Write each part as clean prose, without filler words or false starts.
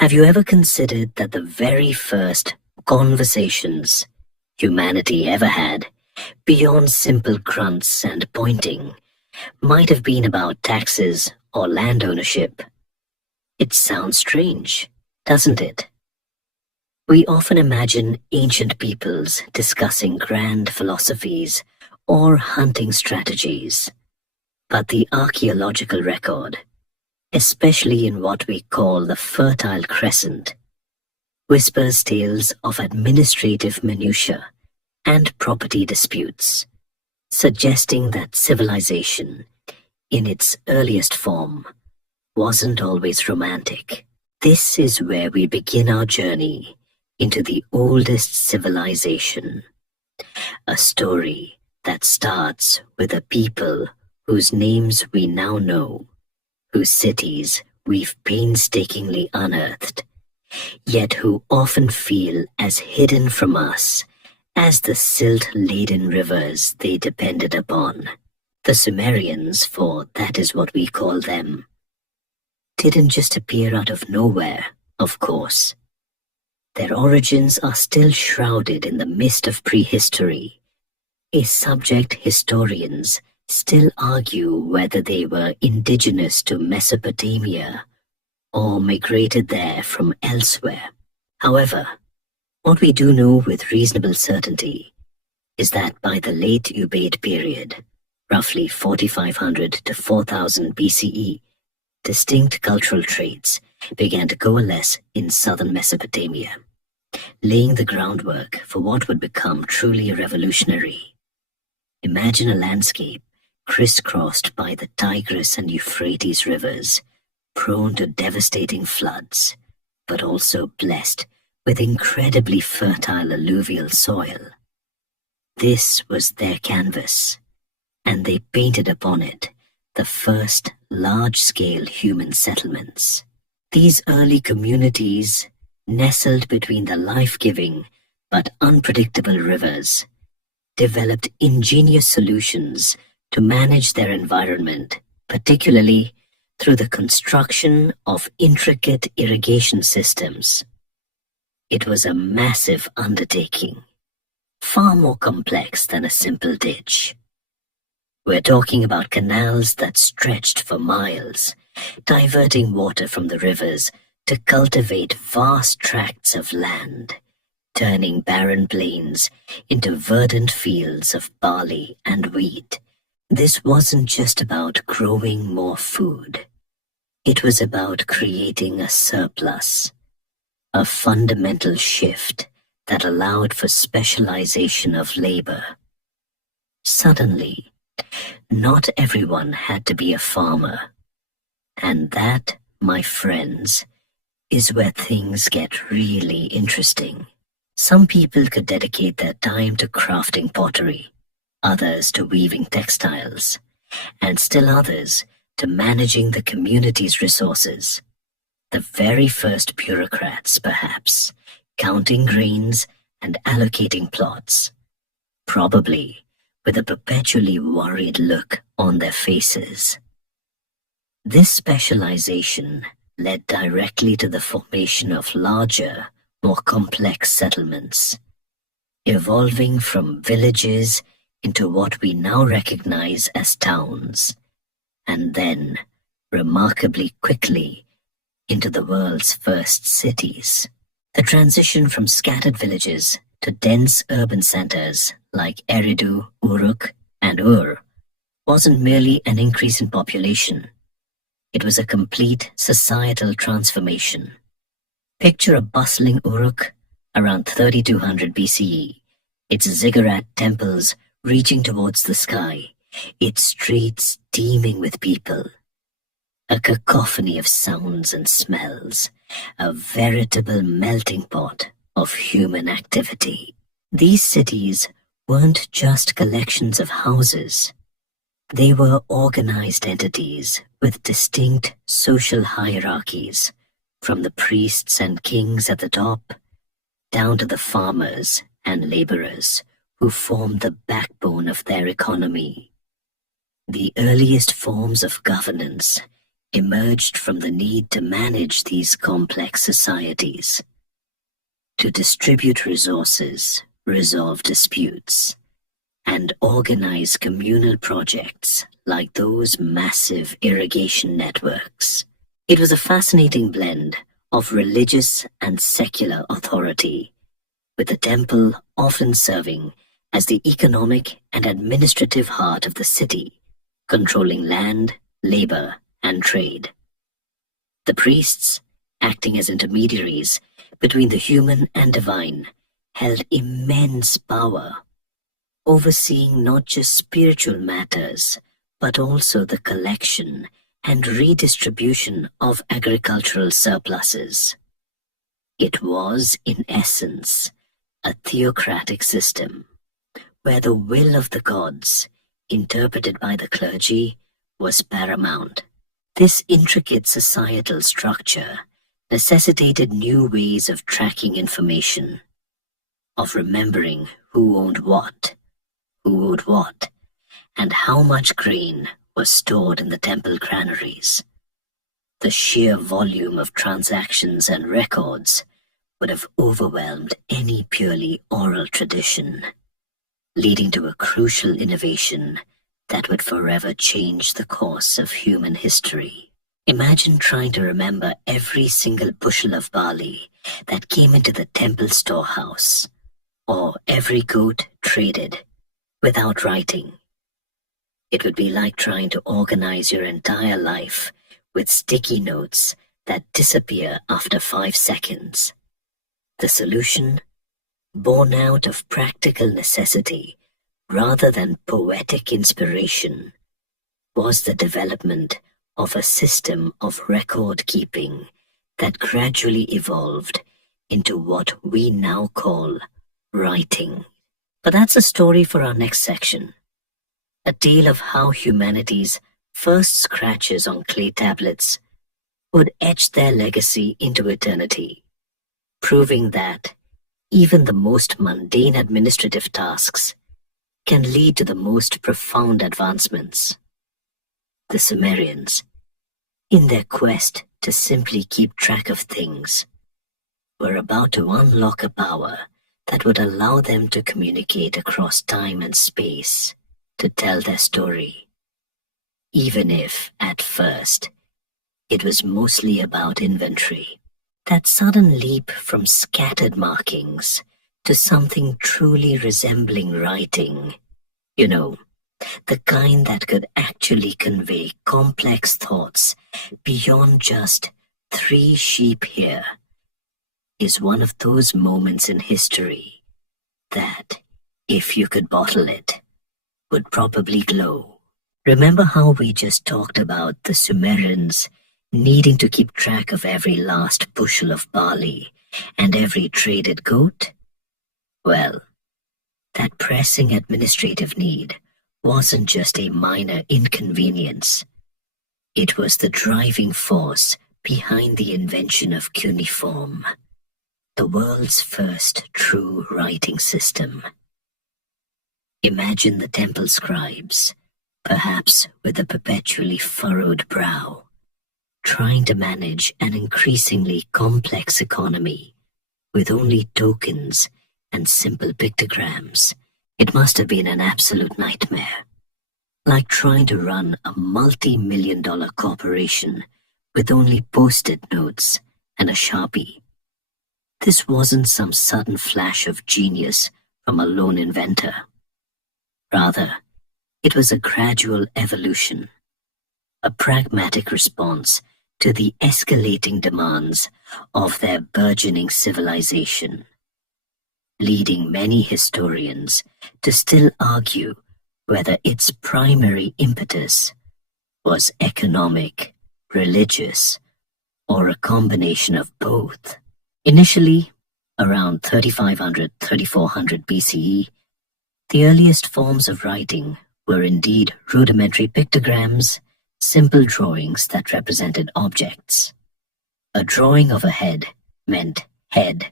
Have you ever considered that the very first conversations humanity ever had, beyond simple grunts and pointing, might have been about taxes or land ownership? It sounds strange, doesn't it? We often imagine ancient peoples discussing grand philosophies or hunting strategies, but the archaeological record, especially in what we call the Fertile Crescent, whispers tales of administrative minutiae and property disputes, suggesting that civilization, in its earliest form, wasn't always romantic. This is where we begin our journey into the oldest civilization, a story that starts with a people whose names we now know, whose cities we've painstakingly unearthed, yet who often feel as hidden from us as the silt-laden rivers they depended upon. The Sumerians, for that is what we call them, didn't just appear out of nowhere, of course. Their origins are still shrouded in the mist of prehistory, a subject historians still argue whether they were indigenous to Mesopotamia or migrated there from elsewhere. However, what we do know with reasonable certainty is that by the late Ubaid period, roughly 4500 to 4000 BCE, distinct cultural traits began to coalesce in southern Mesopotamia, laying the groundwork for what would become truly revolutionary. Imagine a landscape crisscrossed by the Tigris and Euphrates rivers, prone to devastating floods, but also blessed with incredibly fertile alluvial soil. This was their canvas, and they painted upon it the first large-scale human settlements. These early communities, nestled between the life-giving but unpredictable rivers, developed ingenious solutions to manage their environment, particularly through the construction of intricate irrigation systems. It was a massive undertaking, far more complex than a simple ditch. We're talking about canals that stretched for miles, diverting water from the rivers to cultivate vast tracts of land, turning barren plains into verdant fields of barley and wheat. This wasn't just about growing more food. It was about creating a surplus, a fundamental shift that allowed for specialization of labor. Suddenly, not everyone had to be a farmer. And that, my friends, is where things get really interesting. Some people could dedicate their time to crafting pottery, others to weaving textiles, and still others to managing the community's resources. The very first bureaucrats, perhaps, counting grains and allocating plots, probably with a perpetually worried look on their faces. This specialization led directly to the formation of larger, more complex settlements, evolving from villages into what we now recognize as towns, and then, remarkably quickly, into the world's first cities. The transition from scattered villages to dense urban centers like Eridu, Uruk, and Ur wasn't merely an increase in population. It was a complete societal transformation. Picture a bustling Uruk around 3200 BCE, its ziggurat temples reaching towards the sky, its streets teeming with people. A cacophony of sounds and smells, a veritable melting pot of human activity. These cities weren't just collections of houses. They were organized entities with distinct social hierarchies, from the priests and kings at the top, down to the farmers and laborers who formed the backbone of their economy. The earliest forms of governance emerged from the need to manage these complex societies, to distribute resources, resolve disputes, and organize communal projects like those massive irrigation networks. It was a fascinating blend of religious and secular authority, with the temple often serving as the economic and administrative heart of the city, controlling land, labor, and trade. The priests, acting as intermediaries between the human and divine, held immense power, overseeing not just spiritual matters, but also the collection and redistribution of agricultural surpluses. It was, in essence, a theocratic system, where the will of the gods, interpreted by the clergy, was paramount. This intricate societal structure necessitated new ways of tracking information, of remembering who owned what, and how much grain was stored in the temple granaries. The sheer volume of transactions and records would have overwhelmed any purely oral tradition, leading to a crucial innovation that would forever change the course of human history. Imagine trying to remember every single bushel of barley that came into the temple storehouse, or every goat traded, without writing. It would be like trying to organize your entire life with sticky notes that disappear after 5 seconds. The solution, born out of practical necessity rather than poetic inspiration, was the development of a system of record-keeping that gradually evolved into what we now call writing. But that's a story for our next section, a tale of how humanity's first scratches on clay tablets would etch their legacy into eternity, proving that even the most mundane administrative tasks can lead to the most profound advancements. The Sumerians, in their quest to simply keep track of things, were about to unlock a power that would allow them to communicate across time and space, to tell their story, even if, at first, it was mostly about inventory. That sudden leap from scattered markings to something truly resembling writing, the kind that could actually convey complex thoughts beyond just 3 sheep here, is one of those moments in history that, if you could bottle it, would probably glow. Remember how we just talked about the Sumerians needing to keep track of every last bushel of barley and every traded goat? Well, that pressing administrative need wasn't just a minor inconvenience. It was the driving force behind the invention of cuneiform, the world's first true writing system. Imagine the temple scribes, perhaps with a perpetually furrowed brow, trying to manage an increasingly complex economy with only tokens and simple pictograms. It must have been an absolute nightmare, like trying to run a multi-million-dollar corporation with only post-it notes and a Sharpie. This wasn't some sudden flash of genius from a lone inventor. Rather, it was a gradual evolution, a pragmatic response to the escalating demands of their burgeoning civilization, leading many historians to still argue whether its primary impetus was economic, religious, or a combination of both. Initially, around 3500–3400 BCE, the earliest forms of writing were indeed rudimentary pictograms, simple drawings that represented objects. A drawing of a head meant head.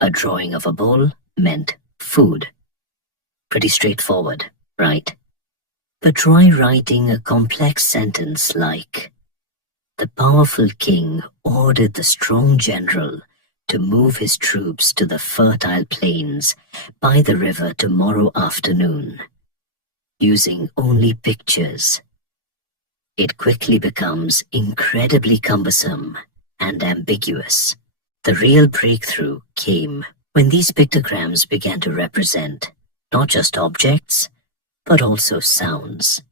A drawing of a bowl meant food. Pretty straightforward, right? But try writing a complex sentence like, the powerful king ordered the strong general to move his troops to the fertile plains by the river tomorrow afternoon, using only pictures. It quickly becomes incredibly cumbersome and ambiguous. The real breakthrough came when these pictograms began to represent not just objects, but also sounds,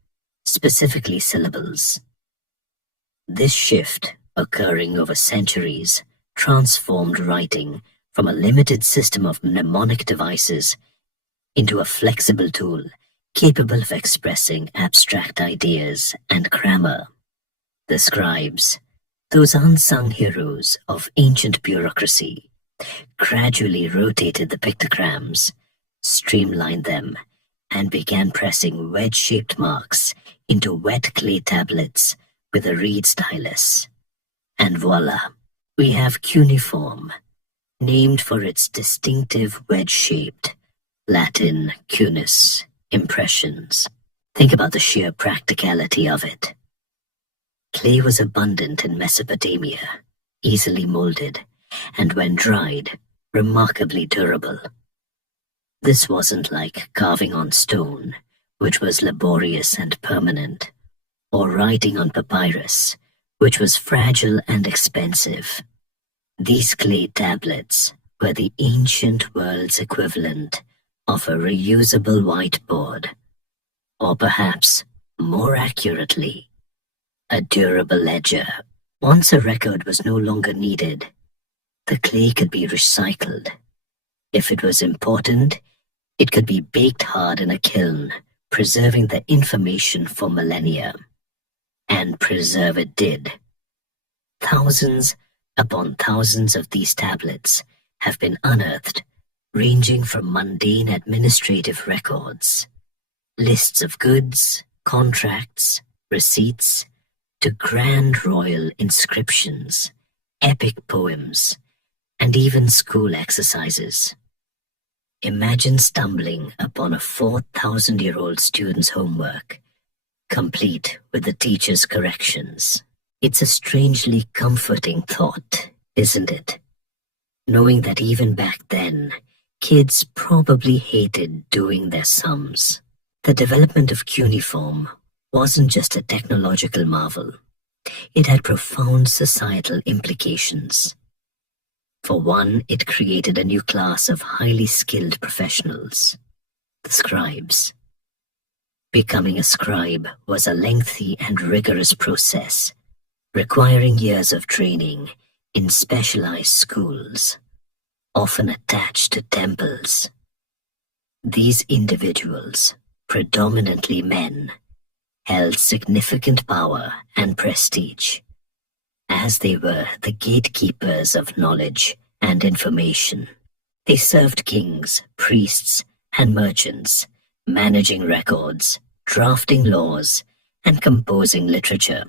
specifically syllables. This shift, occurring over centuries, transformed writing from a limited system of mnemonic devices into a flexible tool capable of expressing abstract ideas and grammar. The scribes, those unsung heroes of ancient bureaucracy, gradually rotated the pictograms, streamlined them, and began pressing wedge-shaped marks into wet clay tablets with a reed stylus. And voila, we have cuneiform, named for its distinctive wedge-shaped, Latin cunis, impressions. Think about the sheer practicality of it. Clay was abundant in Mesopotamia, easily molded, and when dried, remarkably durable. This wasn't like carving on stone, which was laborious and permanent, or writing on papyrus, which was fragile and expensive. These clay tablets were the ancient world's equivalent of a reusable whiteboard, or perhaps, more accurately, a durable ledger. Once a record was no longer needed, the clay could be recycled. If it was important, it could be baked hard in a kiln, preserving the information for millennia. And preserve it did. Thousands upon thousands of these tablets have been unearthed, ranging from mundane administrative records, lists of goods, contracts, receipts, to grand royal inscriptions, epic poems, and even school exercises. Imagine stumbling upon a 4,000-year-old student's homework, complete with the teacher's corrections. It's a strangely comforting thought, isn't it? Knowing that even back then, kids probably hated doing their sums. The development of cuneiform wasn't just a technological marvel. It had profound societal implications. For one, it created a new class of highly skilled professionals, the scribes. Becoming a scribe was a lengthy and rigorous process, requiring years of training in specialized schools, often attached to temples. These individuals, predominantly men, held significant power and prestige, as they were the gatekeepers of knowledge and information. They served kings, priests, and merchants, managing records, drafting laws, and composing literature.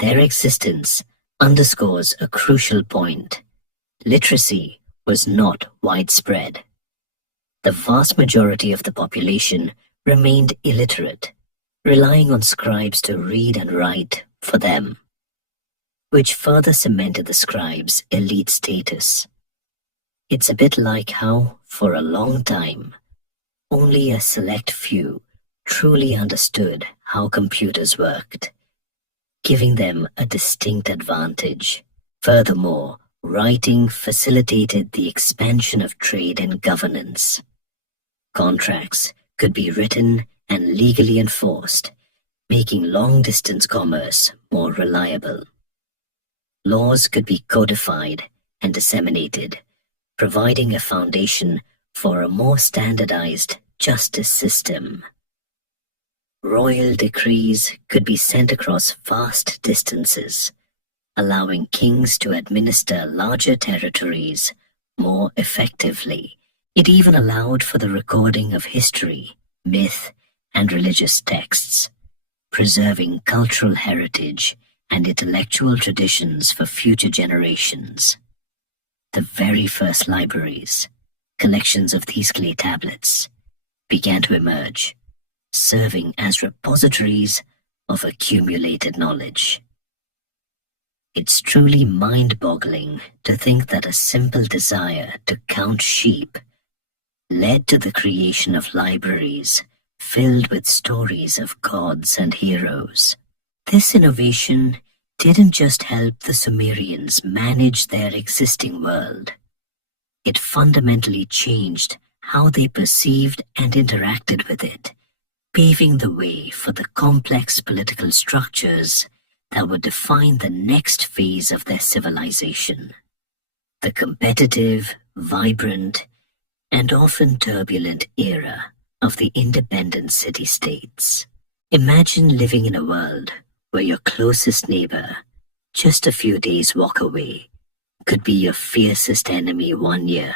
Their existence underscores a crucial point. Literacy was not widespread. The vast majority of the population remained illiterate, relying on scribes to read and write for them, which further cemented the scribes' elite status. It's a bit like how, for a long time, only a select few truly understood how computers worked, giving them a distinct advantage. Furthermore, writing facilitated the expansion of trade and governance. Contracts could be written and legally enforced, making long-distance commerce more reliable. Laws could be codified and disseminated, providing a foundation for a more standardized justice system. Royal decrees could be sent across vast distances, allowing kings to administer larger territories more effectively. It even allowed for the recording of history, myth, and religious texts, preserving cultural heritage and intellectual traditions for future generations. The very first libraries, collections of these clay tablets, began to emerge, serving as repositories of accumulated knowledge. It's truly mind-boggling to think that a simple desire to count sheep led to the creation of libraries filled with stories of gods and heroes. This innovation didn't just help the Sumerians manage their existing world. It fundamentally changed how they perceived and interacted with it, paving the way for the complex political structures that would define the next phase of their civilization. The competitive, vibrant, and often turbulent era of the independent city-states. Imagine living in a world where your closest neighbor, just a few days' walk away, could be your fiercest enemy one year,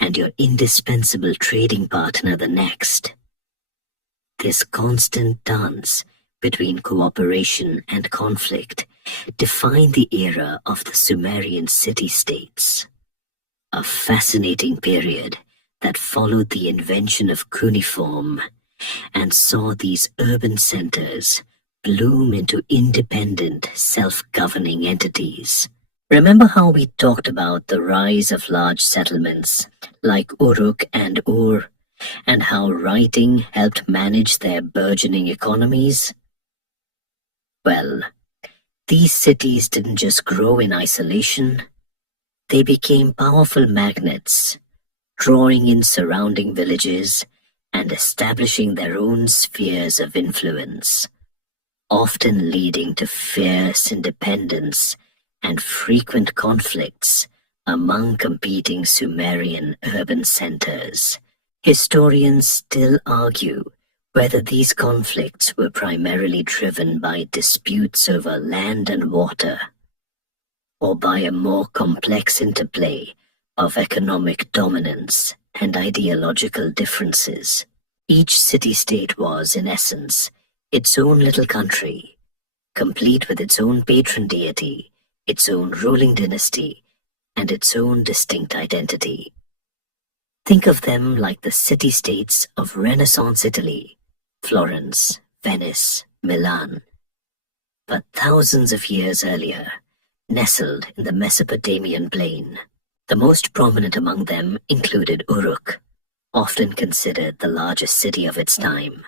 and your indispensable trading partner the next. This constant dance between cooperation and conflict defined the era of the Sumerian city-states. A fascinating period that followed the invention of cuneiform and saw these urban centers bloom into independent, self-governing entities. Remember how we talked about the rise of large settlements like Uruk and Ur, and how writing helped manage their burgeoning economies? Well, these cities didn't just grow in isolation. They became powerful magnets, drawing in surrounding villages and establishing their own spheres of influence, often leading to fierce independence and frequent conflicts among competing Sumerian urban centers. Historians still argue whether these conflicts were primarily driven by disputes over land and water, or by a more complex interplay of economic dominance and ideological differences. Each city-state was, in essence, its own little country, complete with its own patron deity, its own ruling dynasty, and its own distinct identity. Think of them like the city-states of Renaissance Italy, Florence, Venice, Milan, but thousands of years earlier, nestled in the Mesopotamian plain. The most prominent among them included Uruk, often considered the largest city of its time,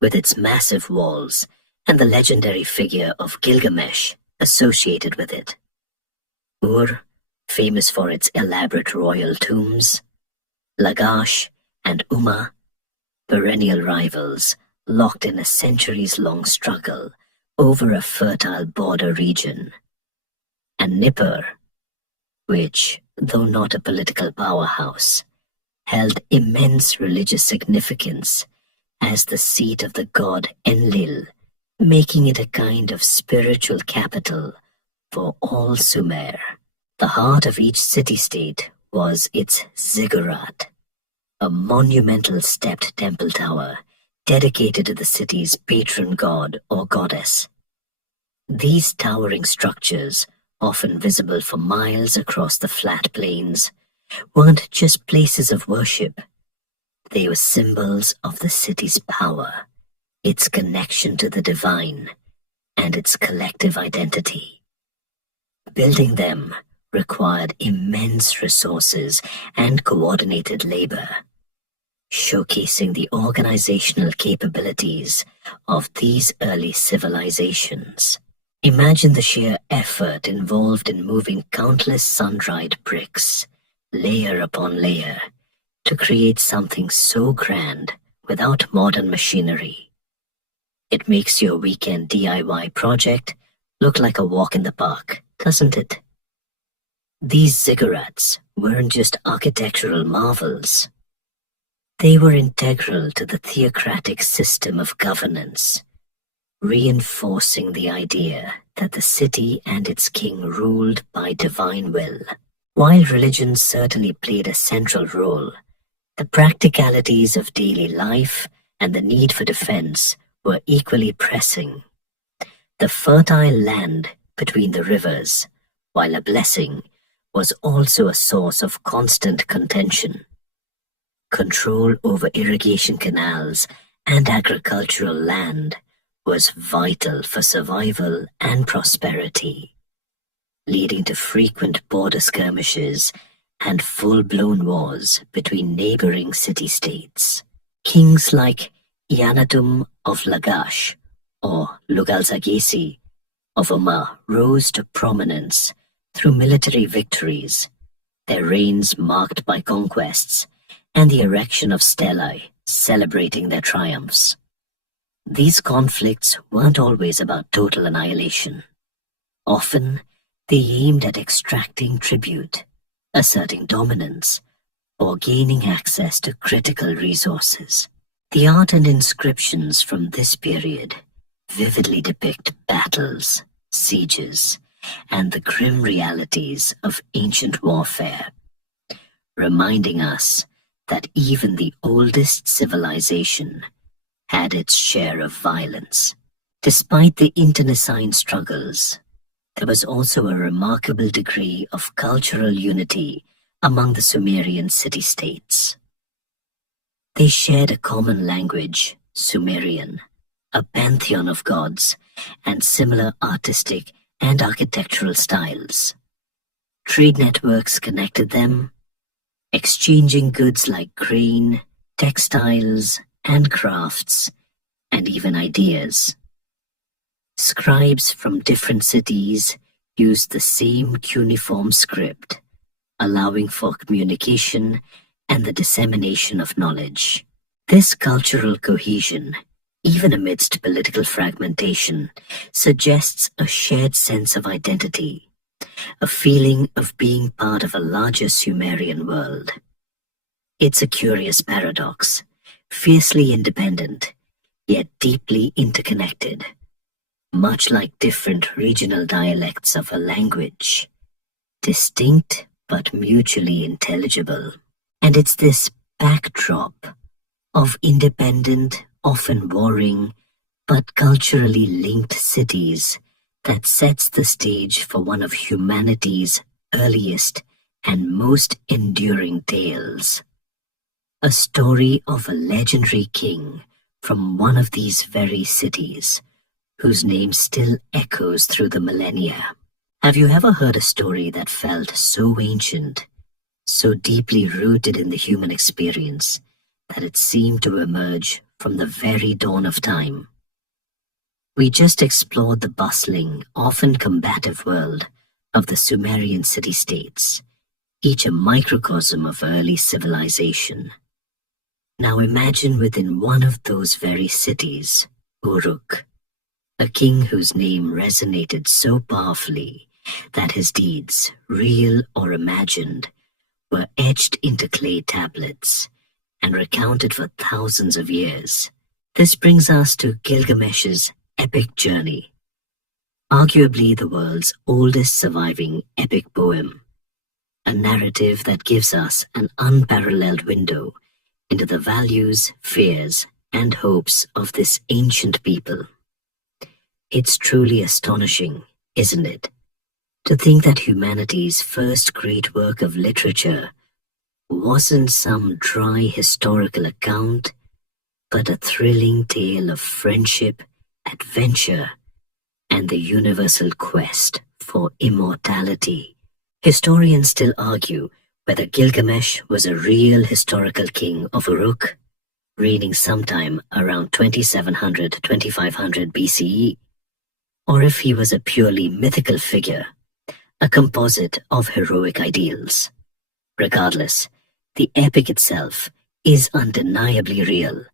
with its massive walls and the legendary figure of Gilgamesh associated with it. Ur, famous for its elaborate royal tombs, Lagash and Umma, perennial rivals locked in a centuries-long struggle over a fertile border region, and Nippur, which, though not a political powerhouse, held immense religious significance as the seat of the god Enlil, making it a kind of spiritual capital for all Sumer. The heart of each city-state was its ziggurat, a monumental stepped temple tower dedicated to the city's patron god or goddess. These towering structures, often visible for miles across the flat plains, weren't just places of worship. They were symbols of the city's power, its connection to the divine, and its collective identity. Building them required immense resources and coordinated labor, showcasing the organizational capabilities of these early civilizations. Imagine the sheer effort involved in moving countless sun-dried bricks, layer upon layer, to create something so grand without modern machinery. It makes your weekend DIY project look like a walk in the park, doesn't it? These ziggurats weren't just architectural marvels. They were integral to the theocratic system of governance, reinforcing the idea that the city and its king ruled by divine will. While religion certainly played a central role, the practicalities of daily life and the need for defense were equally pressing. The fertile land between the rivers, while a blessing, was also a source of constant contention. Control over irrigation canals and agricultural land was vital for survival and prosperity. leading to frequent border skirmishes and full-blown wars between neighboring city-states. Kings like Yanatum of Lagash or Lugalzagesi of Umma rose to prominence through military victories, their reigns marked by conquests and the erection of stelae celebrating their triumphs. These conflicts weren't always about total annihilation. Often, they aimed at extracting tribute, asserting dominance, or gaining access to critical resources. The art and inscriptions from this period vividly depict battles, sieges, and the grim realities of ancient warfare, reminding us that even the oldest civilization had its share of violence. Despite the internecine struggles, there was also a remarkable degree of cultural unity among the Sumerian city-states. They shared a common language, Sumerian, a pantheon of gods, and similar artistic and architectural styles. Trade networks connected them, exchanging goods like grain, textiles, and crafts, and even ideas. Scribes from different cities used the same cuneiform script, allowing for communication and the dissemination of knowledge. This cultural cohesion, even amidst political fragmentation, suggests a shared sense of identity, a feeling of being part of a larger Sumerian world. It's a curious paradox, fiercely independent, yet deeply interconnected, much like different regional dialects of a language, distinct but mutually intelligible. And it's this backdrop of independent, often warring, but culturally linked cities that sets the stage for one of humanity's earliest and most enduring tales. A story of a legendary king from one of these very cities, whose name still echoes through the millennia. Have you ever heard a story that felt so ancient, so deeply rooted in the human experience, that it seemed to emerge from the very dawn of time? We just explored the bustling, often combative world of the Sumerian city-states, each a microcosm of early civilization. Now imagine within one of those very cities, Uruk, a king whose name resonated so powerfully that his deeds, real or imagined, were etched into clay tablets and recounted for thousands of years. This brings us to Gilgamesh's epic journey, arguably the world's oldest surviving epic poem, a narrative that gives us an unparalleled window into the values, fears, and hopes of this ancient people. It's truly astonishing, isn't it, to think that humanity's first great work of literature wasn't some dry historical account, but a thrilling tale of friendship, adventure, and the universal quest for immortality. Historians still argue whether Gilgamesh was a real historical king of Uruk, reigning sometime around 2700–2500 BCE, or if he was a purely mythical figure, a composite of heroic ideals. Regardless, the epic itself is undeniably real,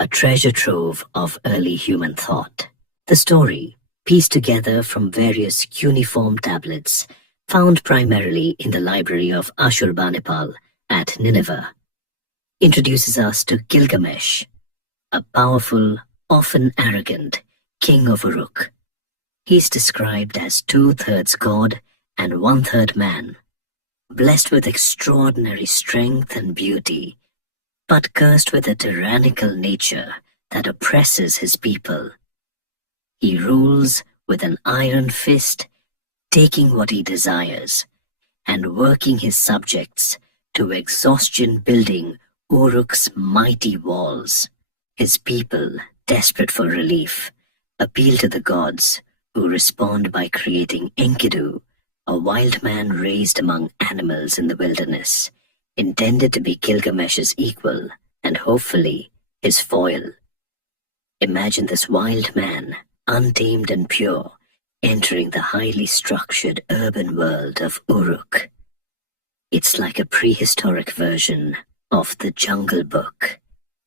a treasure trove of early human thought. The story, pieced together from various cuneiform tablets found primarily in the library of Ashurbanipal at Nineveh, introduces us to Gilgamesh, a powerful, often arrogant, king of Uruk. He's described as 2/3 god and 1/3 man, blessed with extraordinary strength and beauty, but cursed with a tyrannical nature that oppresses his people. He rules with an iron fist, taking what he desires, and working his subjects to exhaustion, building Uruk's mighty walls. His people, desperate for relief, appeal to the gods, who respond by creating Enkidu, a wild man raised among animals in the wilderness, intended to be Gilgamesh's equal and hopefully his foil. Imagine this wild man, untamed and pure, entering the highly structured urban world of Uruk. It's like a prehistoric version of The Jungle Book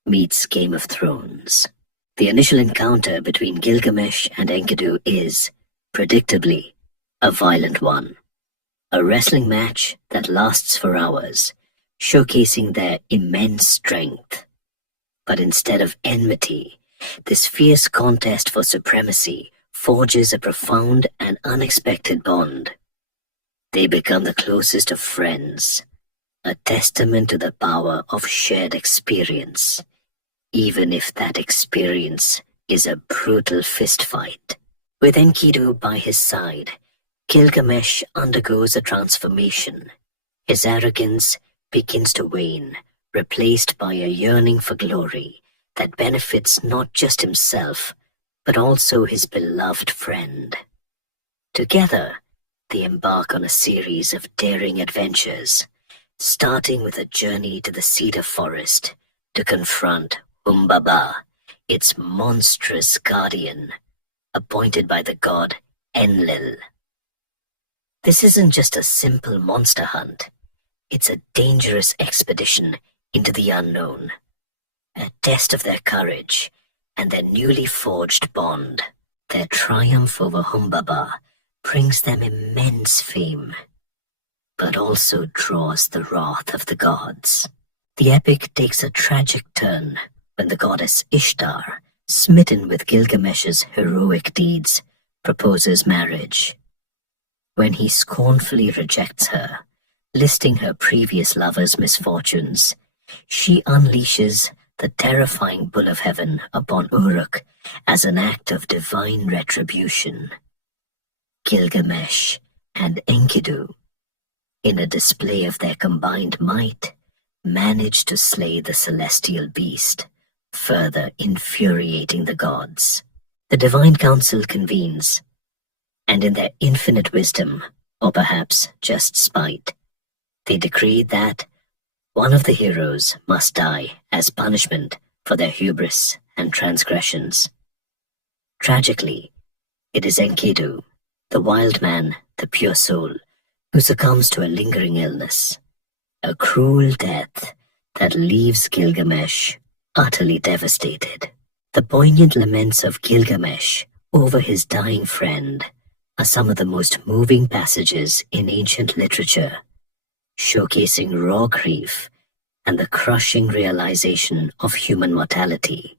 meets Game of Thrones. The initial encounter between Gilgamesh and Enkidu is, predictably, a violent one. A wrestling match that lasts for hours, showcasing their immense strength. But instead of enmity, this fierce contest for supremacy forges a profound and unexpected bond. They become the closest of friends, a testament to the power of shared experience, even if that experience is a brutal fistfight. With Enkidu by his side, Gilgamesh undergoes a transformation. His arrogance begins to wane, replaced by a yearning for glory that benefits not just himself, but also his beloved friend. Together, they embark on a series of daring adventures, starting with a journey to the cedar forest to confront Humbaba, its monstrous guardian, appointed by the god Enlil. This isn't just a simple monster hunt, it's a dangerous expedition into the unknown, a test of their courage and their newly forged bond. Their triumph over Humbaba brings them immense fame, but also draws the wrath of the gods. The epic takes a tragic turn when the goddess Ishtar, smitten with Gilgamesh's heroic deeds, proposes marriage. When he scornfully rejects her, listing her previous lover's misfortunes, she unleashes the terrifying bull of heaven upon Uruk as an act of divine retribution. Gilgamesh and Enkidu, in a display of their combined might, manage to slay the celestial beast, further infuriating the gods. The divine council convenes, and in their infinite wisdom, or perhaps just spite, they decree that one of the heroes must die as punishment for their hubris and transgressions. Tragically, it is Enkidu, the wild man, the pure soul, who succumbs to a lingering illness, a cruel death that leaves Gilgamesh utterly devastated. The poignant laments of Gilgamesh over his dying friend are some of the most moving passages in ancient literature, showcasing raw grief and the crushing realization of human mortality.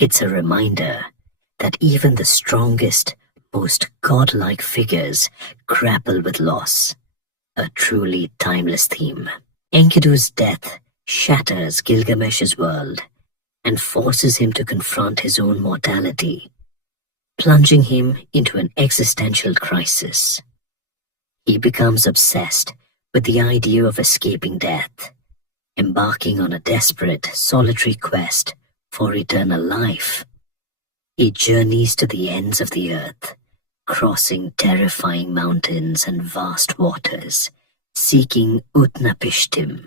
It's a reminder that even the strongest, most godlike figures grapple with loss, a truly timeless theme. Enkidu's death shatters Gilgamesh's world and forces him to confront his own mortality, plunging him into an existential crisis. He becomes obsessed with the idea of escaping death, embarking on a desperate, solitary quest for eternal life. He journeys to the ends of the earth, crossing terrifying mountains and vast waters, seeking Utnapishtim,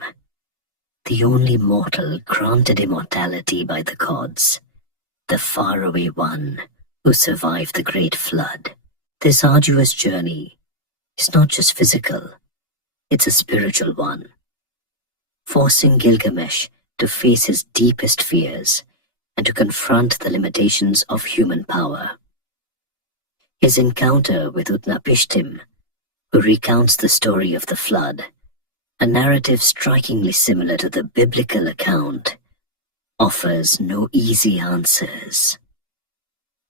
the only mortal granted immortality by the gods, the faraway one who survived the Great Flood. This arduous journey is not just physical, it's a spiritual one, forcing Gilgamesh to face his deepest fears and to confront the limitations of human power. His encounter with Utnapishtim, who recounts the story of the flood, a narrative strikingly similar to the biblical account, offers no easy answers.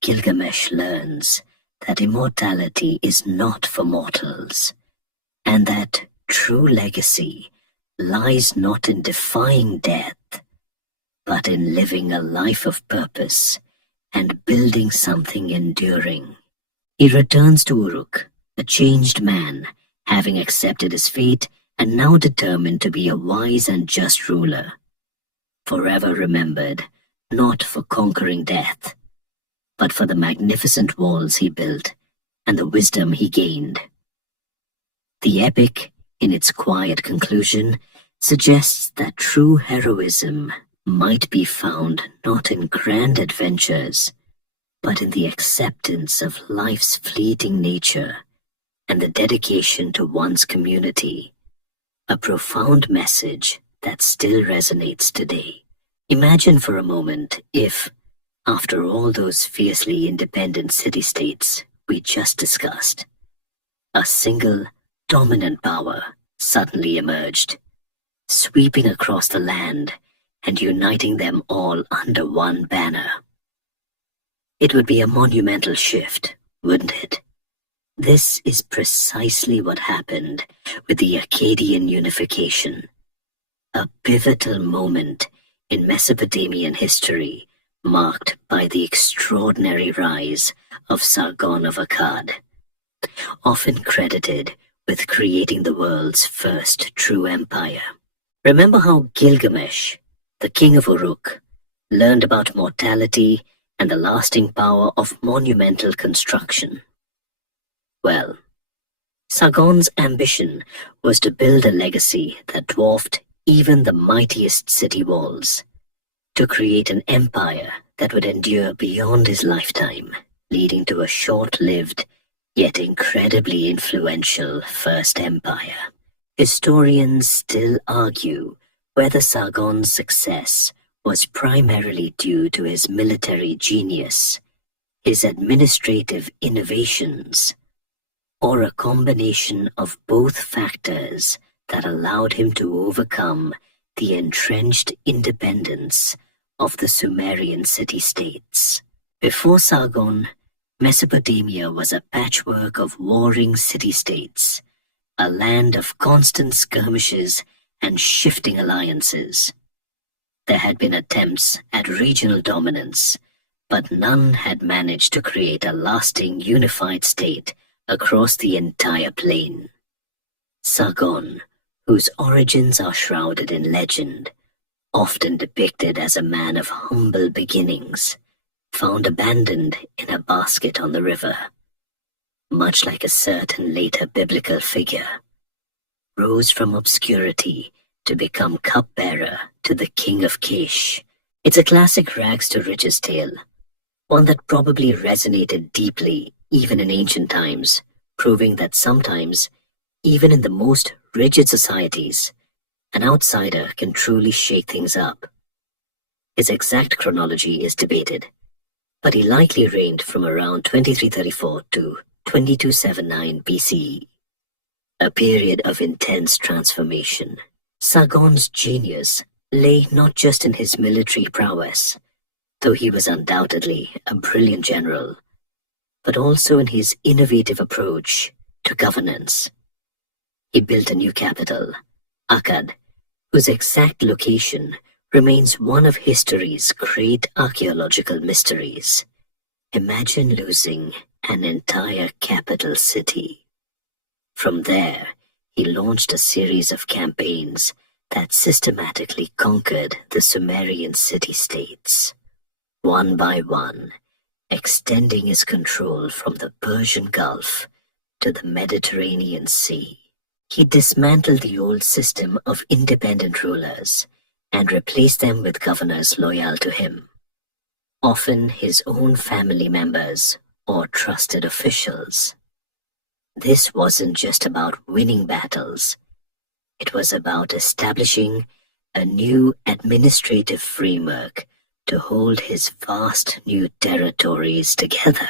Gilgamesh learns that immortality is not for mortals, and that true legacy lies not in defying death, but in living a life of purpose and building something enduring. He returns to Uruk, a changed man, having accepted his fate and now determined to be a wise and just ruler, forever remembered not for conquering death, but for the magnificent walls he built and the wisdom he gained. The epic, in its quiet conclusion, suggests that true heroism might be found not in grand adventures, but in the acceptance of life's fleeting nature and the dedication to one's community, a profound message that still resonates today. Imagine for a moment if, after all those fiercely independent city-states we just discussed, a single dominant power suddenly emerged, sweeping across the land and uniting them all under one banner. It would be a monumental shift, wouldn't it? This is precisely what happened with the Akkadian unification, a pivotal moment in Mesopotamian history marked by the extraordinary rise of Sargon of Akkad, often credited with creating the world's first true empire. Remember how Gilgamesh, the king of Uruk, learned about mortality and the lasting power of monumental construction? Well, Sargon's ambition was to build a legacy that dwarfed even the mightiest city walls, to create an empire that would endure beyond his lifetime, leading to a short-lived yet incredibly influential First Empire. Historians still argue whether Sargon's success was primarily due to his military genius, his administrative innovations, or a combination of both factors that allowed him to overcome the entrenched independence of the Sumerian city-states. Before Sargon, Mesopotamia was a patchwork of warring city-states, a land of constant skirmishes and shifting alliances. There had been attempts at regional dominance, but none had managed to create a lasting unified state across the entire plain. Sargon, whose origins are shrouded in legend, often depicted as a man of humble beginnings, found abandoned in a basket on the river, much like a certain later biblical figure, rose from obscurity to become cupbearer to the king of Kish. It's a classic rags to riches tale, one that probably resonated deeply even in ancient times, proving that sometimes, even in the most rigid societies, an outsider can truly shake things up. His exact chronology is debated, but he likely reigned from around 2334 to 2279 BCE, a period of intense transformation. Sargon's genius lay not just in his military prowess, though he was undoubtedly a brilliant general, but also in his innovative approach to governance. He built a new capital, Akkad, whose exact location remains one of history's great archaeological mysteries. Imagine losing an entire capital city. From there, he launched a series of campaigns that systematically conquered the Sumerian city-states, one by one, extending his control from the Persian Gulf to the Mediterranean Sea. He dismantled the old system of independent rulers and replaced them with governors loyal to him, often his own family members or trusted officials. This wasn't just about winning battles. It was about establishing a new administrative framework to hold his vast new territories together.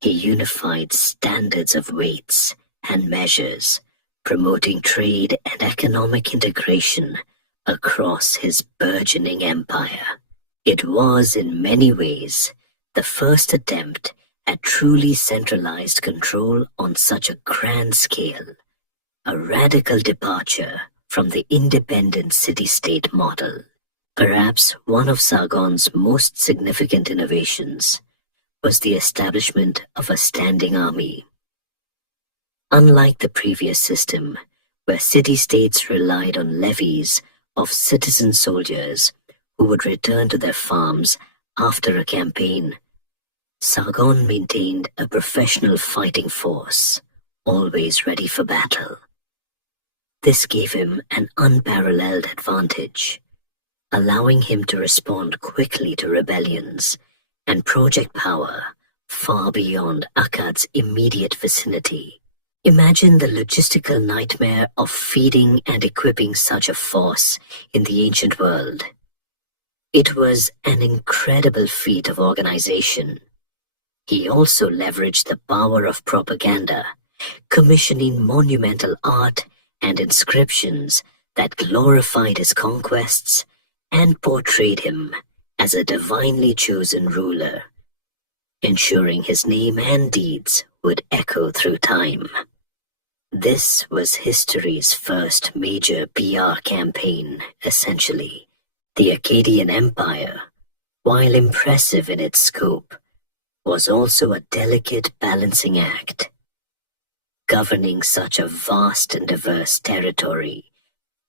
He unified standards of weights and measures, promoting trade and economic integration across his burgeoning empire. It was, in many ways, the first attempt at truly centralized control on such a grand scale, a radical departure from the independent city-state model. Perhaps one of Sargon's most significant innovations was the establishment of a standing army. Unlike the previous system, where city-states relied on levies of citizen soldiers who would return to their farms after a campaign, Sargon maintained a professional fighting force, always ready for battle. This gave him an unparalleled advantage, allowing him to respond quickly to rebellions and project power far beyond Akkad's immediate vicinity. Imagine the logistical nightmare of feeding and equipping such a force in the ancient world. It was an incredible feat of organization. He also leveraged the power of propaganda, commissioning monumental art and inscriptions that glorified his conquests and portrayed him as a divinely chosen ruler, ensuring his name and deeds would echo through time. This was history's first major PR campaign, essentially. The Akkadian Empire, while impressive in its scope, was also a delicate balancing act. Governing such a vast and diverse territory,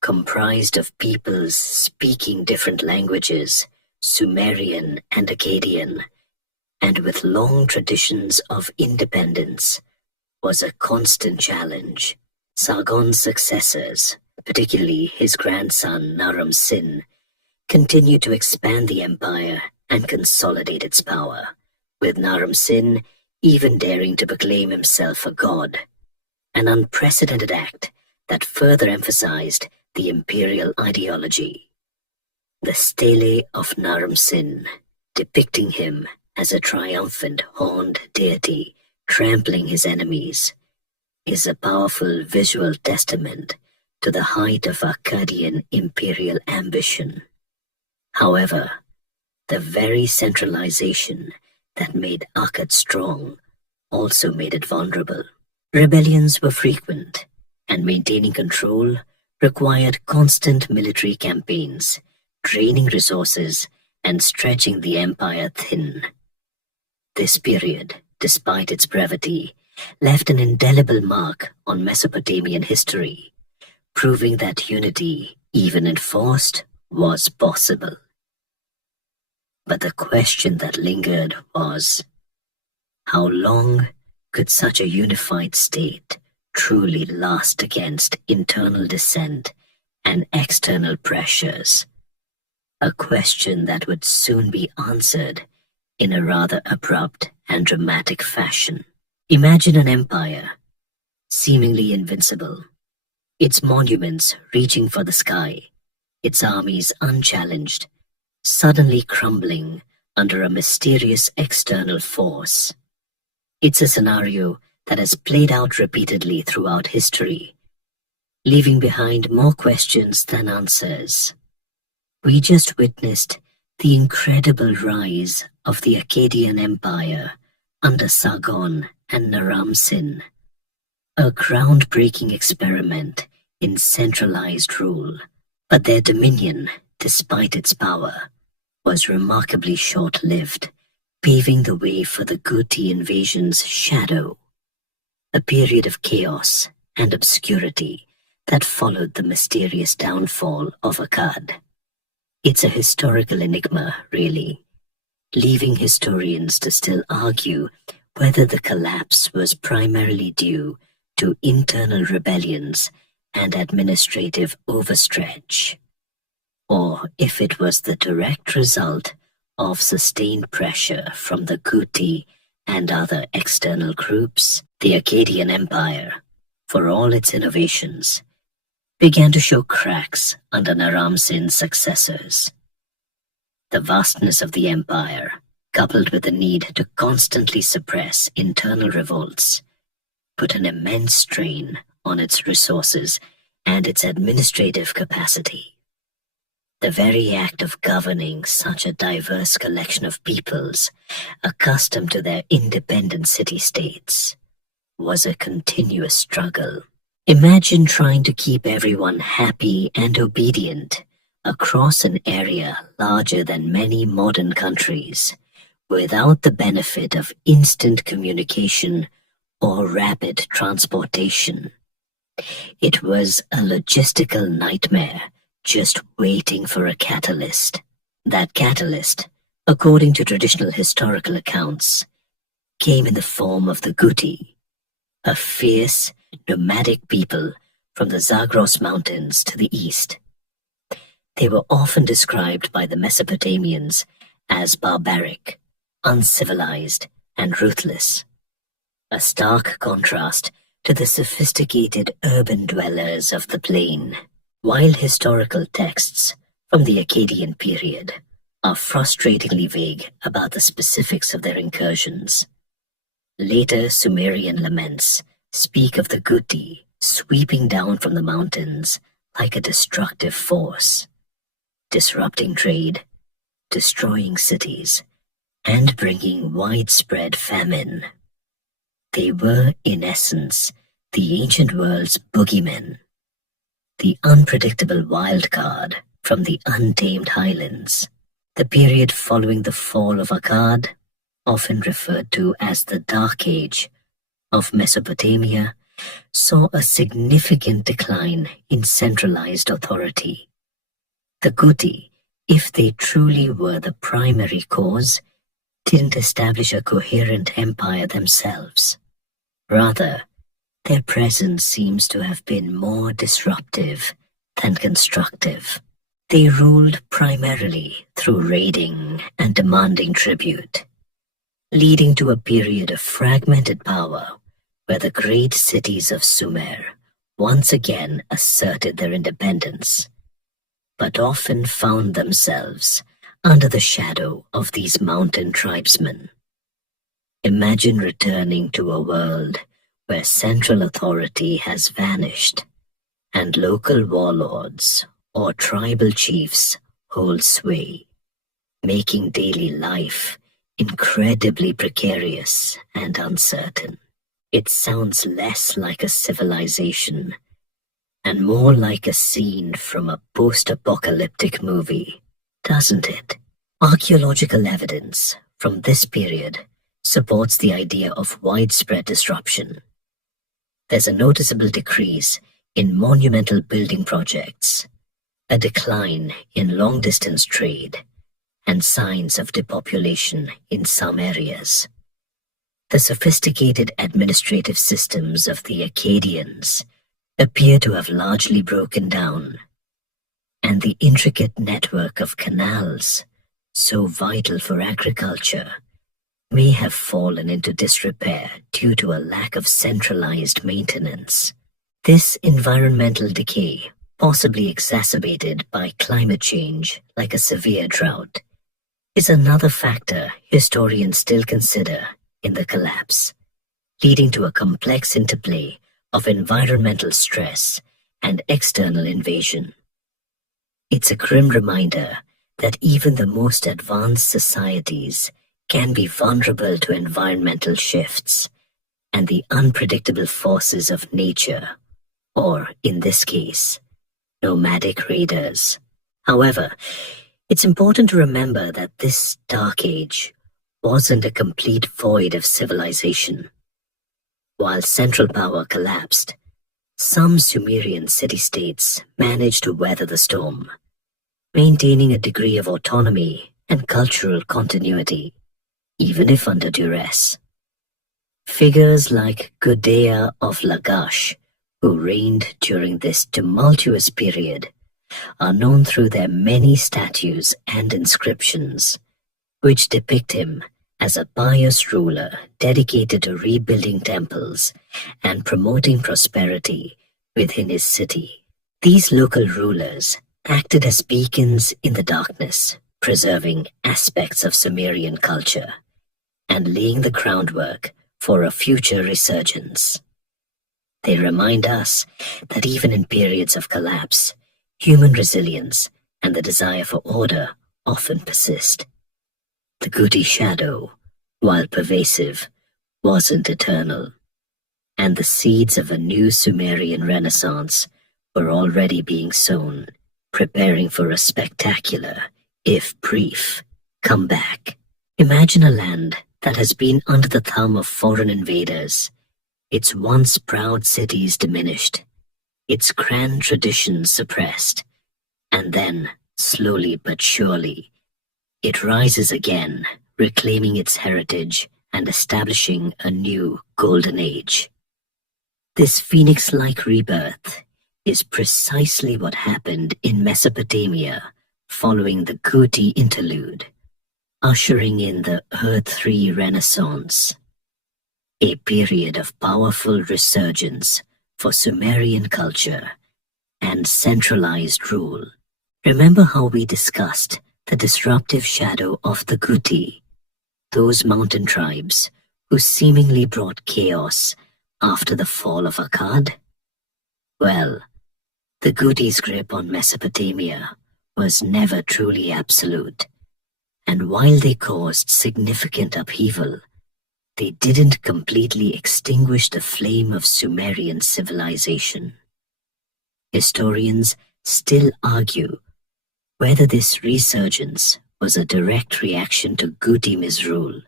comprised of peoples speaking different languages, Sumerian and Akkadian, and with long traditions of independence, was a constant challenge. Sargon's successors, particularly his grandson Naram Sin, continued to expand the empire and consolidate its power, with Naram Sin even daring to proclaim himself a god, an unprecedented act that further emphasized the imperial ideology. The stele of Naram Sin, depicting him as a triumphant horned deity trampling his enemies, is a powerful visual testament to the height of Akkadian imperial ambition. However, the very centralization that made Akkad strong also made it vulnerable. Rebellions were frequent, and maintaining control required constant military campaigns, draining resources and stretching the empire thin. This period, despite its brevity, left an indelible mark on Mesopotamian history, proving that unity, even enforced, was possible. But the question that lingered was, how long could such a unified state truly last against internal dissent and external pressures? A question that would soon be answered in a rather abrupt and dramatic fashion. Imagine an empire, seemingly invincible, its monuments reaching for the sky, its armies unchallenged, suddenly crumbling under a mysterious external force. It's a scenario that has played out repeatedly throughout history, leaving behind more questions than answers. We just witnessed the incredible rise of the Akkadian Empire under Sargon and Naram Sin, a groundbreaking experiment in centralized rule. But their dominion, despite its power, was remarkably short-lived, paving the way for the Guti invasion's shadow, a period of chaos and obscurity that followed the mysterious downfall of Akkad. It's a historical enigma, really, leaving historians to still argue whether the collapse was primarily due to internal rebellions and administrative overstretch, or if it was the direct result of sustained pressure from the Guti and other external groups. The Akkadian Empire, for all its innovations, began to show cracks under Naram Sin's successors. The vastness of the empire, coupled with the need to constantly suppress internal revolts, put an immense strain on its resources and its administrative capacity. The very act of governing such a diverse collection of peoples, accustomed to their independent city-states, was a continuous struggle. Imagine trying to keep everyone happy and obedient across an area larger than many modern countries, without the benefit of instant communication or rapid transportation. It was a logistical nightmare, just waiting for a catalyst. That catalyst, according to traditional historical accounts, came in the form of the Guti, a fierce, nomadic people from the Zagros Mountains to the east. They were often described by the Mesopotamians as barbaric, uncivilized, and ruthless, a stark contrast to the sophisticated urban dwellers of the plain. While historical texts from the Akkadian period are frustratingly vague about the specifics of their incursions, later Sumerian laments speak of the Guti sweeping down from the mountains like a destructive force, disrupting trade, destroying cities, and bringing widespread famine. They were, in essence, the ancient world's boogeymen, the unpredictable wild card from the untamed highlands. The period following the fall of Akkad, often referred to as the Dark Age of Mesopotamia, saw a significant decline in centralized authority. The Guti, if they truly were the primary cause, didn't establish a coherent empire themselves. Rather, their presence seems to have been more disruptive than constructive. They ruled primarily through raiding and demanding tribute, leading to a period of fragmented power where the great cities of Sumer once again asserted their independence, but often found themselves under the shadow of these mountain tribesmen. Imagine returning to a world where central authority has vanished and local warlords or tribal chiefs hold sway, making daily life incredibly precarious and uncertain. It sounds less like a civilization and more like a scene from a post-apocalyptic movie, doesn't it? Archaeological evidence from this period supports the idea of widespread disruption. There's a noticeable decrease in monumental building projects, a decline in long-distance trade, and signs of depopulation in some areas. The sophisticated administrative systems of the Akkadians appear to have largely broken down, and the intricate network of canals, so vital for agriculture, may have fallen into disrepair due to a lack of centralized maintenance. This environmental decay, possibly exacerbated by climate change like a severe drought, is another factor historians still consider in the collapse, leading to a complex interplay of environmental stress and external invasion. It's a grim reminder that even the most advanced societies can be vulnerable to environmental shifts and the unpredictable forces of nature, or, in this case, nomadic raiders. However, it's important to remember that this Dark Age wasn't a complete void of civilization. While central power collapsed, some Sumerian city-states managed to weather the storm, maintaining a degree of autonomy and cultural continuity, even if under duress. Figures like Gudea of Lagash, who reigned during this tumultuous period, are known through their many statues and inscriptions, which depict him as a pious ruler dedicated to rebuilding temples and promoting prosperity within his city. These local rulers acted as beacons in the darkness, preserving aspects of Sumerian culture and laying the groundwork for a future resurgence. They remind us that even in periods of collapse, human resilience and the desire for order often persist. The Guti shadow, while pervasive, wasn't eternal, and the seeds of a new Sumerian renaissance were already being sown, preparing for a spectacular, if brief, comeback. Imagine a land that has been under the thumb of foreign invaders, its once proud cities diminished, its grand traditions suppressed, and then, slowly but surely, it rises again, reclaiming its heritage and establishing a new golden age. This phoenix-like rebirth is precisely what happened in Mesopotamia following the Kuti interlude, ushering in the Earth-3 Renaissance, a period of powerful resurgence for Sumerian culture and centralized rule. Remember how we discussed the disruptive shadow of the Kuti, those mountain tribes who seemingly brought chaos after the fall of Akkad? Well, the Guti's grip on Mesopotamia was never truly absolute, and while they caused significant upheaval, they didn't completely extinguish the flame of Sumerian civilization. Historians still argue whether this resurgence was a direct reaction to Guti misrule,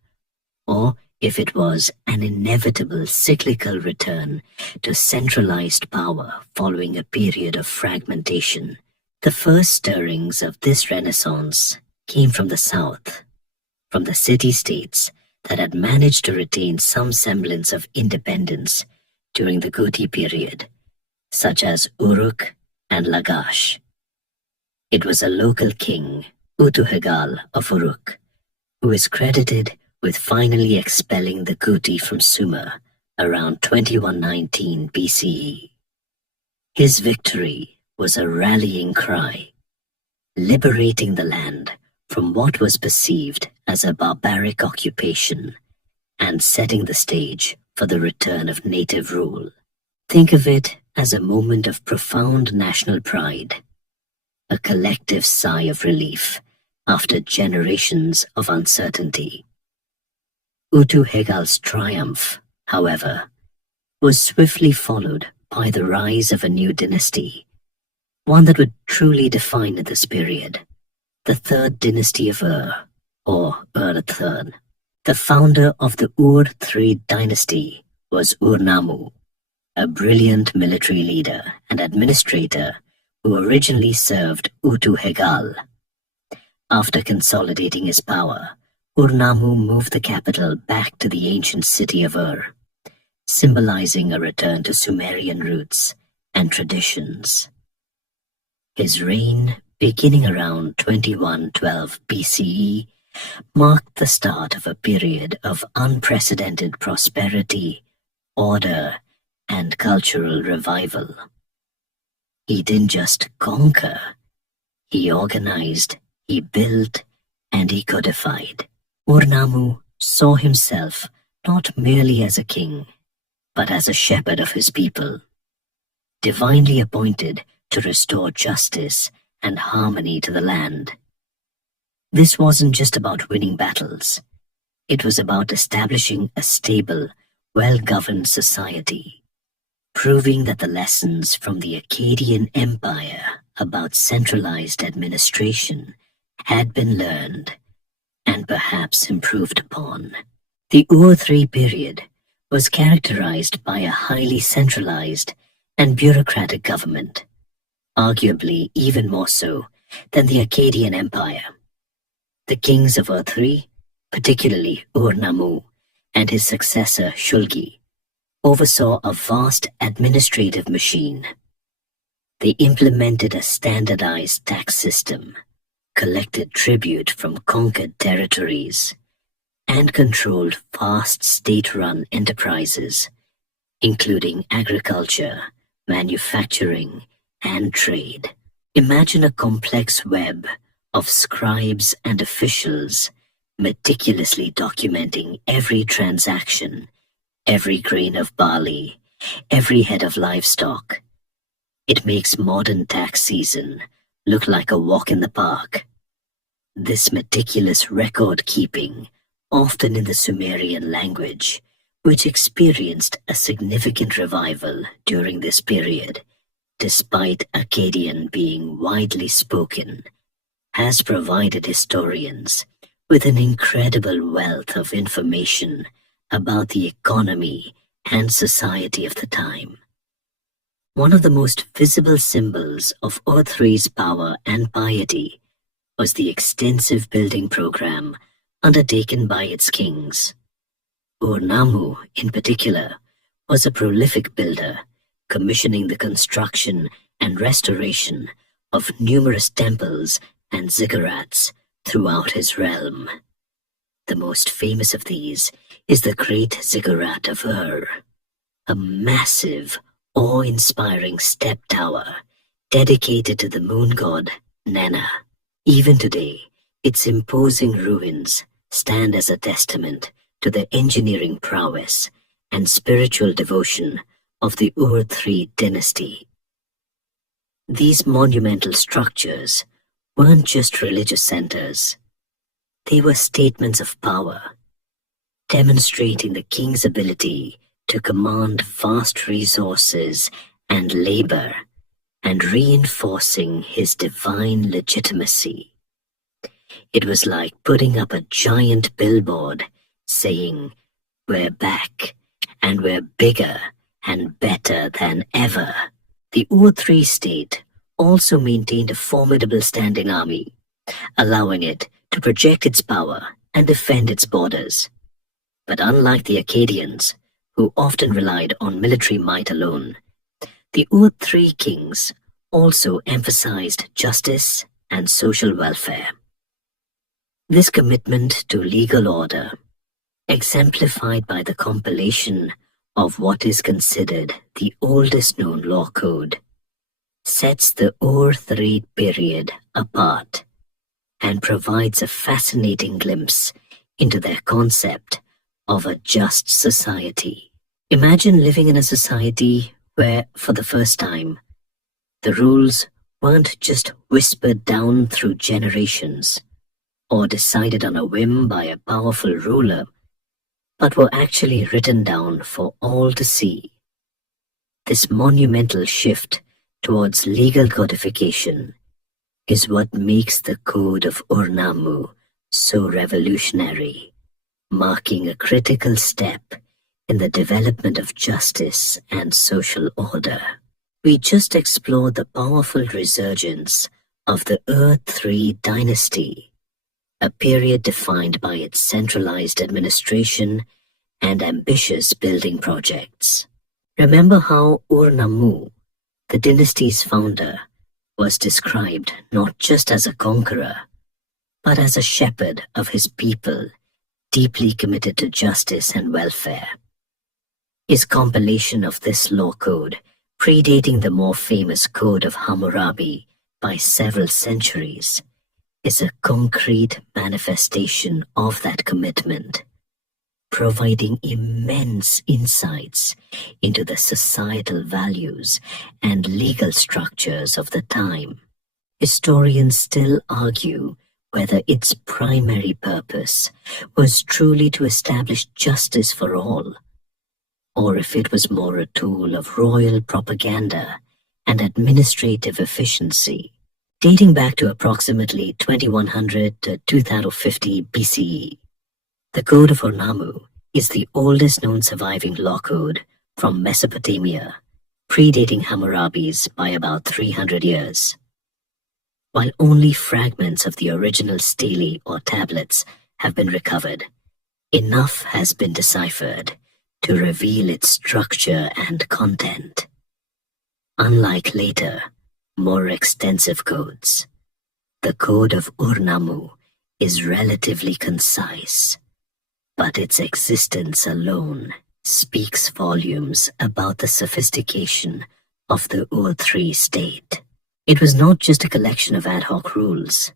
or if it was an inevitable cyclical return to centralized power following a period of fragmentation. The first stirrings of this renaissance came from the south, from the city-states that had managed to retain some semblance of independence during the Guti period, such as Uruk and Lagash. It was a local king, Utuhegal of Uruk, who is credited with finally expelling the Guti from Sumer around 2119 BCE. His victory was a rallying cry, liberating the land from what was perceived as a barbaric occupation and setting the stage for the return of native rule. Think of it as a moment of profound national pride, a collective sigh of relief after generations of uncertainty. Utuhegal's triumph, however, was swiftly followed by the rise of a new dynasty, one that would truly define this period, the Third Dynasty of Ur, or Ur III. The founder of the Ur-3 dynasty was Ur-Nammu, a brilliant military leader and administrator who originally served Utuhegal. After consolidating his power, Ur-Nammu moved the capital back to the ancient city of Ur, symbolizing a return to Sumerian roots and traditions. His reign, beginning around 2112 BCE, marked the start of a period of unprecedented prosperity, order, and cultural revival. He didn't just conquer, he organized, he built, and he codified. Ur-Nammu saw himself not merely as a king, but as a shepherd of his people, divinely appointed to restore justice and harmony to the land. This wasn't just about winning battles. It was about establishing a stable, well-governed society, proving that the lessons from the Akkadian Empire about centralized administration had been learned and perhaps improved upon. The Ur-3 period was characterized by a highly centralized and bureaucratic government, arguably even more so than the Akkadian Empire. The kings of Ur-3, particularly Ur-Nammu and his successor Shulgi, oversaw a vast administrative machine. They implemented a standardized tax system, collected tribute from conquered territories, and controlled vast state-run enterprises, including agriculture, manufacturing, and trade. Imagine a complex web of scribes and officials meticulously documenting every transaction, every grain of barley, every head of livestock. It makes modern tax season look like a walk in the park. This meticulous record-keeping, often in the Sumerian language, which experienced a significant revival during this period, despite Akkadian being widely spoken, has provided historians with an incredible wealth of information about the economy and society of the time. One of the most visible symbols of Ur-3's power and piety was the extensive building program undertaken by its kings. Ur-Nammu, in particular, was a prolific builder, commissioning the construction and restoration of numerous temples and ziggurats throughout his realm. The most famous of these is the Great Ziggurat of Ur, a massive, awe-inspiring step tower dedicated to the moon god Nana. Even today, its imposing ruins stand as a testament to the engineering prowess and spiritual devotion of the Ur III dynasty. These monumental structures weren't just religious centers. They were statements of power, demonstrating the king's ability to command vast resources and labor, and reinforcing his divine legitimacy. It was like putting up a giant billboard saying, "We're back, and we're bigger and better than ever." The Ur III state also maintained a formidable standing army, allowing it to project its power and defend its borders. But unlike the Akkadians, who often relied on military might alone, the Ur III kings also emphasized justice and social welfare. This commitment to legal order, exemplified by the compilation of what is considered the oldest known law code, sets the Ur III period apart and provides a fascinating glimpse into their concept of a just society. Imagine living in a society where, for the first time, the rules weren't just whispered down through generations or decided on a whim by a powerful ruler, but were actually written down for all to see. This monumental shift towards legal codification is what makes the Code of Ur-Nammu so revolutionary, marking a critical step in the development of justice and social order. We just explored the powerful resurgence of the Ur III dynasty, a period defined by its centralized administration and ambitious building projects. Remember how Ur-Nammu, the dynasty's founder, was described not just as a conqueror, but as a shepherd of his people, deeply committed to justice and welfare. His compilation of this law code, predating the more famous Code of Hammurabi by several centuries, is a concrete manifestation of that commitment, providing immense insights into the societal values and legal structures of the time. Historians still argue whether its primary purpose was truly to establish justice for all, or if it was more a tool of royal propaganda and administrative efficiency. Dating back to approximately 2100 to 2050 BCE, the Code of Ur-Nammu is the oldest known surviving law code from Mesopotamia, predating Hammurabi's by about 300 years. While only fragments of the original stele or tablets have been recovered, enough has been deciphered to reveal its structure and content. Unlike later, more extensive codes, the Code of Ur-Nammu is relatively concise, but its existence alone speaks volumes about the sophistication of the Ur III state. It was not just a collection of ad hoc rules.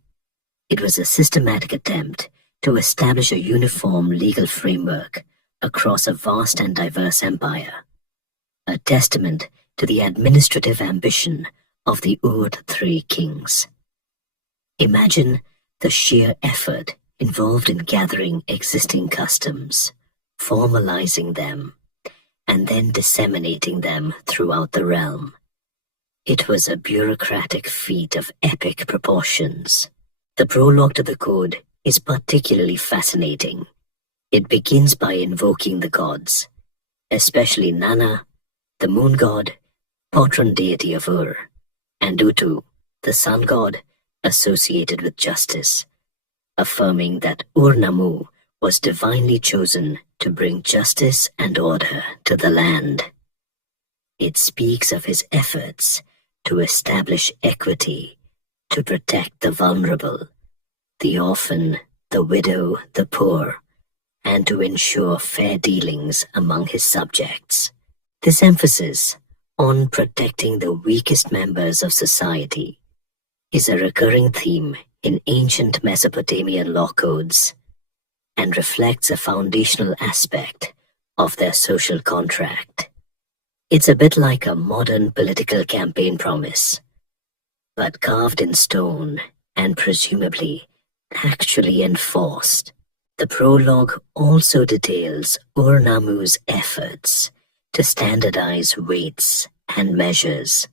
It was a systematic attempt to establish a uniform legal framework across a vast and diverse empire, a testament to the administrative ambition of the Ur III kings. Imagine the sheer effort involved in gathering existing customs, formalizing them, and then disseminating them throughout the realm. It was a bureaucratic feat of epic proportions. The prologue to the code is particularly fascinating. It begins by invoking the gods, especially Nana, the moon god, patron deity of Ur, and Utu, the sun god associated with justice, affirming that Ur-Nammu was divinely chosen to bring justice and order to the land. It speaks of his efforts to establish equity, to protect the vulnerable, the orphan, the widow, the poor, and to ensure fair dealings among his subjects. This emphasis on protecting the weakest members of society is a recurring theme in ancient Mesopotamian law codes and reflects a foundational aspect of their social contract. It's a bit like a modern political campaign promise, but carved in stone and presumably actually enforced. The prologue also details Ur-Nammu's efforts to standardize weights and measures,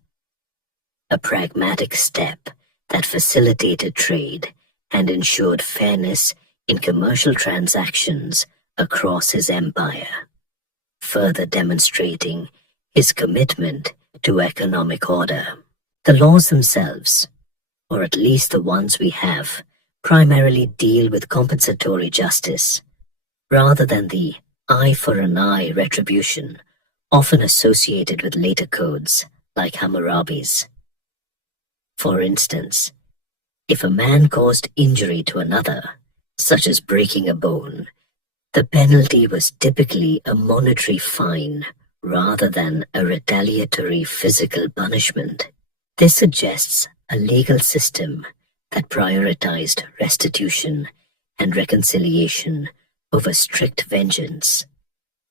a pragmatic step that facilitated trade and ensured fairness in commercial transactions across his empire, further demonstrating his commitment to economic order. The laws themselves, or at least the ones we have, primarily deal with compensatory justice, rather than the eye for an eye retribution often associated with later codes like Hammurabi's. For instance, if a man caused injury to another, such as breaking a bone, the penalty was typically a monetary fine rather than a retaliatory physical punishment. This suggests a legal system that prioritized restitution and reconciliation over strict vengeance,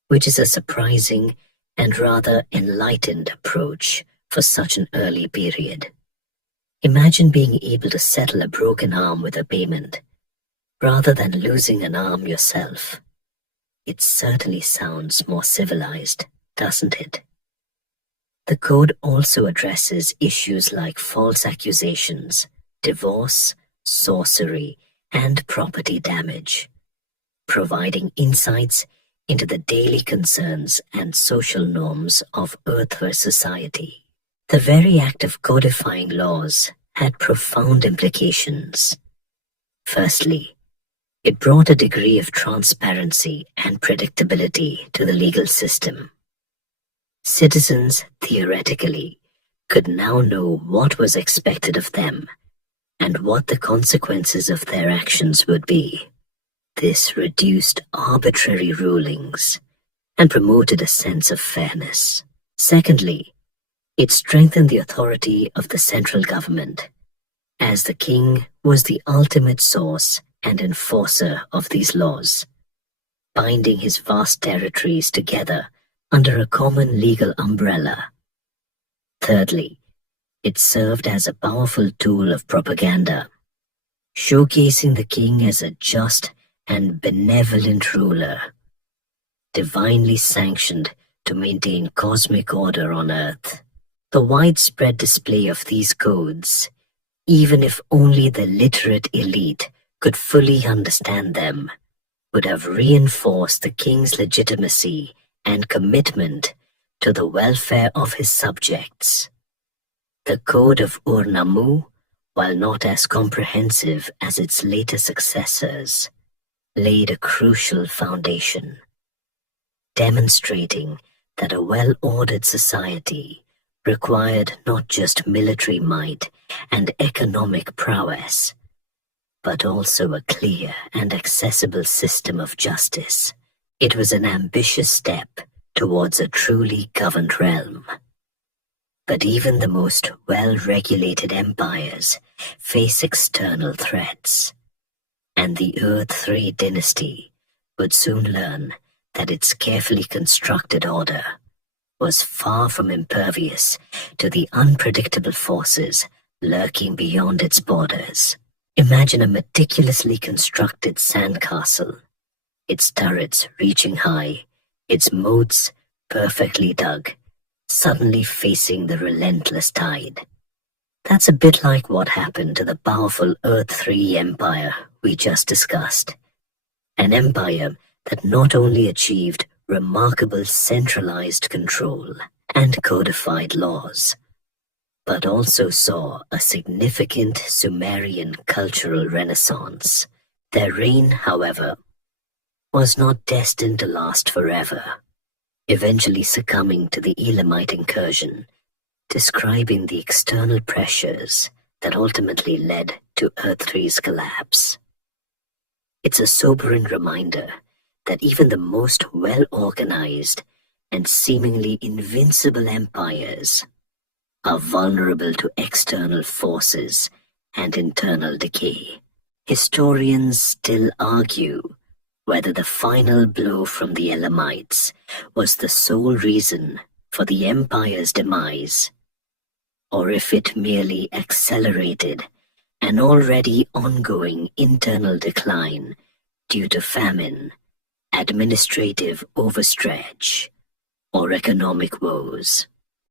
which is a surprising and rather enlightened approach for such an early period. Imagine being able to settle a broken arm with a payment, rather than losing an arm yourself. It certainly sounds more civilized, doesn't it? The code also addresses issues like false accusations, divorce, sorcery, and property damage, providing insights into the daily concerns and social norms of Earthver society. The very act of codifying laws had profound implications. Firstly, it brought a degree of transparency and predictability to the legal system. Citizens, theoretically, could now know what was expected of them and what the consequences of their actions would be. This reduced arbitrary rulings and promoted a sense of fairness. Secondly, it strengthened the authority of the central government, as the king was the ultimate source and enforcer of these laws, binding his vast territories together under a common legal umbrella. Thirdly, it served as a powerful tool of propaganda, showcasing the king as a just and benevolent ruler, divinely sanctioned to maintain cosmic order on Earth. The widespread display of these codes, even if only the literate elite could fully understand them, would have reinforced the king's legitimacy and commitment to the welfare of his subjects. The Code of Ur-Nammu, while not as comprehensive as its later successors, laid a crucial foundation, demonstrating that a well-ordered society required not just military might and economic prowess, but also a clear and accessible system of justice. It was an ambitious step towards a truly governed realm. But even the most well-regulated empires face external threats, and the Earth III dynasty would soon learn that its carefully constructed order was far from impervious to the unpredictable forces lurking beyond its borders. Imagine a meticulously constructed sandcastle, its turrets reaching high, its moats perfectly dug, suddenly facing the relentless tide. That's a bit like what happened to the powerful Earth III empire we just discussed. An empire that not only achieved remarkable centralized control and codified laws, but also saw a significant Sumerian cultural renaissance. Their reign, however, was not destined to last forever, eventually succumbing to the Elamite incursion, describing the external pressures that ultimately led to Earth-3's collapse. It's a sobering reminder that even the most well-organized and seemingly invincible empires are vulnerable to external forces and internal decay. Historians still argue whether the final blow from the Elamites was the sole reason for the empire's demise, or if it merely accelerated an already ongoing internal decline due to famine, administrative overstretch, or economic woes.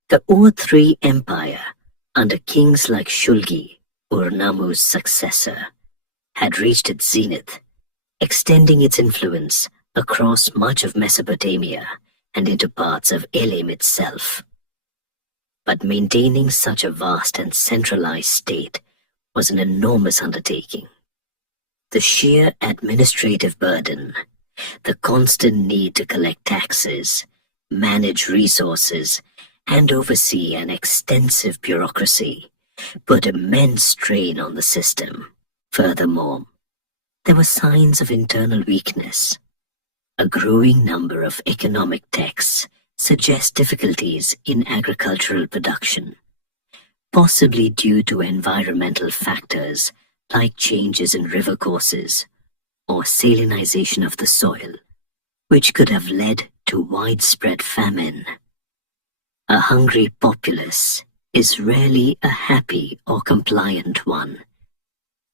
The Ur-3 Empire, under kings like Shulgi, Ur-Nammu's successor, had reached its zenith, extending its influence across much of Mesopotamia and into parts of Elam itself. But maintaining such a vast and centralized state was an enormous undertaking. The sheer administrative burden, the constant need to collect taxes, manage resources, and oversee an extensive bureaucracy put immense strain on the system. Furthermore, there were signs of internal weakness. A growing number of economic texts suggest difficulties in agricultural production, possibly due to environmental factors like changes in river courses or salinization of the soil, which could have led to widespread famine. A hungry populace is rarely a happy or compliant one,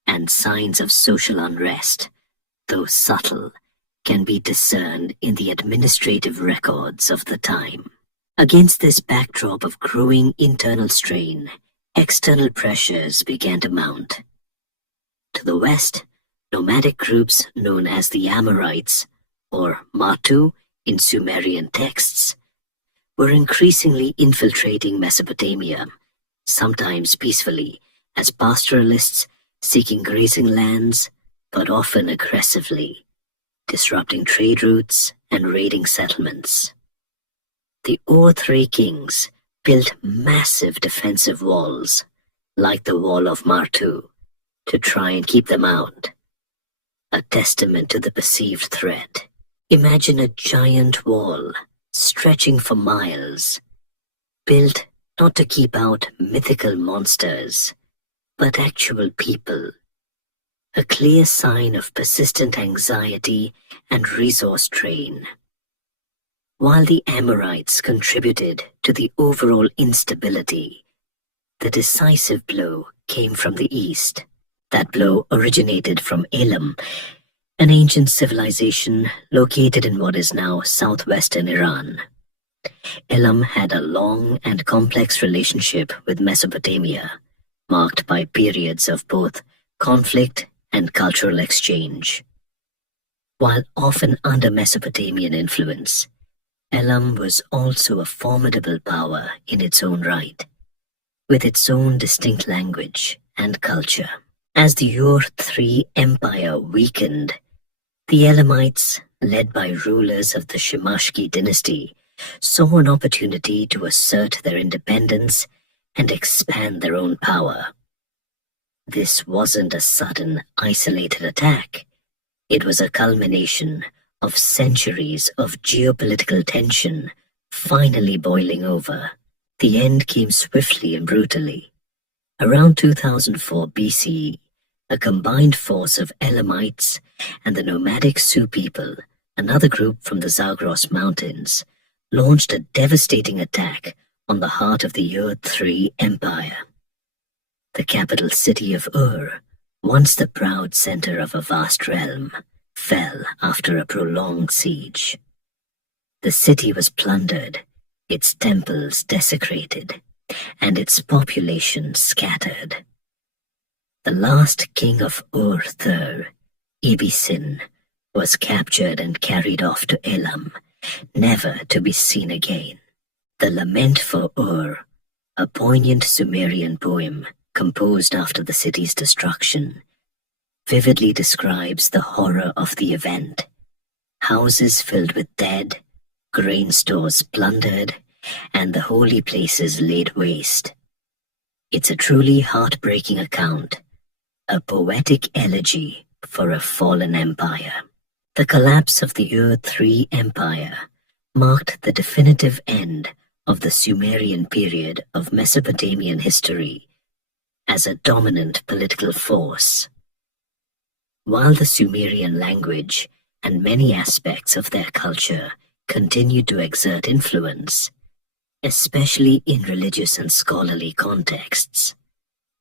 and signs of social unrest, though subtle, can be discerned in the administrative records of the time. Against this backdrop of growing internal strain, external pressures began to mount. To the west, nomadic groups known as the Amorites, or Matu in Sumerian texts, were increasingly infiltrating Mesopotamia, sometimes peacefully, as pastoralists seeking grazing lands, but often aggressively, disrupting trade routes and raiding settlements. The Ur-3 kings built massive defensive walls, like the Wall of Martu, to try and keep them out, a testament to the perceived threat. Imagine a giant wall stretching for miles, built not to keep out mythical monsters, but actual people. A clear sign of persistent anxiety and resource drain. While the Amorites contributed to the overall instability, the decisive blow came from the east. That blow originated from Elam, an ancient civilization located in what is now southwestern Iran. Elam had a long and complex relationship with Mesopotamia, marked by periods of both conflict and cultural exchange. While often under Mesopotamian influence, Elam was also a formidable power in its own right, with its own distinct language and culture. As the Ur-3 Empire weakened, the Elamites, led by rulers of the Shimashki dynasty, saw an opportunity to assert their independence and expand their own power. This wasn't a sudden, isolated attack. It was a culmination of centuries of geopolitical tension finally boiling over. The end came swiftly and brutally. Around 2004 BCE, a combined force of Elamites and the nomadic Sioux people, another group from the Zagros Mountains, launched a devastating attack on the heart of the Ur-3 Empire. The capital city of Ur, once the proud center of a vast realm, fell after a prolonged siege. The city was plundered, its temples desecrated, and its population scattered. The last king of Ur-Thur, Ibisin, was captured and carried off to Elam, never to be seen again. The Lament for Ur, a poignant Sumerian poem composed after the city's destruction, vividly describes the horror of the event. houses filled with dead, grain stores plundered, and the holy places laid waste. It's a truly heartbreaking account, a poetic elegy for a fallen empire. The collapse of the Ur III Empire marked the definitive end of the Sumerian period of Mesopotamian history as a dominant political force. While the Sumerian language and many aspects of their culture continued to exert influence, especially in religious and scholarly contexts,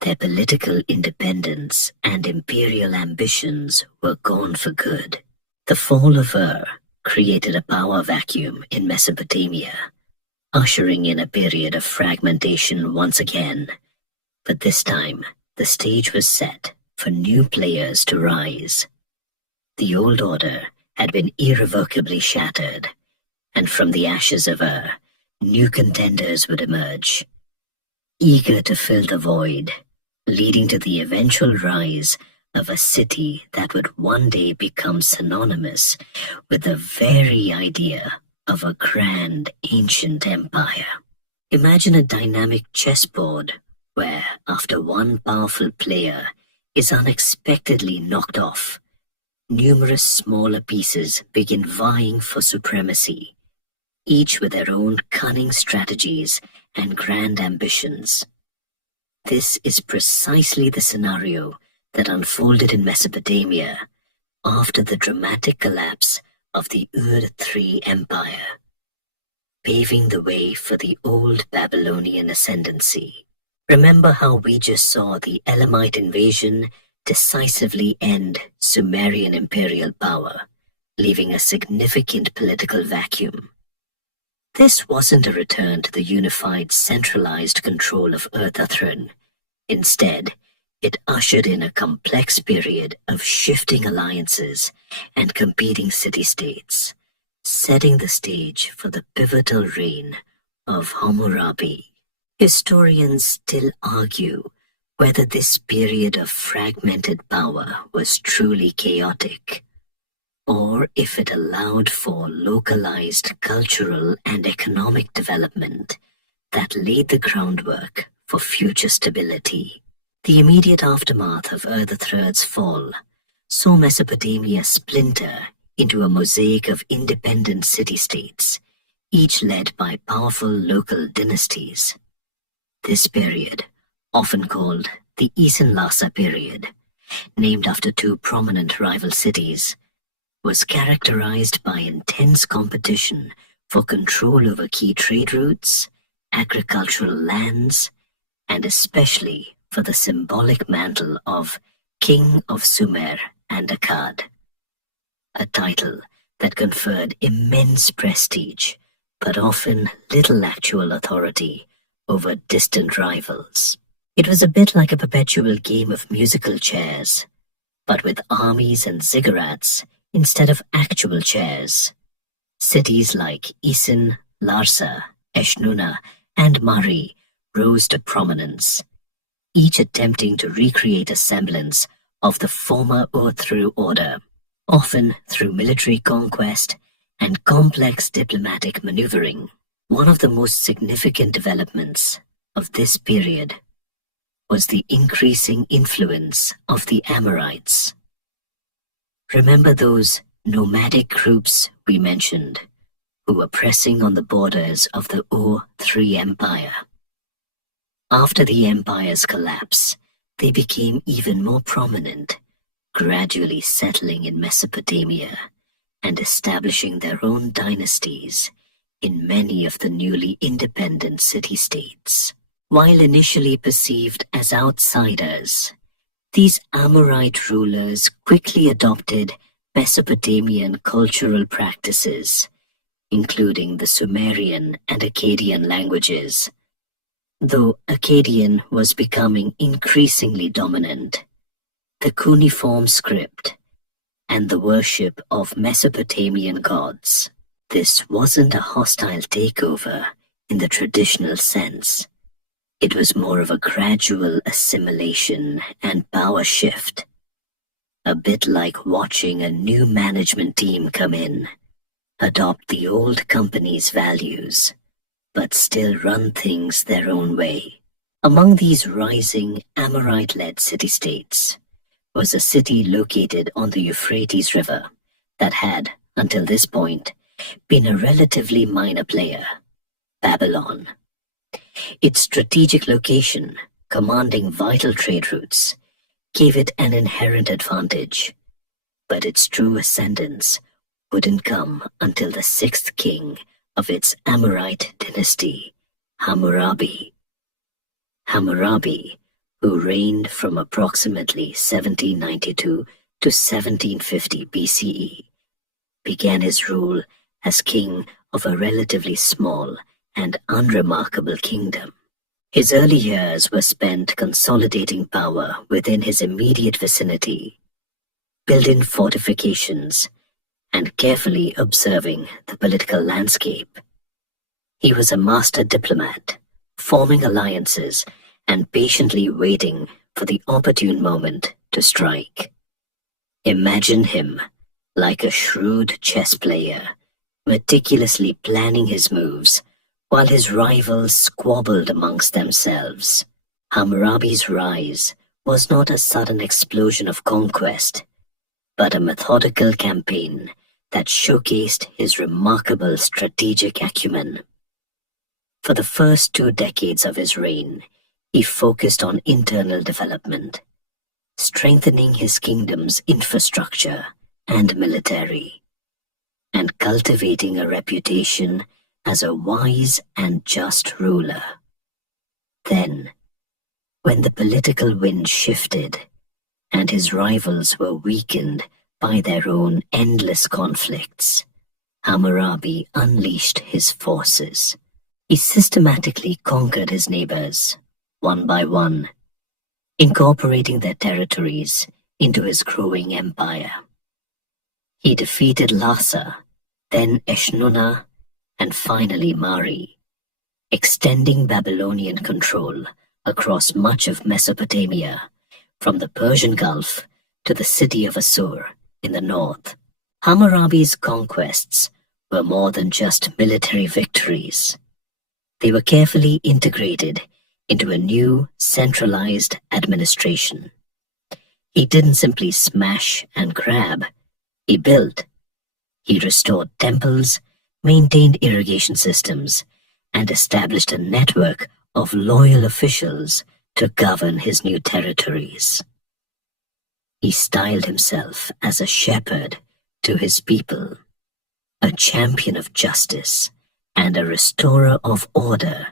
their political independence and imperial ambitions were gone for good. The fall of Ur created a power vacuum in Mesopotamia, ushering in a period of fragmentation once again. But this time, the stage was set for new players to rise. The old order had been irrevocably shattered, and from the ashes of Ur, new contenders would emerge, eager to fill the void, leading to the eventual rise of a city that would one day become synonymous with the very idea of a grand ancient empire. Imagine a dynamic chessboard where, after one powerful player is unexpectedly knocked off, numerous smaller pieces begin vying for supremacy, each with their own cunning strategies and grand ambitions. This is precisely the scenario that unfolded in Mesopotamia after the dramatic collapse of the Ur III Empire, paving the way for the old Babylonian ascendancy. Remember how we just saw the Elamite invasion decisively end Sumerian imperial power, leaving a significant political vacuum. This wasn't a return to the unified, centralized control of Ur-Thathrun. Instead, it ushered in a complex period of shifting alliances and competing city-states, setting the stage for the pivotal reign of Hammurabi. Historians still argue whether this period of fragmented power was truly chaotic, or if it allowed for localized cultural and economic development that laid the groundwork for future stability. The immediate aftermath of Ur-Thathrun's fall saw Mesopotamia splinter into a mosaic of independent city-states, each led by powerful local dynasties. This period, often called the Isin-Lhasa period, named after two prominent rival cities, was characterized by intense competition for control over key trade routes, agricultural lands, and especially for the symbolic mantle of King of Sumer and Akkad, a title that conferred immense prestige but often little actual authority over distant rivals. It was a bit like a perpetual game of musical chairs, but with armies and ziggurats instead of actual chairs. Cities like Isin, Larsa, Eshnunna, and Mari rose to prominence, each attempting to recreate a semblance of the former Ur-Thru order, often through military conquest and complex diplomatic maneuvering. One of the most significant developments of this period was the increasing influence of the Amorites. Remember those nomadic groups we mentioned, who were pressing on the borders of the Ur III Empire? After the empire's collapse, they became even more prominent, gradually settling in Mesopotamia and establishing their own dynasties in many of the newly independent city-states. While initially perceived as outsiders, these Amorite rulers quickly adopted Mesopotamian cultural practices, including the Sumerian and Akkadian languages. Though Akkadian was becoming increasingly dominant, the cuneiform script and the worship of Mesopotamian gods. This wasn't a hostile takeover in the traditional sense. It was more of a gradual assimilation and power shift, a bit like watching a new management team come in. adopt the old company's values, but still run things their own way. Among these rising Amorite-led city-states was a city located on the Euphrates River that had, until this point, been a relatively minor player, Babylon. Its strategic location, commanding vital trade routes, gave it an inherent advantage, but its true ascendance wouldn't come until the sixth king of its Amorite dynasty, Hammurabi. Hammurabi, who reigned from approximately 1792 to 1750 BCE, began his rule as king of a relatively small and unremarkable kingdom. His early years were spent consolidating power within his immediate vicinity, building fortifications, and carefully observing the political landscape. He was a master diplomat, forming alliances and patiently waiting for the opportune moment to strike. Imagine him like a shrewd chess player, meticulously planning his moves while his rivals squabbled amongst themselves. Hammurabi's rise was not a sudden explosion of conquest, but a methodical campaign that showcased his remarkable strategic acumen. For the first 2 decades of his reign, he focused on internal development, strengthening his kingdom's infrastructure and military, and cultivating a reputation as a wise and just ruler. Then, when the political wind shifted and his rivals were weakened by their own endless conflicts, Hammurabi unleashed his forces. He systematically conquered his neighbors, one by one, incorporating their territories into his growing empire. He defeated Lhasa, then Eshnunna, and finally Mari, extending Babylonian control across much of Mesopotamia, from the Persian Gulf to the city of Assur in the north. Hammurabi's conquests were more than just military victories. They were carefully integrated into a new, centralized administration. He didn't simply smash and grab, he built. He restored temples, maintained irrigation systems, and established a network of loyal officials to govern his new territories. He styled himself as a shepherd to his people, a champion of justice, and a restorer of order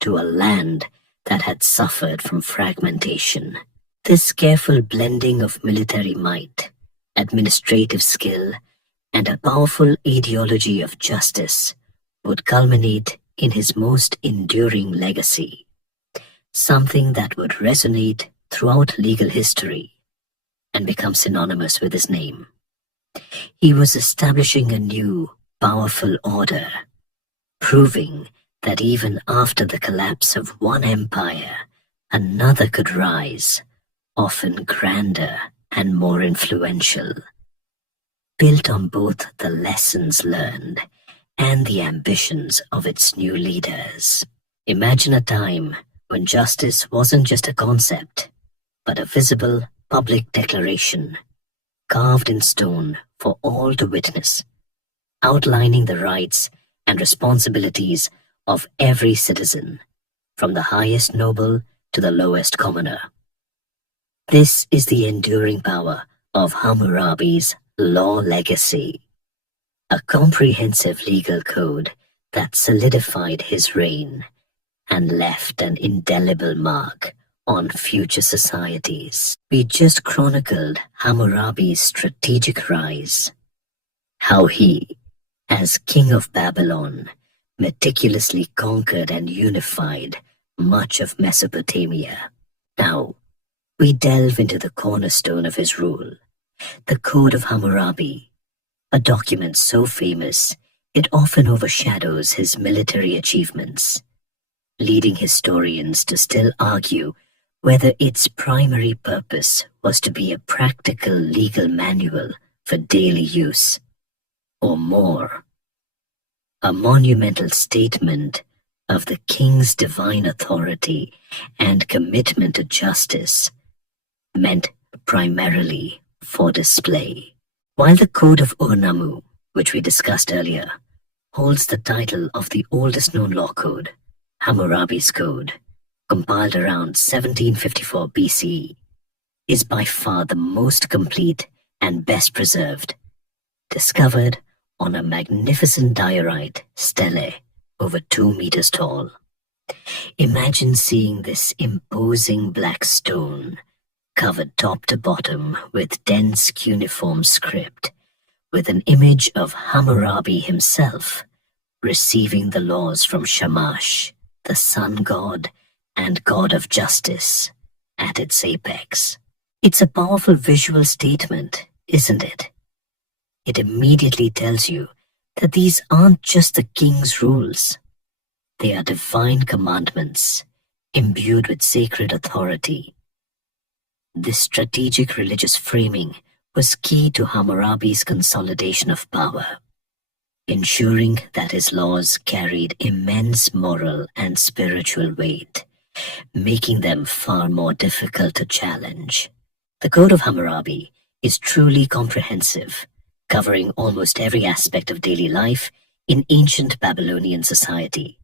to a land that had suffered from fragmentation. This careful blending of military might, administrative skill, and a powerful ideology of justice would culminate in his most enduring legacy, something that would resonate throughout legal history and become synonymous with his name. He was establishing a new, powerful order, proving that even after the collapse of one empire, another could rise, often grander and more influential, built on both the lessons learned and the ambitions of its new leaders. Imagine a time when justice wasn't just a concept, but a visible public declaration, carved in stone for all to witness, outlining the rights and responsibilities of every citizen, from the highest noble to the lowest commoner. This is the enduring power of Hammurabi's law legacy, a comprehensive legal code that solidified his reign and left an indelible mark on future societies. We just chronicled Hammurabi's strategic rise, how he, as king of Babylon, meticulously conquered and unified much of Mesopotamia. Now, we delve into the cornerstone of his rule, the Code of Hammurabi, a document so famous it often overshadows his military achievements, leading historians to still argue whether its primary purpose was to be a practical legal manual for daily use, or more, a monumental statement of the king's divine authority and commitment to justice, meant primarily for display. While the Code of Urnamu, which we discussed earlier, holds the title of the oldest known law code, Hammurabi's Code, compiled around 1754 BCE, is by far the most complete and best preserved, discovered on a magnificent diorite stele over 2 meters tall. Imagine seeing this imposing black stone, covered top to bottom with dense cuneiform script, with an image of Hammurabi himself receiving the laws from Shamash, the sun god and god of justice, at its apex. It's a powerful visual statement, isn't it? It immediately tells you that these aren't just the king's rules. They are divine commandments, imbued with sacred authority. This strategic religious framing was key to Hammurabi's consolidation of power, ensuring that his laws carried immense moral and spiritual weight, making them far more difficult to challenge. The Code of Hammurabi is truly comprehensive, covering almost every aspect of daily life in ancient Babylonian society.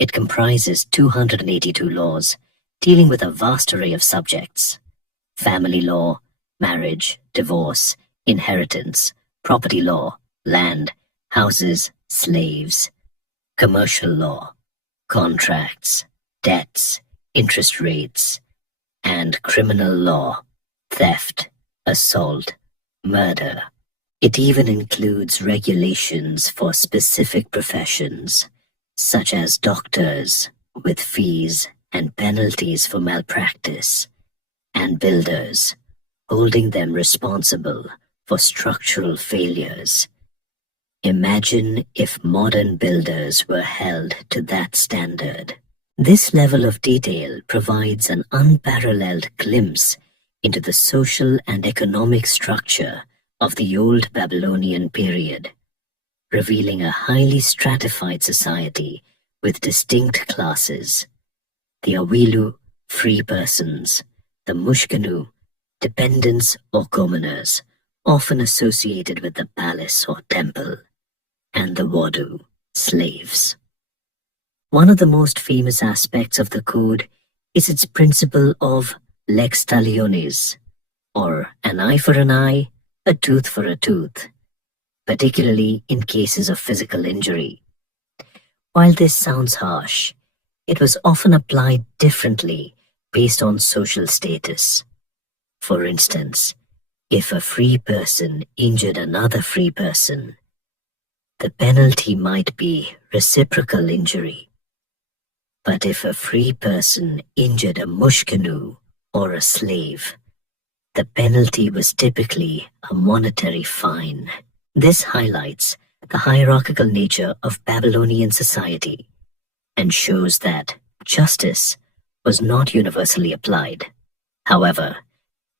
It comprises 282 laws, dealing with a vast array of subjects: family law, marriage, divorce, inheritance, property law, land, houses, slaves, commercial law, contracts, debts, interest rates, and criminal law, theft, assault, murder. It even includes regulations for specific professions, such as doctors, with fees and penalties for malpractice, and builders, holding them responsible for structural failures. Imagine if modern builders were held to that standard. This level of detail provides an unparalleled glimpse into the social and economic structure of the old Babylonian period, revealing a highly stratified society with distinct classes: the Awilu, free persons; the Mushkanu, dependents or commoners, often associated with the palace or temple; and the Wadu, slaves. One of the most famous aspects of the code is its principle of lex talionis, or an eye for an eye, a tooth for a tooth, particularly in cases of physical injury. While this sounds harsh, it was often applied differently based on social status. For instance, if a free person injured another free person, the penalty might be reciprocal injury. But if a free person injured a mushkanu, or a slave, the penalty was typically a monetary fine. This highlights the hierarchical nature of Babylonian society and shows that justice was not universally applied. However,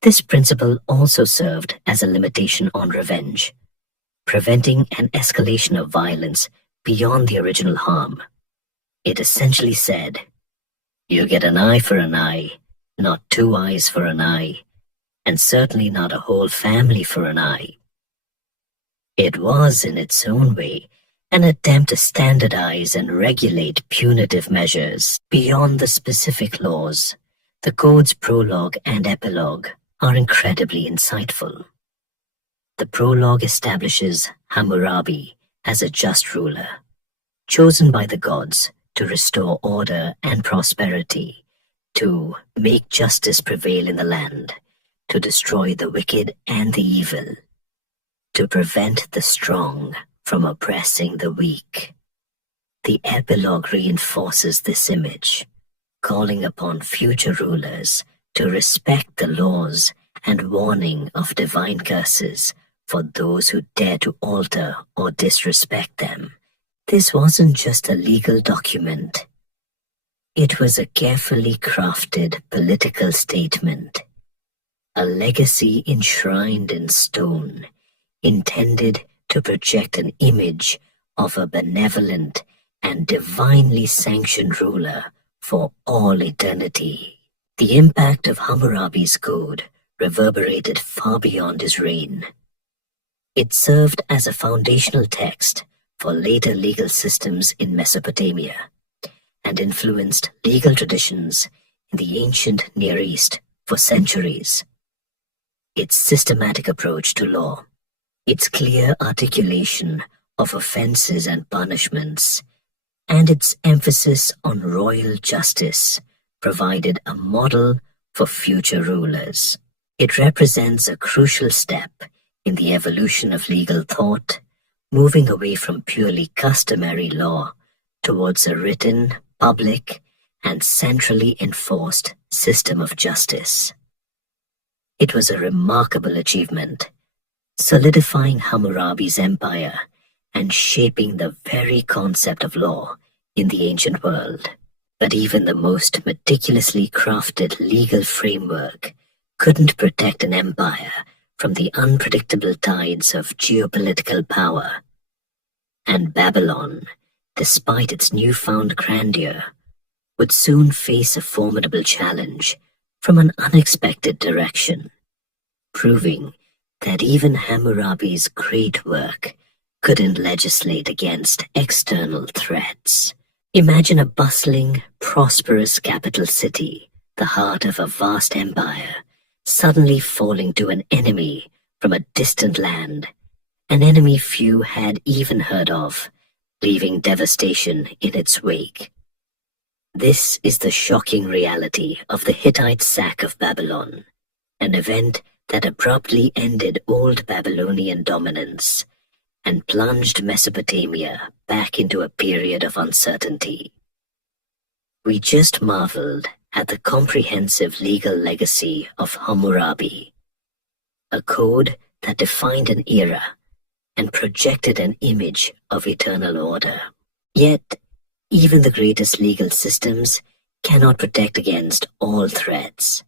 this principle also served as a limitation on revenge, preventing an escalation of violence beyond the original harm. It essentially said, you get an eye for an eye, not 2 eyes for an eye, and certainly not a whole family for an eye. It was, in its own way, an attempt to standardize and regulate punitive measures beyond the specific laws. The code's prologue and epilogue are incredibly insightful. The prologue establishes Hammurabi as a just ruler, chosen by the gods to restore order and prosperity, to make justice prevail in the land, to destroy the wicked and the evil, to prevent the strong from oppressing the weak. The epilogue reinforces this image, calling upon future rulers to respect the laws and warning of divine curses for those who dare to alter or disrespect them. This wasn't just a legal document. It was a carefully crafted political statement, a legacy enshrined in stone, intended to project an image of a benevolent and divinely sanctioned ruler for all eternity. The impact of Hammurabi's code reverberated far beyond his reign. It served as a foundational text for later legal systems in Mesopotamia and influenced legal traditions in the ancient Near East for centuries. Its systematic approach to law, its clear articulation of offenses and punishments, and its emphasis on royal justice provided a model for future rulers. It represents a crucial step in the evolution of legal thought, moving away from purely customary law towards a written, public, and centrally enforced system of justice. It was a remarkable achievement, solidifying Hammurabi's empire and shaping the very concept of law in the ancient world. But even the most meticulously crafted legal framework couldn't protect an empire from the unpredictable tides of geopolitical power. And Babylon, despite its newfound grandeur, would soon face a formidable challenge from an unexpected direction, proving that even Hammurabi's great work couldn't legislate against external threats. Imagine a bustling, prosperous capital city, the heart of a vast empire, suddenly falling to an enemy from a distant land, an enemy few had even heard of, leaving devastation in its wake. This is the shocking reality of the Hittite sack of Babylon, an event that abruptly ended old Babylonian dominance and plunged Mesopotamia back into a period of uncertainty. We just marveled at the comprehensive legal legacy of Hammurabi, a code that defined an era and projected an image of eternal order. Yet, even the greatest legal systems cannot protect against all threats,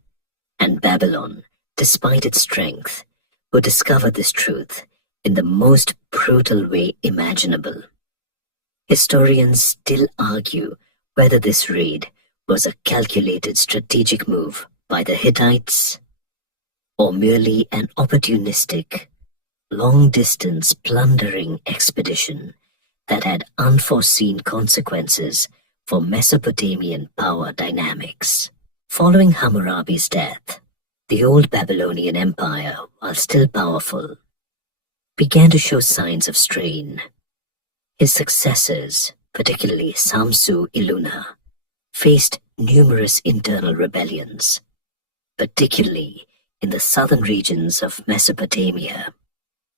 and Babylon, despite its strength, would discover this truth in the most brutal way imaginable. Historians still argue whether this raid was a calculated strategic move by the Hittites or merely an opportunistic, long-distance plundering expedition that had unforeseen consequences for Mesopotamian power dynamics. Following Hammurabi's death, the old Babylonian Empire, while still powerful, began to show signs of strain. His successors, particularly Samsu-Iluna, faced numerous internal rebellions, particularly in the southern regions of Mesopotamia,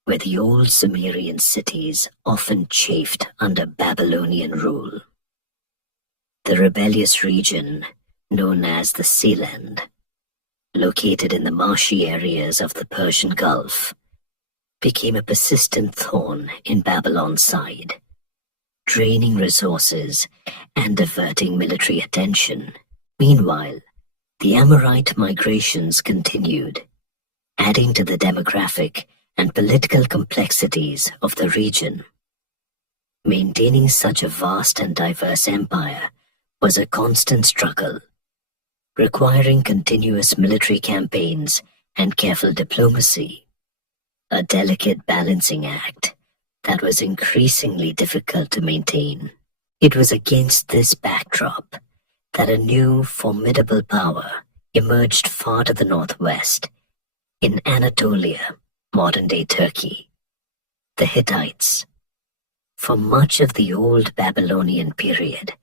where the old Sumerian cities often chafed under Babylonian rule. The rebellious region, known as the Sealand, located in the marshy areas of the Persian Gulf, became a persistent thorn in Babylon's side, draining resources and diverting military attention. Meanwhile, the Amorite migrations continued, adding to the demographic and political complexities of the region. Maintaining such a vast and diverse empire was a constant struggle, requiring continuous military campaigns and careful diplomacy, a delicate balancing act that was increasingly difficult to maintain. It was against this backdrop that a new, formidable power emerged far to the northwest, in Anatolia, modern-day Turkey, the Hittites. For much of the old Babylonian period,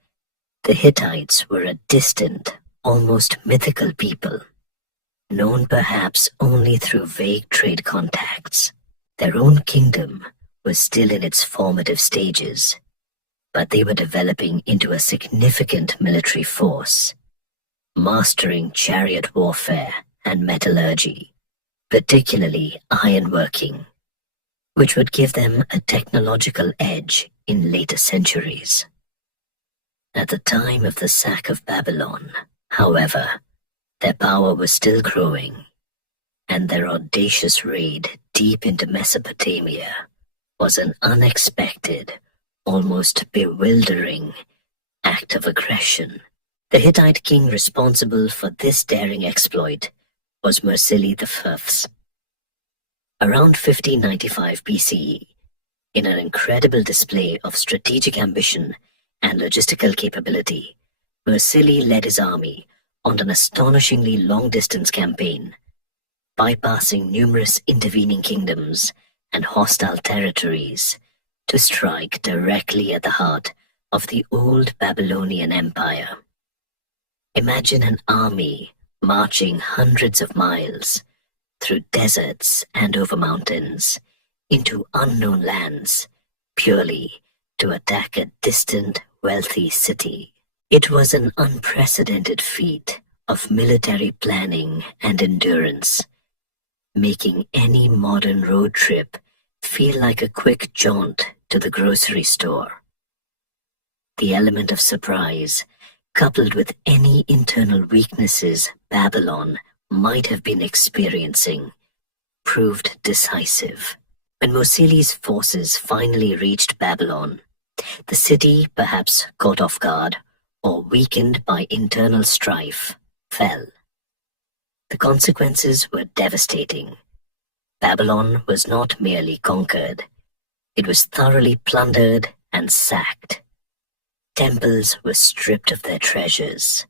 the Hittites were a distant, almost mythical people, known perhaps only through vague trade contacts. Their own kingdom was still in its formative stages, but they were developing into a significant military force, mastering chariot warfare and metallurgy, particularly ironworking, which would give them a technological edge in later centuries. At the time of the sack of Babylon, however, their power was still growing, and their audacious raid deep into Mesopotamia was an unexpected, almost bewildering act of aggression. The Hittite king responsible for this daring exploit was Mursili I. Around 1595 BCE, in an incredible display of strategic ambition and logistical capability, Mursili led his army on an astonishingly long-distance campaign, bypassing numerous intervening kingdoms and hostile territories to strike directly at the heart of the old Babylonian Empire. Imagine an army marching hundreds of miles through deserts and over mountains into unknown lands purely to attack a distant, wealthy city. It was an unprecedented feat of military planning and endurance, making any modern road trip feel like a quick jaunt to the grocery store. The element of surprise, coupled with any internal weaknesses Babylon might have been experiencing, proved decisive. When Mursili's forces finally reached Babylon, the city, perhaps caught off guard or weakened by internal strife, fell. The consequences were devastating. Babylon was not merely conquered, it was thoroughly plundered and sacked. Temples were stripped of their treasures.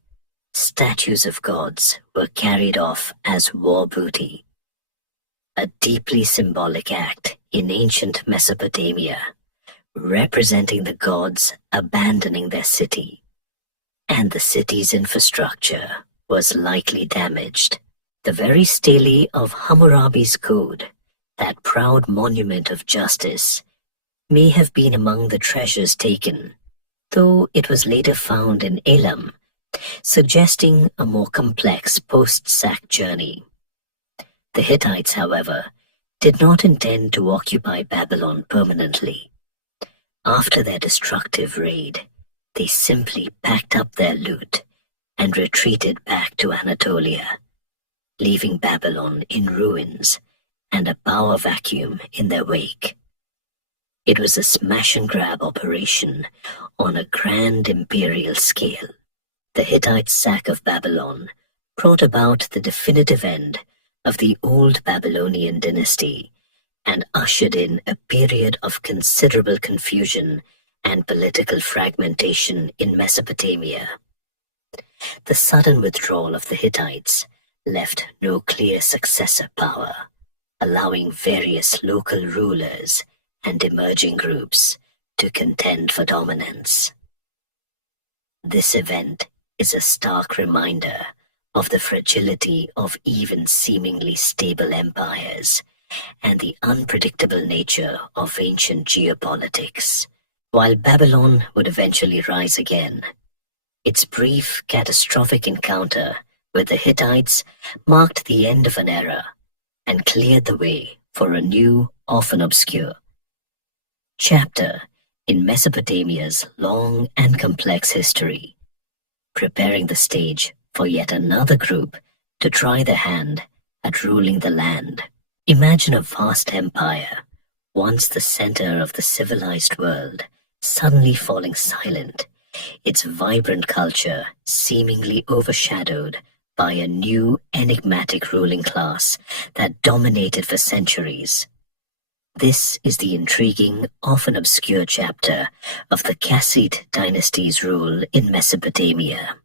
Statues of gods were carried off as war booty. A deeply symbolic act in ancient Mesopotamia, representing the gods abandoning their city. And the city's infrastructure was likely damaged. The very stele of Hammurabi's code, that proud monument of justice, may have been among the treasures taken, though it was later found in Elam, suggesting a more complex post-sack journey. The Hittites, however, did not intend to occupy Babylon permanently. After their destructive raid, they simply packed up their loot and retreated back to Anatolia, leaving Babylon in ruins and a power vacuum in their wake. It was a smash-and-grab operation on a grand imperial scale. The Hittite sack of Babylon brought about the definitive end of the old Babylonian dynasty and ushered in a period of considerable confusion and political fragmentation in Mesopotamia. The sudden withdrawal of the Hittites left no clear successor power, allowing various local rulers and emerging groups to contend for dominance. This event is a stark reminder of the fragility of even seemingly stable empires and the unpredictable nature of ancient geopolitics. While Babylon would eventually rise again, its brief, catastrophic encounter with the Hittites marked the end of an era and cleared the way for a new, often obscure, chapter in Mesopotamia's long and complex history, preparing the stage for yet another group to try their hand at ruling the land. Imagine a vast empire, once the center of the civilized world, suddenly falling silent, its vibrant culture seemingly overshadowed by a new, enigmatic ruling class that dominated for centuries. This is the intriguing, often obscure chapter of the Kassite dynasty's rule in Mesopotamia.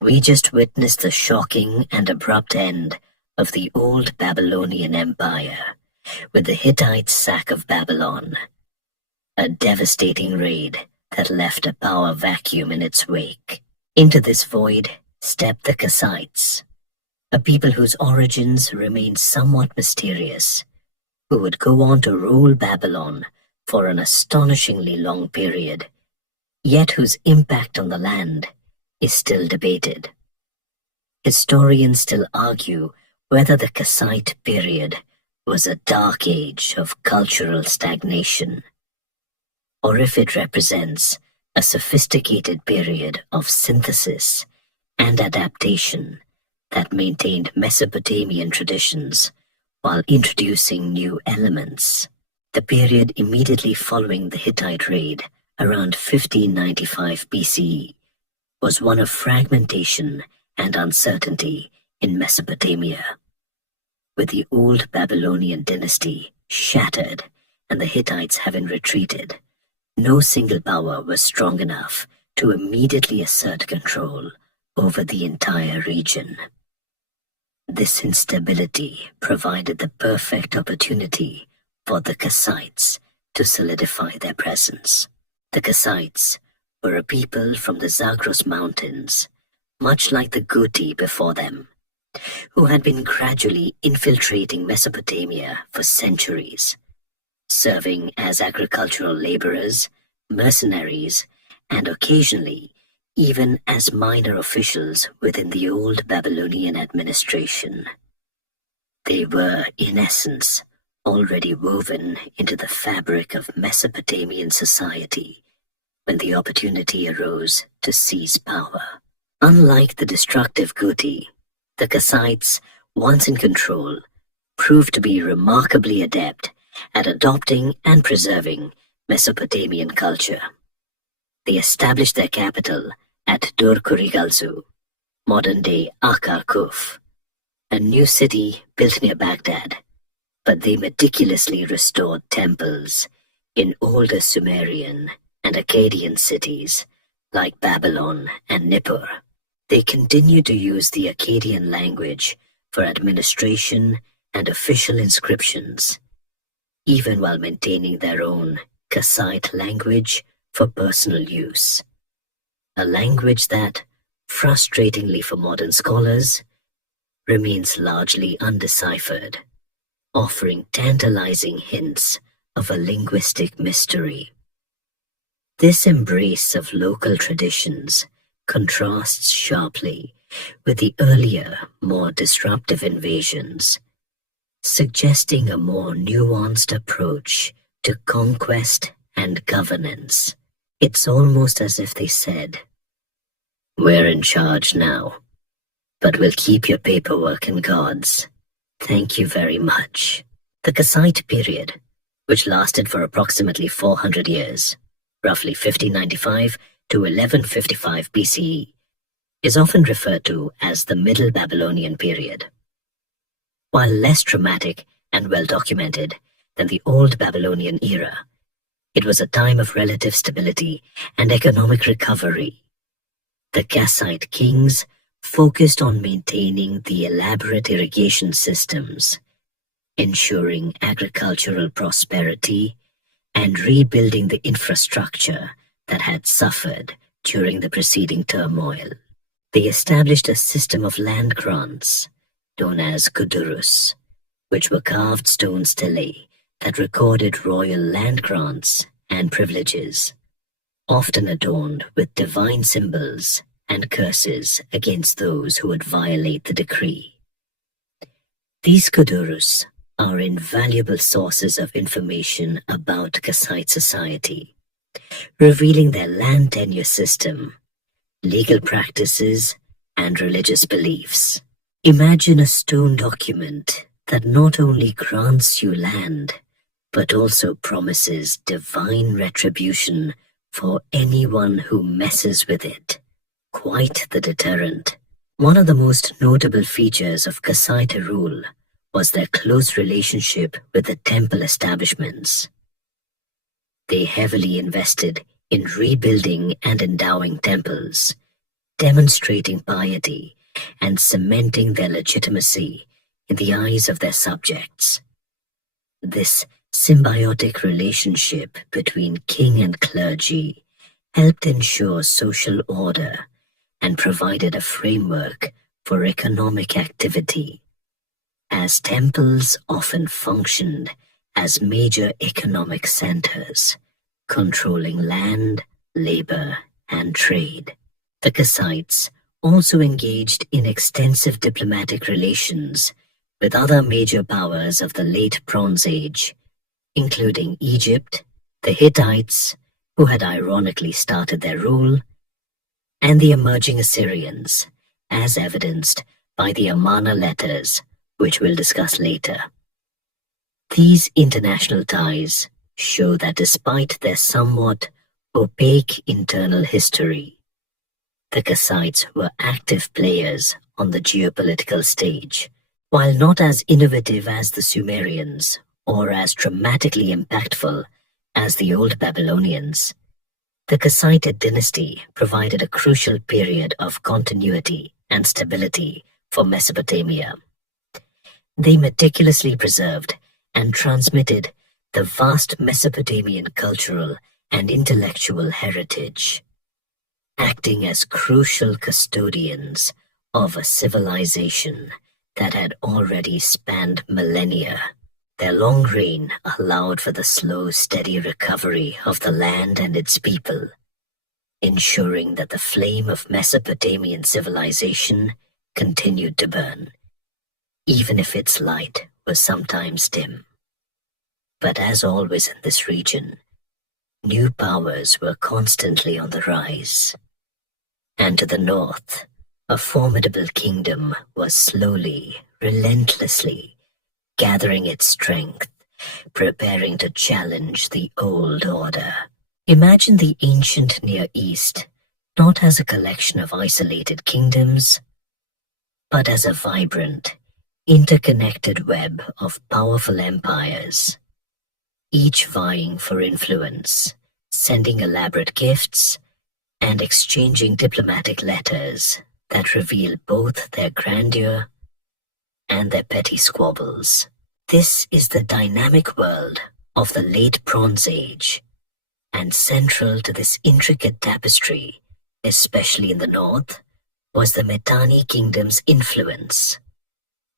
We just witnessed the shocking and abrupt end of the old Babylonian Empire with the Hittite sack of Babylon, a devastating raid that left a power vacuum in its wake. Into this void stepped the Kassites, a people whose origins remain somewhat mysterious, who would go on to rule Babylon for an astonishingly long period, yet whose impact on the land is still debated. Historians still argue whether the Kassite period was a dark age of cultural stagnation, or if it represents a sophisticated period of synthesis and adaptation that maintained Mesopotamian traditions while introducing new elements. The period immediately following the Hittite raid, around 1595 BCE, was one of fragmentation and uncertainty in Mesopotamia. With the old Babylonian dynasty shattered and the Hittites having retreated, no single power was strong enough to immediately assert control over the entire region. This instability provided the perfect opportunity for the Kassites to solidify their presence. The Kassites were a people from the Zagros Mountains, much like the Guti before them, who had been gradually infiltrating Mesopotamia for centuries, serving as agricultural laborers, mercenaries, and occasionally even as minor officials within the old Babylonian administration. They were, in essence, already woven into the fabric of Mesopotamian society when the opportunity arose to seize power. Unlike the destructive Guti, the Kassites, once in control, proved to be remarkably adept at adopting and preserving Mesopotamian culture. They established their capital at Dur-Kurigalzu, modern-day Akarkuf, a new city built near Baghdad, but they meticulously restored temples in older Sumerian and Akkadian cities like Babylon and Nippur. They continued to use the Akkadian language for administration and official inscriptions, even while maintaining their own Kassite language for personal use. A language that, frustratingly for modern scholars, remains largely undeciphered, offering tantalizing hints of a linguistic mystery. This embrace of local traditions contrasts sharply with the earlier, more disruptive invasions, suggesting a more nuanced approach to conquest and governance. It's almost as if they said, "We're in charge now, but we'll keep your paperwork and gods. Thank you very much." The Kassite period, which lasted for approximately 400 years, roughly 1595 to 1155 BCE, is often referred to as the Middle Babylonian period. While less dramatic and well documented than the Old Babylonian era, it was a time of relative stability and economic recovery. The Kassite kings focused on maintaining the elaborate irrigation systems, ensuring agricultural prosperity, and rebuilding the infrastructure that had suffered during the preceding turmoil. They established a system of land grants, known as kudurus, which were carved stone stelae that recorded royal land grants and privileges, often adorned with divine symbols and curses against those who would violate the decree. These kudurus are invaluable sources of information about Kassite society, revealing their land tenure system, legal practices, and religious beliefs. Imagine a stone document that not only grants you land, but also promises divine retribution for anyone who messes with it. Quite the deterrent. One of the most notable features of Kassite rule was their close relationship with the temple establishments. They heavily invested in rebuilding and endowing temples, demonstrating piety and cementing their legitimacy in the eyes of their subjects. This symbiotic relationship between king and clergy helped ensure social order and provided a framework for economic activity, as temples often functioned as major economic centers, controlling land, labor, and trade. The Kassites also engaged in extensive diplomatic relations with other major powers of the late Bronze Age, including Egypt, the Hittites, who had ironically started their rule, and the emerging Assyrians, as evidenced by the Amarna letters, which we'll discuss later. These international ties show that despite their somewhat opaque internal history, the Kassites were active players on the geopolitical stage. While not as innovative as the Sumerians or as dramatically impactful as the Old Babylonians, the Kassite dynasty provided a crucial period of continuity and stability for Mesopotamia. They meticulously preserved and transmitted the vast Mesopotamian cultural and intellectual heritage, acting as crucial custodians of a civilization that had already spanned millennia. Their long reign allowed for the slow, steady recovery of the land and its people, ensuring that the flame of Mesopotamian civilization continued to burn, even if its light was sometimes dim. But as always in this region, new powers were constantly on the rise. And to the north, a formidable kingdom was slowly, relentlessly gathering its strength, preparing to challenge the old order. Imagine the ancient Near East not as a collection of isolated kingdoms, but as a vibrant, interconnected web of powerful empires, each vying for influence, sending elaborate gifts, and exchanging diplomatic letters that reveal both their grandeur and their petty squabbles. This is the dynamic world of the late Bronze Age, and central to this intricate tapestry, especially in the north, was the Mitanni kingdom's influence,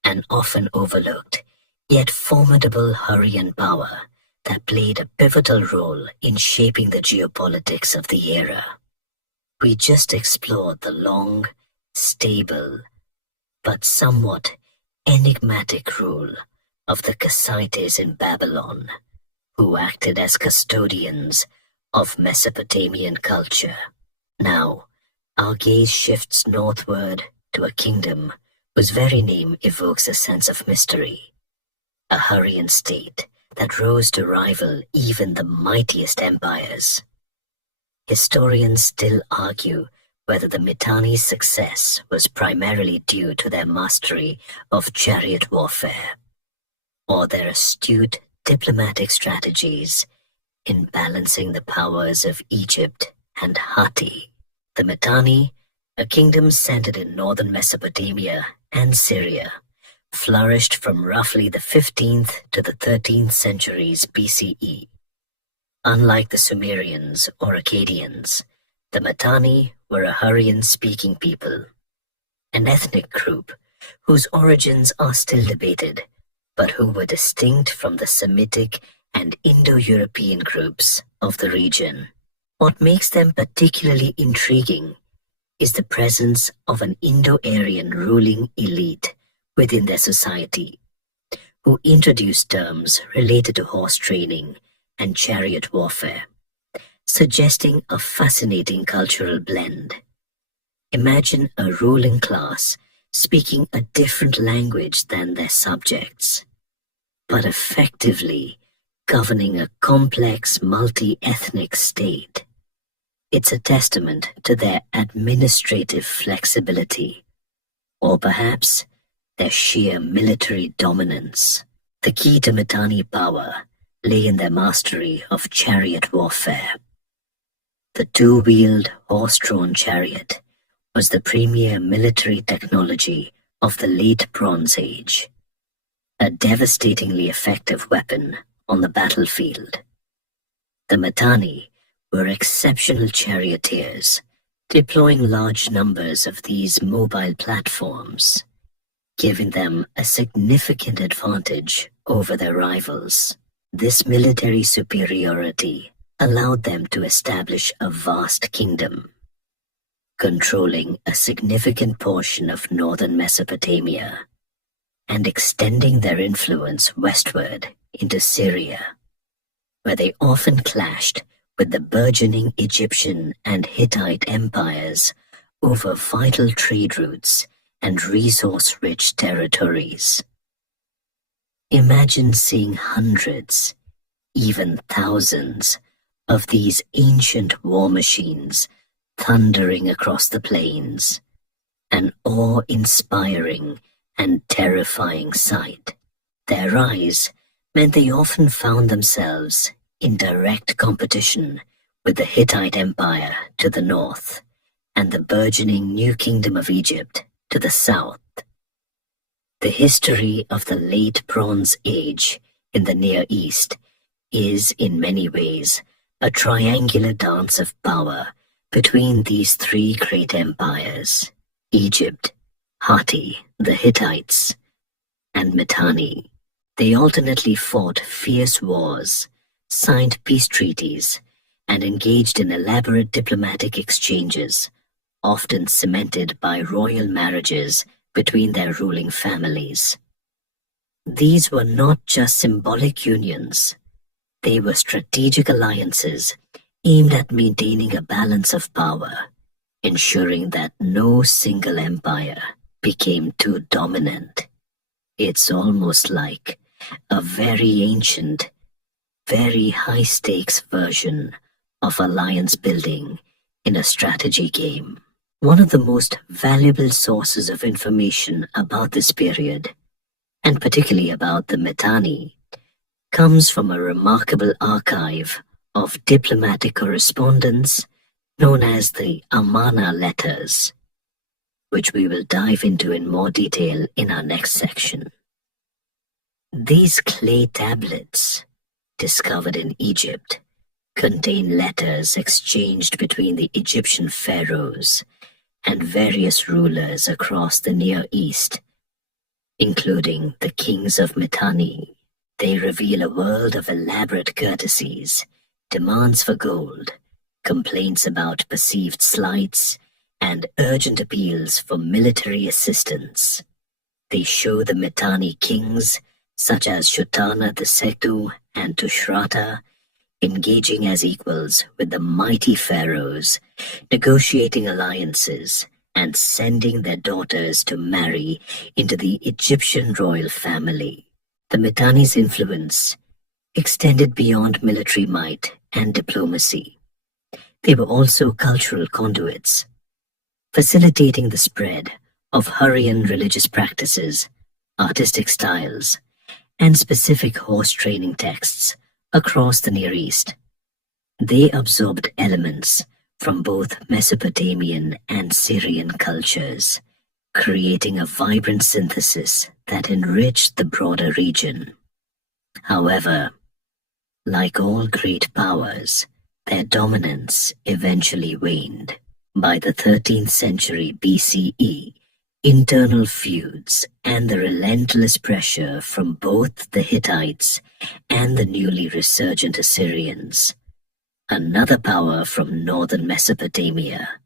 an often overlooked, yet formidable Hurrian power that played a pivotal role in shaping the geopolitics of the era. We just explored the long, stable, but somewhat enigmatic rule of the Kassites in Babylon, who acted as custodians of Mesopotamian culture. Now, our gaze shifts northward to a kingdom whose very name evokes a sense of mystery, a Hurrian state that rose to rival even the mightiest empires. Historians still argue whether the Mitanni's success was primarily due to their mastery of chariot warfare, or their astute diplomatic strategies in balancing the powers of Egypt and Hatti. The Mitanni, a kingdom centered in northern Mesopotamia and Syria, flourished from roughly the 15th to the 13th centuries BCE. Unlike the Sumerians or Akkadians, the Mitanni were a Hurrian-speaking people, an ethnic group whose origins are still debated, but who were distinct from the Semitic and Indo-European groups of the region. What makes them particularly intriguing is the presence of an Indo-Aryan ruling elite within their society, who introduced terms related to horse training and chariot warfare, suggesting a fascinating cultural blend. Imagine a ruling class speaking a different language than their subjects, but effectively governing a complex multi-ethnic state. It's a testament to their administrative flexibility, or perhaps their sheer military dominance. The key to Mitanni power lay in their mastery of chariot warfare. The two-wheeled, horse-drawn chariot was the premier military technology of the late Bronze Age, a devastatingly effective weapon on the battlefield. The Mitanni were exceptional charioteers, deploying large numbers of these mobile platforms, giving them a significant advantage over their rivals. This military superiority allowed them to establish a vast kingdom, controlling a significant portion of northern Mesopotamia and extending their influence westward into Syria, where they often clashed with the burgeoning Egyptian and Hittite empires over vital trade routes and resource-rich territories. Imagine seeing hundreds, even thousands, of these ancient war machines thundering across the plains, an awe-inspiring and terrifying sight. Their rise meant they often found themselves in direct competition with the Hittite Empire to the north and the burgeoning New Kingdom of Egypt to the south. The history of the Late Bronze Age in the Near East is, in many ways, a triangular dance of power between these three great empires: Egypt, Hatti, the Hittites, and Mitanni. They alternately fought fierce wars, signed peace treaties, and engaged in elaborate diplomatic exchanges, often cemented by royal marriages between their ruling families. These were not just symbolic unions, they were strategic alliances aimed at maintaining a balance of power, ensuring that no single empire became too dominant. It's almost like a very ancient, very high-stakes version of alliance building in a strategy game. One of the most valuable sources of information about this period, and particularly about the Mitanni, comes from a remarkable archive of diplomatic correspondence known as the Amanna letters, which we will dive into in more detail in our next section. These clay tablets, discovered in Egypt, contain letters exchanged between the Egyptian pharaohs and various rulers across the Near East, including the kings of Mitanni. They reveal a world of elaborate courtesies, demands for gold, complaints about perceived slights, and urgent appeals for military assistance. They show the Mitanni kings, such as Shutana the Setu and Tushrata, engaging as equals with the mighty pharaohs, negotiating alliances, and sending their daughters to marry into the Egyptian royal family. The Mitanni's influence extended beyond military might and diplomacy. They were also cultural conduits, facilitating the spread of Hurrian religious practices, artistic styles, and specific horse training texts across the Near East. They absorbed elements from both Mesopotamian and Syrian cultures, creating a vibrant synthesis that enriched the broader region. However, like all great powers, their dominance eventually waned. By the 13th century BCE, internal feuds and the relentless pressure from both the Hittites and the newly resurgent Assyrians, another power from northern Mesopotamia,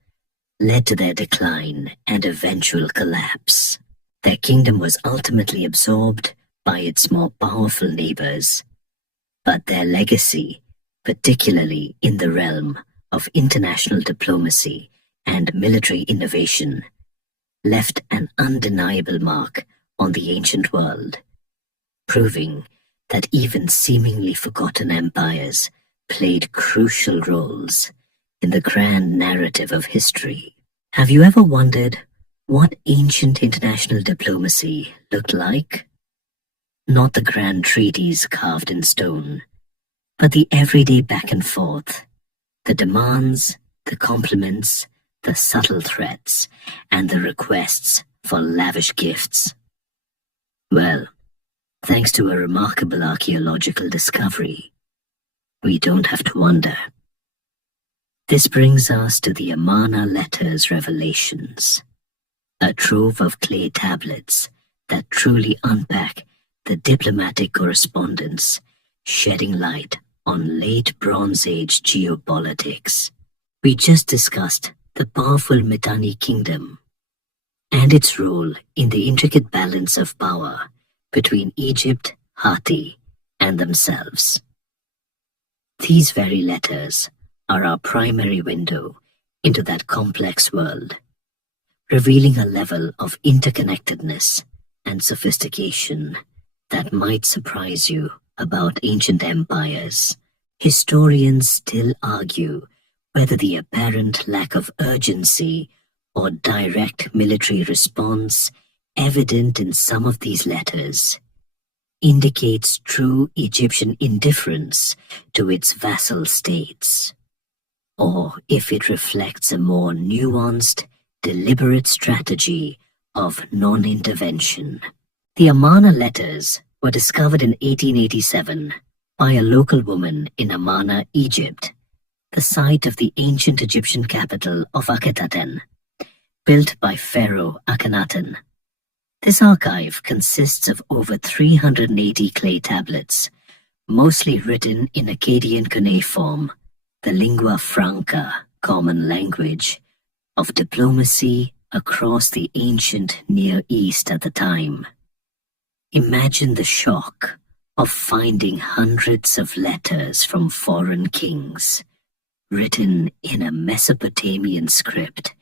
led to their decline and eventual collapse. Their kingdom was ultimately absorbed by its more powerful neighbors, but their legacy, particularly in the realm of international diplomacy and military innovation, left an undeniable mark on the ancient world, proving that even seemingly forgotten empires played crucial roles in the grand narrative of history. Have you ever wondered what ancient international diplomacy looked like? Not the grand treaties carved in stone, but the everyday back and forth, the demands, the compliments, the subtle threats, and the requests for lavish gifts. Well, thanks to a remarkable archaeological discovery, we don't have to wonder. This brings us to the Amanna letters revelations, a trove of clay tablets that truly unpack the diplomatic correspondence, shedding light on late Bronze Age geopolitics. We just discussed the powerful Mitanni kingdom and its role in the intricate balance of power between Egypt, Hatti, and themselves. These very letters are our primary window into that complex world, revealing a level of interconnectedness and sophistication that might surprise you about ancient empires. Historians still argue whether the apparent lack of urgency or direct military response evident in some of these letters indicates true Egyptian indifference to its vassal states, or if it reflects a more nuanced, deliberate strategy of non-intervention. The Amarna letters were discovered in 1887 by a local woman in Amarna, Egypt, the site of the ancient Egyptian capital of Akhetaten, built by Pharaoh Akhenaten. This archive consists of over 380 clay tablets, mostly written in Akkadian cuneiform, the lingua franca, common language, of diplomacy across the ancient Near East at the time. Imagine the shock of finding hundreds of letters from foreign kings, written in a Mesopotamian script,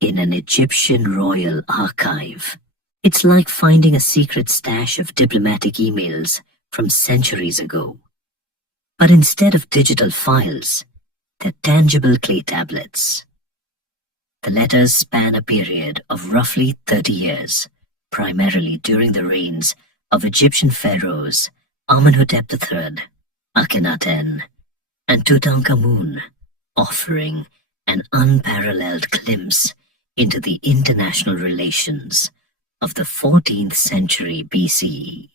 in an Egyptian royal archive. It's like finding a secret stash of diplomatic emails from centuries ago. But instead of digital files, they're tangible clay tablets. The letters span a period of roughly 30 years, primarily during the reigns of Egyptian pharaohs Amenhotep III, Akhenaten, and Tutankhamun, offering an unparalleled glimpse into the international relations of the 14th century BCE.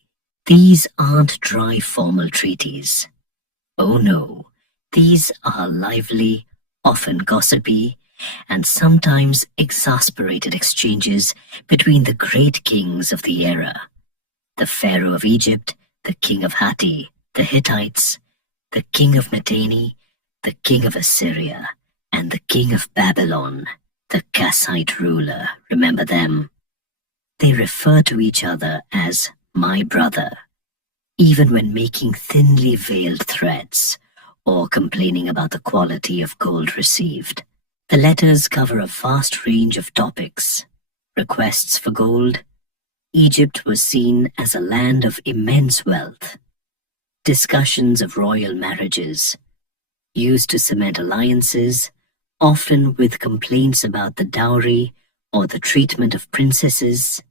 These aren't dry formal treaties. Oh no, these are lively, often gossipy, and sometimes exasperated exchanges between the great kings of the era: the Pharaoh of Egypt, the king of Hatti, the Hittites, the king of Mitanni, the king of Assyria, and the king of Babylon, the Kassite ruler. Remember them? They refer to each other as my brother, even when making thinly veiled threats or complaining about the quality of gold received. The letters cover a vast range of topics: requests for gold. Egypt was seen as a land of immense wealth. Discussions of royal marriages, used to cement alliances, often with complaints about the dowry or the treatment of princesses,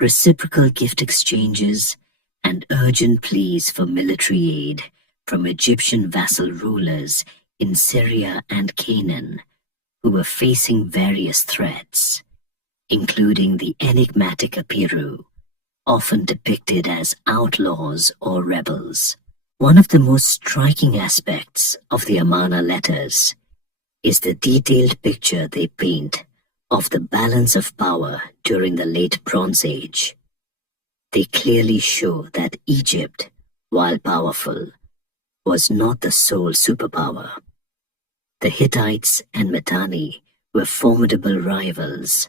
reciprocal gift exchanges, and urgent pleas for military aid from Egyptian vassal rulers in Syria and Canaan, who were facing various threats, including the enigmatic Apiru, often depicted as outlaws or rebels. One of the most striking aspects of the Amarna letters is the detailed picture they paint of the balance of power during the Late Bronze Age. They clearly show that Egypt, while powerful, was not the sole superpower. The Hittites and Mitanni were formidable rivals,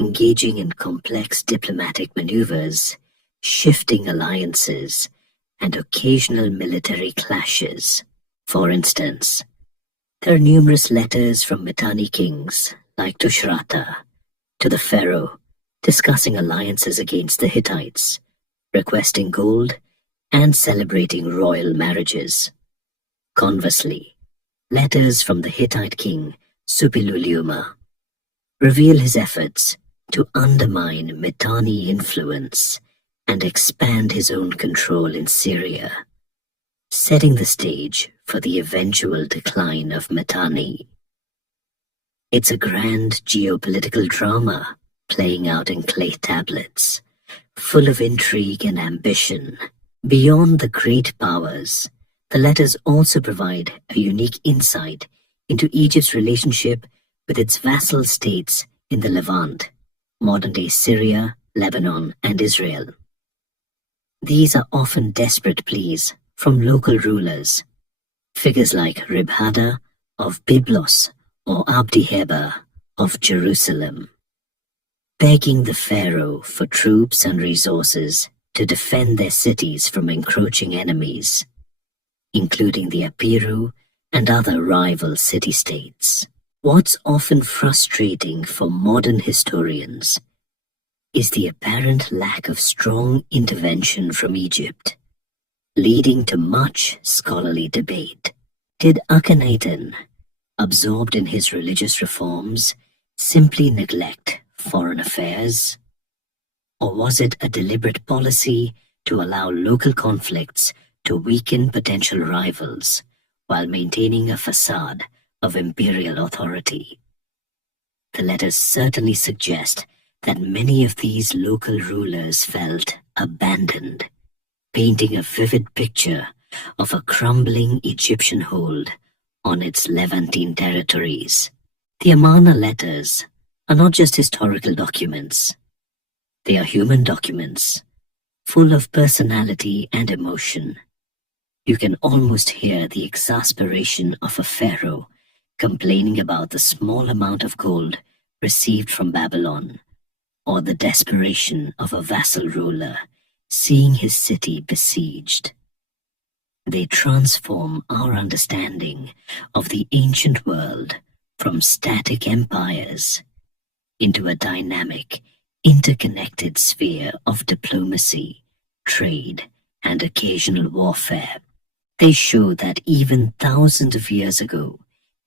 engaging in complex diplomatic maneuvers, shifting alliances, and occasional military clashes. For instance, there are numerous letters from Mitanni kings, like Tushratta, to the pharaoh, discussing alliances against the Hittites, requesting gold, and celebrating royal marriages. Conversely, letters from the Hittite king Suppiluliuma reveal his efforts to undermine Mitanni influence and expand his own control in Syria, setting the stage for the eventual decline of Mitanni. It's a grand geopolitical drama playing out in clay tablets, full of intrigue and ambition. Beyond the great powers, the letters also provide a unique insight into Egypt's relationship with its vassal states in the Levant, modern-day Syria, Lebanon, and Israel. These are often desperate pleas from local rulers, figures like Ribhada of Byblos or Abdi-Heba of Jerusalem, begging the pharaoh for troops and resources to defend their cities from encroaching enemies, including the Apiru and other rival city-states. What's often frustrating for modern historians is the apparent lack of strong intervention from Egypt, leading to much scholarly debate. Did Akhenaten, absorbed in his religious reforms, simply neglect foreign affairs? Or was it a deliberate policy to allow local conflicts to weaken potential rivals while maintaining a facade of imperial authority? The letters certainly suggest that many of these local rulers felt abandoned, painting a vivid picture of a crumbling Egyptian hold on its Levantine territories. The Amarna letters are not just historical documents. They are human documents, full of personality and emotion. You can almost hear the exasperation of a pharaoh complaining about the small amount of gold received from Babylon, or the desperation of a vassal ruler seeing his city besieged. They transform our understanding of the ancient world from static empires into a dynamic, interconnected sphere of diplomacy, trade, and occasional warfare. They show that even thousands of years ago,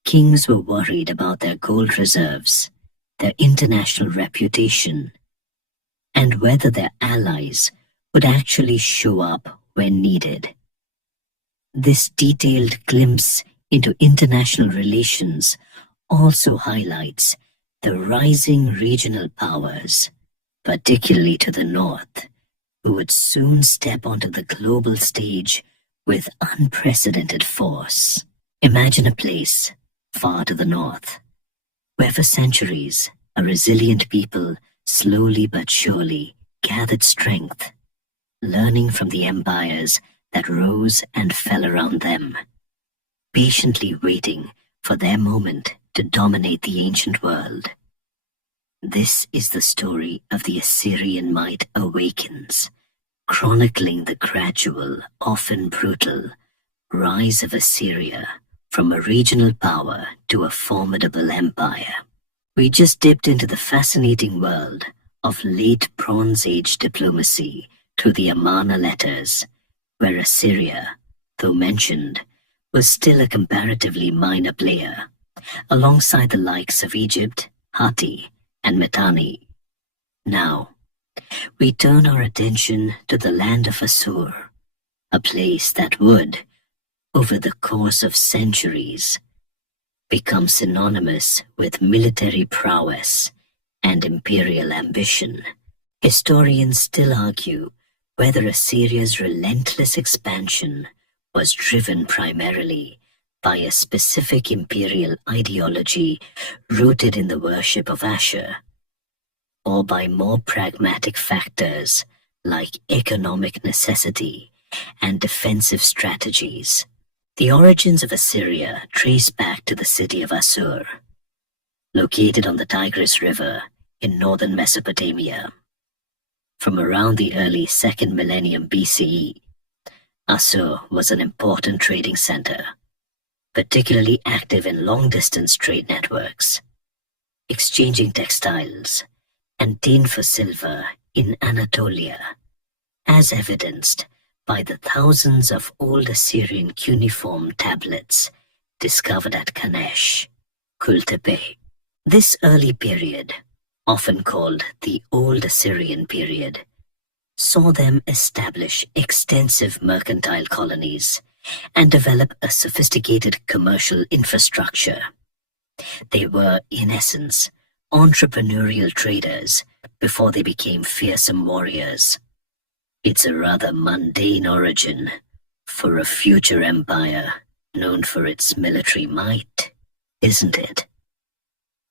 kings were worried about their gold reserves, their international reputation, and whether their allies would actually show up when needed. This detailed glimpse into international relations also highlights the rising regional powers, particularly to the north, who would soon step onto the global stage with unprecedented force. Imagine a place far to the north, where for centuries a resilient people slowly but surely gathered strength, learning from the empires that rose and fell around them, patiently waiting for their moment to dominate the ancient world. This is the story of the Assyrian Might Awakens, chronicling the gradual, often brutal, rise of Assyria from a regional power to a formidable empire. We just dipped into the fascinating world of late Bronze Age diplomacy through the Amarna letters, where Assyria, though mentioned, was still a comparatively minor player, alongside the likes of Egypt, Hatti, and Mitanni. Now, we turn our attention to the land of Assur, a place that would, over the course of centuries, become synonymous with military prowess and imperial ambition. Historians still argue whether Assyria's relentless expansion was driven primarily by a specific imperial ideology rooted in the worship of Ashur, or by more pragmatic factors like economic necessity and defensive strategies. The origins of Assyria trace back to the city of Assur, located on the Tigris River in northern Mesopotamia. From around the early 2nd millennium BCE, Assur was an important trading center, particularly active in long-distance trade networks, exchanging textiles and tin for silver in Anatolia, as evidenced by the thousands of old Assyrian cuneiform tablets discovered at Kanesh, Kultepe. This early period, often called the Old Assyrian period, saw them establish extensive mercantile colonies and develop a sophisticated commercial infrastructure. They were, in essence, entrepreneurial traders before they became fearsome warriors. It's a rather mundane origin for a future empire known for its military might, isn't it?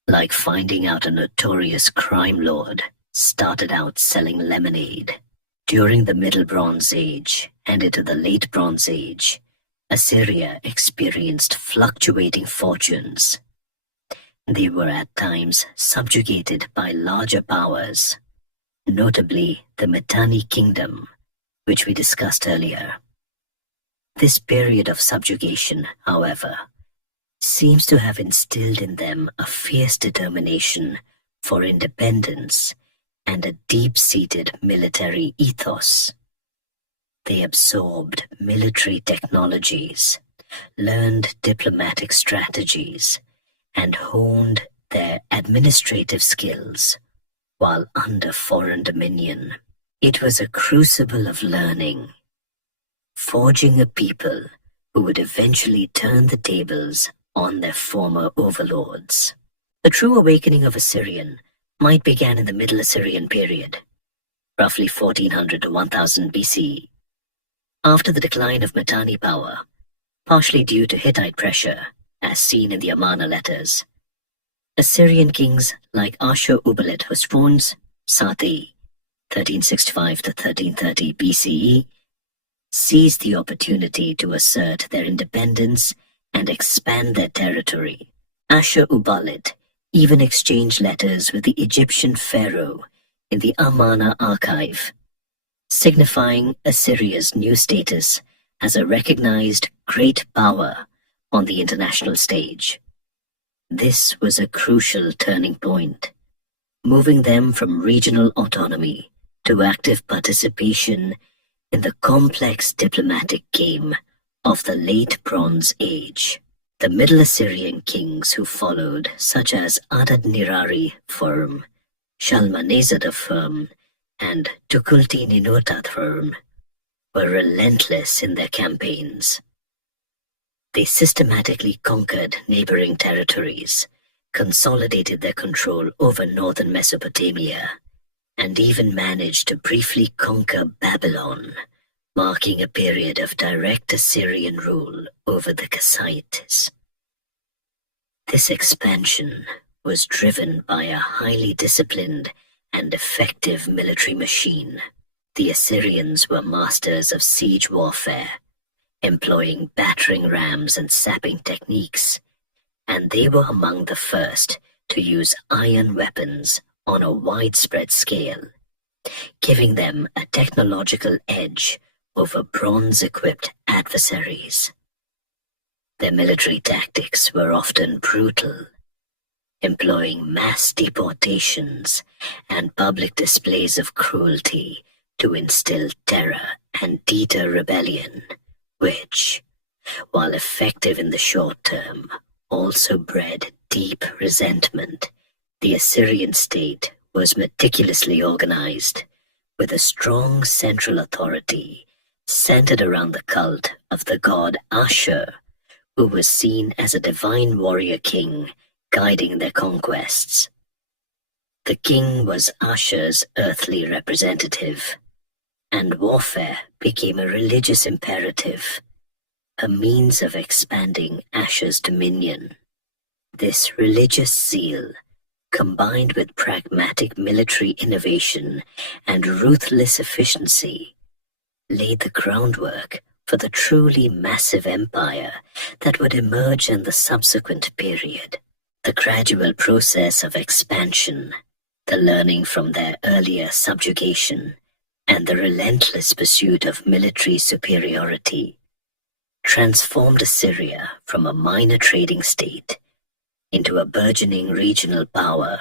Like finding out a notorious crime lord started out selling lemonade. During the Middle Bronze Age and into the Late Bronze Age, Assyria experienced fluctuating fortunes. They were at times subjugated by larger powers, notably the Mitanni kingdom, which we discussed earlier. This period of subjugation, however, seems to have instilled in them a fierce determination for independence and a deep-seated military ethos. They absorbed military technologies, learned diplomatic strategies, and honed their administrative skills while under foreign dominion. It was a crucible of learning, forging a people who would eventually turn the tables on their former overlords. The true awakening of Assyrian might begin in the Middle Assyrian period, roughly 1400 to 1000 BCE. After the decline of Mitanni power, partially due to Hittite pressure, as seen in the Amarna letters, Assyrian kings like Ashur-uballit-Hosrones, Sati, 1365 to 1330 BCE, seized the opportunity to assert their independence and expand their territory. Ashur-uballit even exchanged letters with the Egyptian pharaoh in the Amarna archive, signifying Assyria's new status as a recognized great power on the international stage. This was a crucial turning point, moving them from regional autonomy to active participation in the complex diplomatic game of the late Bronze Age. The Middle Assyrian kings who followed, such as Adad-nirari-Firm, Shalmaneser-Firm, and Tukulti-Ninurta-Firm, were relentless in their campaigns. They systematically conquered neighboring territories, consolidated their control over northern Mesopotamia, and even managed to briefly conquer Babylon, marking a period of direct Assyrian rule over the Kassites. This expansion was driven by a highly disciplined and effective military machine. The Assyrians were masters of siege warfare, employing battering rams and sapping techniques, and they were among the first to use iron weapons on a widespread scale, giving them a technological edge over bronze-equipped adversaries. Their military tactics were often brutal, employing mass deportations and public displays of cruelty to instill terror and deter rebellion, which, while effective in the short term, also bred deep resentment. The Assyrian state was meticulously organized, with a strong central authority centered around the cult of the god Ashur, who was seen as a divine warrior king guiding their conquests. The king was Ashur's earthly representative, and warfare became a religious imperative, a means of expanding Ashur's dominion. This religious zeal, combined with pragmatic military innovation and ruthless efficiency, laid the groundwork for the truly massive empire that would emerge in the subsequent period. The gradual process of expansion, the learning from their earlier subjugation, and the relentless pursuit of military superiority transformed Assyria from a minor trading state into a burgeoning regional power,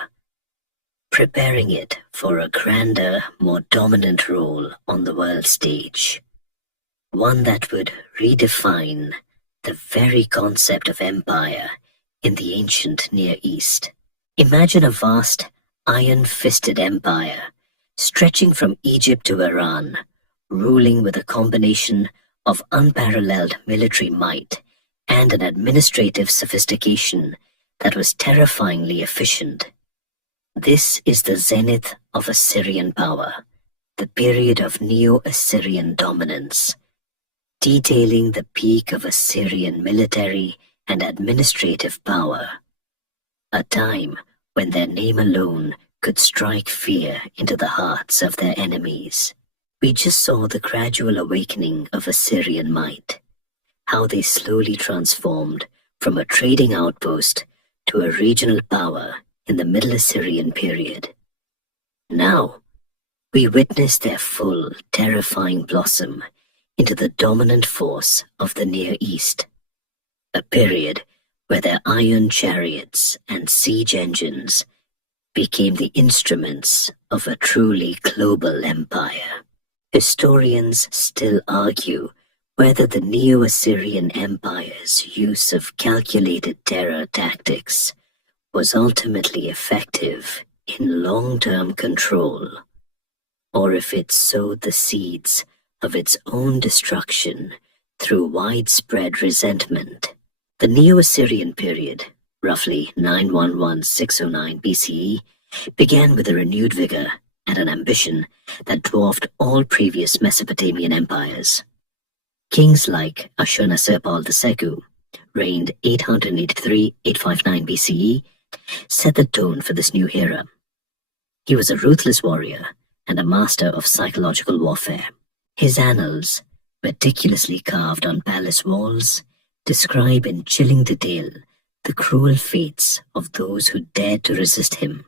preparing it for a grander, more dominant role on the world stage, one that would redefine the very concept of empire in the ancient Near East. Imagine a vast, iron-fisted empire stretching from Egypt to Iran, ruling with a combination of unparalleled military might and an administrative sophistication that was terrifyingly efficient. This is the zenith of Assyrian power, the period of Neo-Assyrian dominance, detailing the peak of Assyrian military and administrative power, a time when their name alone could strike fear into the hearts of their enemies. We just saw the gradual awakening of Assyrian might, how they slowly transformed from a trading outpost to a regional power in the Middle Assyrian period. Now, we witness their full, terrifying blossom into the dominant force of the Near East, a period where their iron chariots and siege engines became the instruments of a truly global empire. Historians still argue whether the Neo-Assyrian Empire's use of calculated terror tactics was ultimately effective in long-term control, or if it sowed the seeds of its own destruction through widespread resentment. The Neo-Assyrian period, roughly 911-609 BCE, began with a renewed vigor and an ambition that dwarfed all previous Mesopotamian empires. Kings like Ashurnasirpal II, reigned 883-859 BCE, set the tone for this new era. He was a ruthless warrior and a master of psychological warfare. His annals, meticulously carved on palace walls, describe in chilling detail the cruel fates of those who dared to resist him.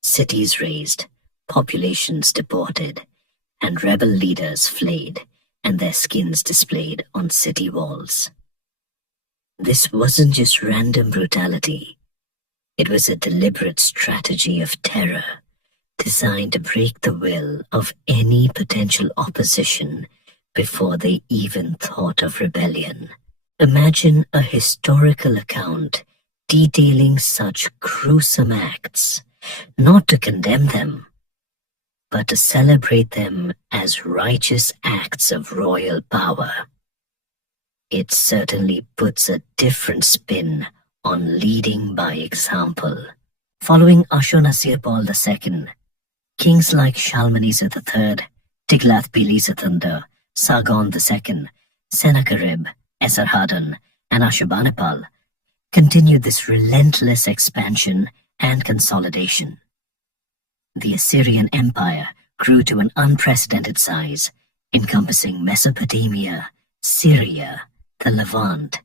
Cities razed, populations deported, and rebel leaders flayed and their skins displayed on city walls. This wasn't just random brutality. It was a deliberate strategy of terror designed to break the will of any potential opposition before they even thought of rebellion. Imagine a historical account detailing such gruesome acts, not to condemn them, but to celebrate them as righteous acts of royal power. It certainly puts a different spin on leading by example. Following Ashurnasirpal II, kings like Shalmaneser III, Tiglath-Pileser II, Sargon II, Sennacherib, Esarhaddon, and Ashurbanipal continued this relentless expansion and consolidation. The Assyrian Empire grew to an unprecedented size, encompassing Mesopotamia, Syria, the Levant,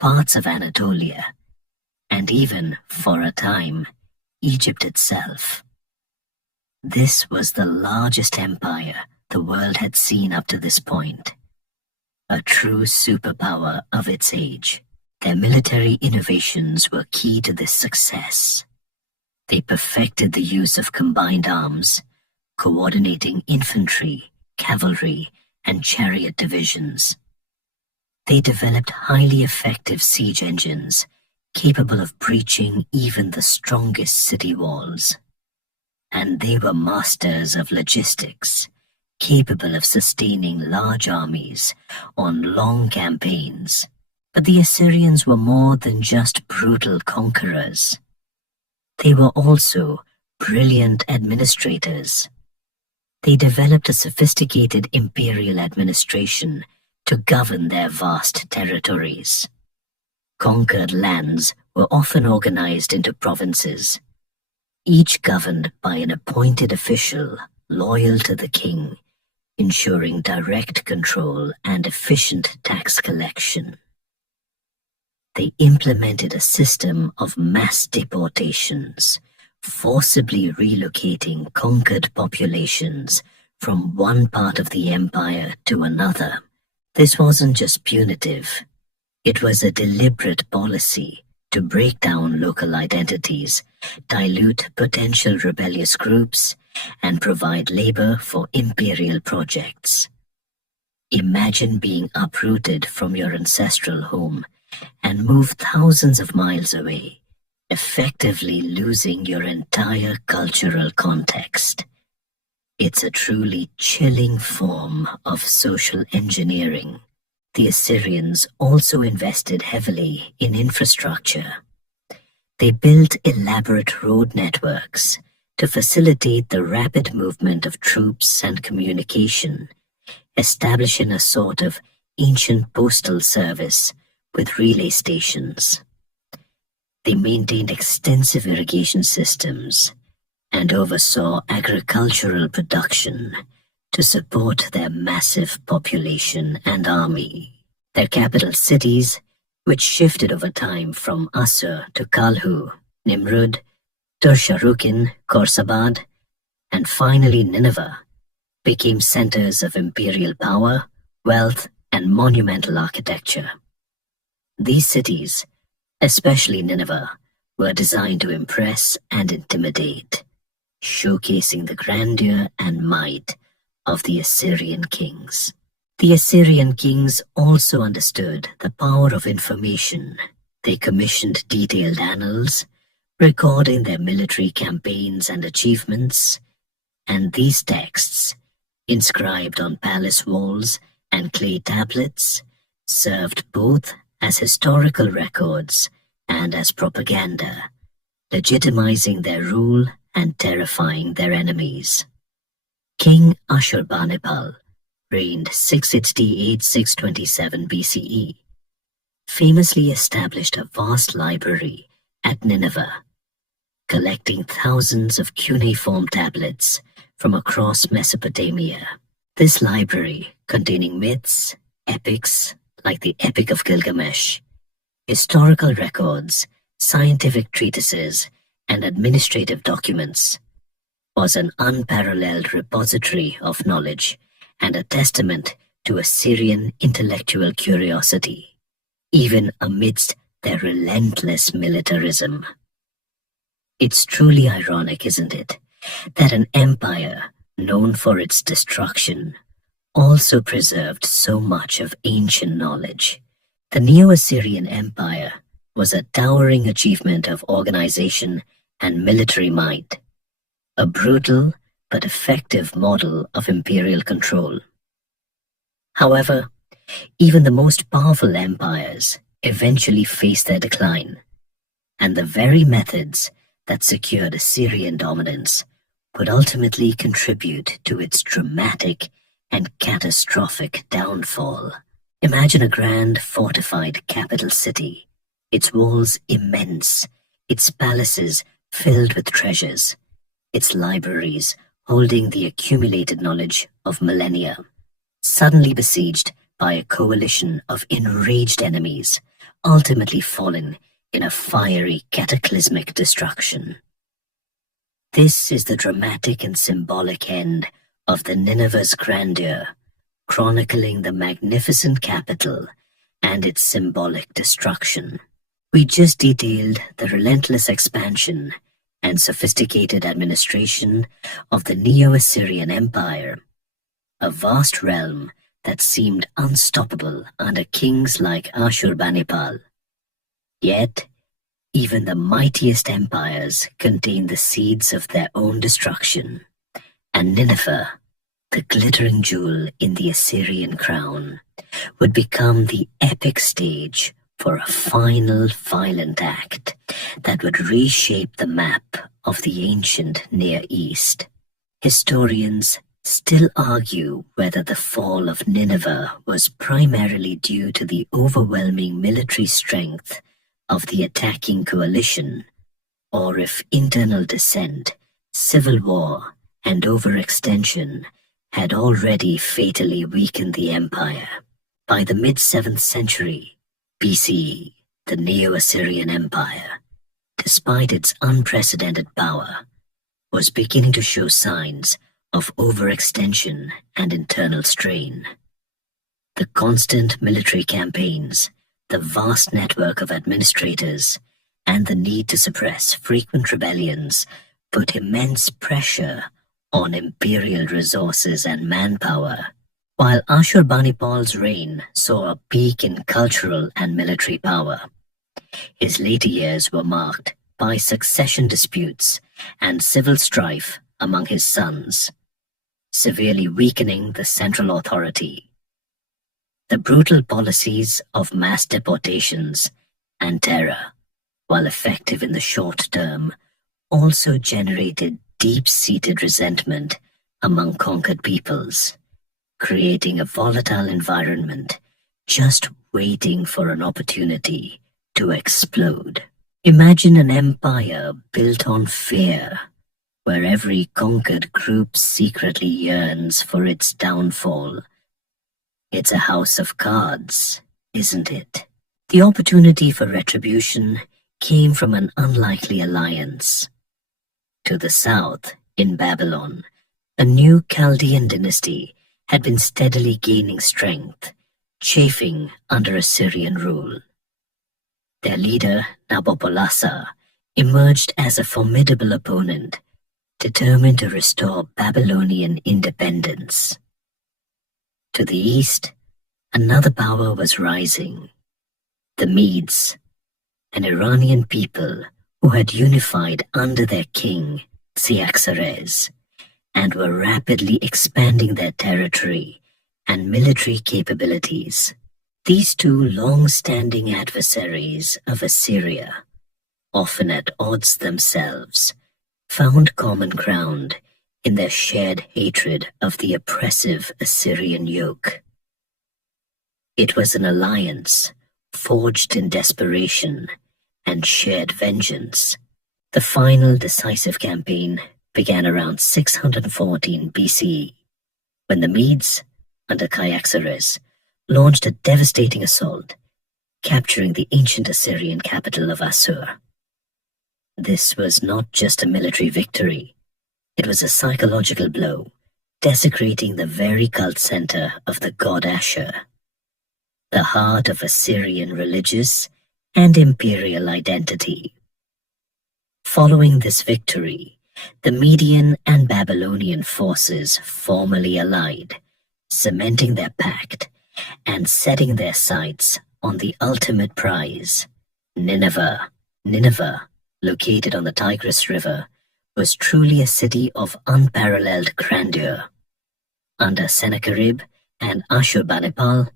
parts of Anatolia, and even, for a time, Egypt itself. This was the largest empire the world had seen up to this point, a true superpower of its age. Their military innovations were key to this success. They perfected the use of combined arms, coordinating infantry, cavalry, and chariot divisions. They developed highly effective siege engines, capable of breaching even the strongest city walls. And they were masters of logistics, capable of sustaining large armies on long campaigns. But the Assyrians were more than just brutal conquerors. They were also brilliant administrators. They developed a sophisticated imperial administration to govern their vast territories. Conquered lands were often organized into provinces, each governed by an appointed official loyal to the king, ensuring direct control and efficient tax collection. They implemented a system of mass deportations, forcibly relocating conquered populations from one part of the empire to another. This wasn't just punitive. It was a deliberate policy to break down local identities, dilute potential rebellious groups, and provide labor for imperial projects. Imagine being uprooted from your ancestral home and moved thousands of miles away, effectively losing your entire cultural context. It's a truly chilling form of social engineering. The Assyrians also invested heavily in infrastructure. They built elaborate road networks to facilitate the rapid movement of troops and communication, establishing a sort of ancient postal service with relay stations. They maintained extensive irrigation systems and oversaw agricultural production to support their massive population and army. Their capital cities, which shifted over time from Assur to Kalhu, Nimrud, Tursharukin, Khorsabad, and finally Nineveh, became centers of imperial power, wealth, and monumental architecture. These cities, especially Nineveh, were designed to impress and intimidate. showcasing the grandeur and might of the Assyrian kings. The Assyrian kings also understood the power of information. They commissioned detailed annals, recording their military campaigns and achievements, and these texts, inscribed on palace walls and clay tablets, served both as historical records and as propaganda, legitimizing their rule and terrifying their enemies. King Ashurbanipal reigned 668-627 BCE, famously established a vast library at Nineveh, collecting thousands of cuneiform tablets from across Mesopotamia. This library, containing myths, epics like the Epic of Gilgamesh, historical records, scientific treatises, and administrative documents, was an unparalleled repository of knowledge and a testament to Assyrian intellectual curiosity, even amidst their relentless militarism. It's truly ironic, isn't it, that an empire known for its destruction also preserved so much of ancient knowledge. The Neo-Assyrian Empire was a towering achievement of organization and military might, a brutal but effective model of imperial control. However, even the most powerful empires eventually faced their decline, and the very methods that secured Assyrian dominance would ultimately contribute to its dramatic and catastrophic downfall. Imagine a grand fortified capital city, its walls immense, its palaces filled with treasures, its libraries holding the accumulated knowledge of millennia, suddenly besieged by a coalition of enraged enemies, ultimately fallen in a fiery cataclysmic destruction. This is the dramatic and symbolic end of the Nineveh's grandeur, chronicling the magnificent capital and its symbolic destruction. We just detailed the relentless expansion and sophisticated administration of the Neo-Assyrian Empire, a vast realm that seemed unstoppable under kings like Ashurbanipal. Yet, even the mightiest empires contain the seeds of their own destruction, and Nineveh, the glittering jewel in the Assyrian crown, would become the epic stage for a final violent act that would reshape the map of the ancient Near East. Historians still argue whether the fall of Nineveh was primarily due to the overwhelming military strength of the attacking coalition, or if internal dissent, civil war, and overextension had already fatally weakened the empire. By the mid-7th century BCE, the Neo-Assyrian Empire, despite its unprecedented power, was beginning to show signs of overextension and internal strain. The constant military campaigns, the vast network of administrators, and the need to suppress frequent rebellions put immense pressure on imperial resources and manpower. While Ashurbanipal's reign saw a peak in cultural and military power, his later years were marked by succession disputes and civil strife among his sons, severely weakening the central authority. The brutal policies of mass deportations and terror, while effective in the short term, also generated deep-seated resentment among conquered peoples, creating a volatile environment just waiting for an opportunity to explode. Imagine an empire built on fear, where every conquered group secretly yearns for its downfall. It's a house of cards, isn't it? The opportunity for retribution came from an unlikely alliance. To the south, in Babylon, a new Chaldean dynasty had been steadily gaining strength, chafing under Assyrian rule. Their leader, Nabopolassar, emerged as a formidable opponent, determined to restore Babylonian independence. To the east, another power was rising, the Medes, an Iranian people who had unified under their king, Cyaxares, and were rapidly expanding their territory and military capabilities. These two long-standing adversaries of Assyria, often at odds themselves, found common ground in their shared hatred of the oppressive Assyrian yoke. It was an alliance forged in desperation and shared vengeance. The final decisive campaign began around 614 BCE, when the Medes, under Cyaxares, launched a devastating assault, capturing the ancient Assyrian capital of Assur. This was not just a military victory, it was a psychological blow, desecrating the very cult center of the god Ashur, the heart of Assyrian religious and imperial identity. Following this victory, the Median and Babylonian forces formally allied, cementing their pact and setting their sights on the ultimate prize, Nineveh. Nineveh, located on the Tigris River, was truly a city of unparalleled grandeur. Under Sennacherib and Ashurbanipal,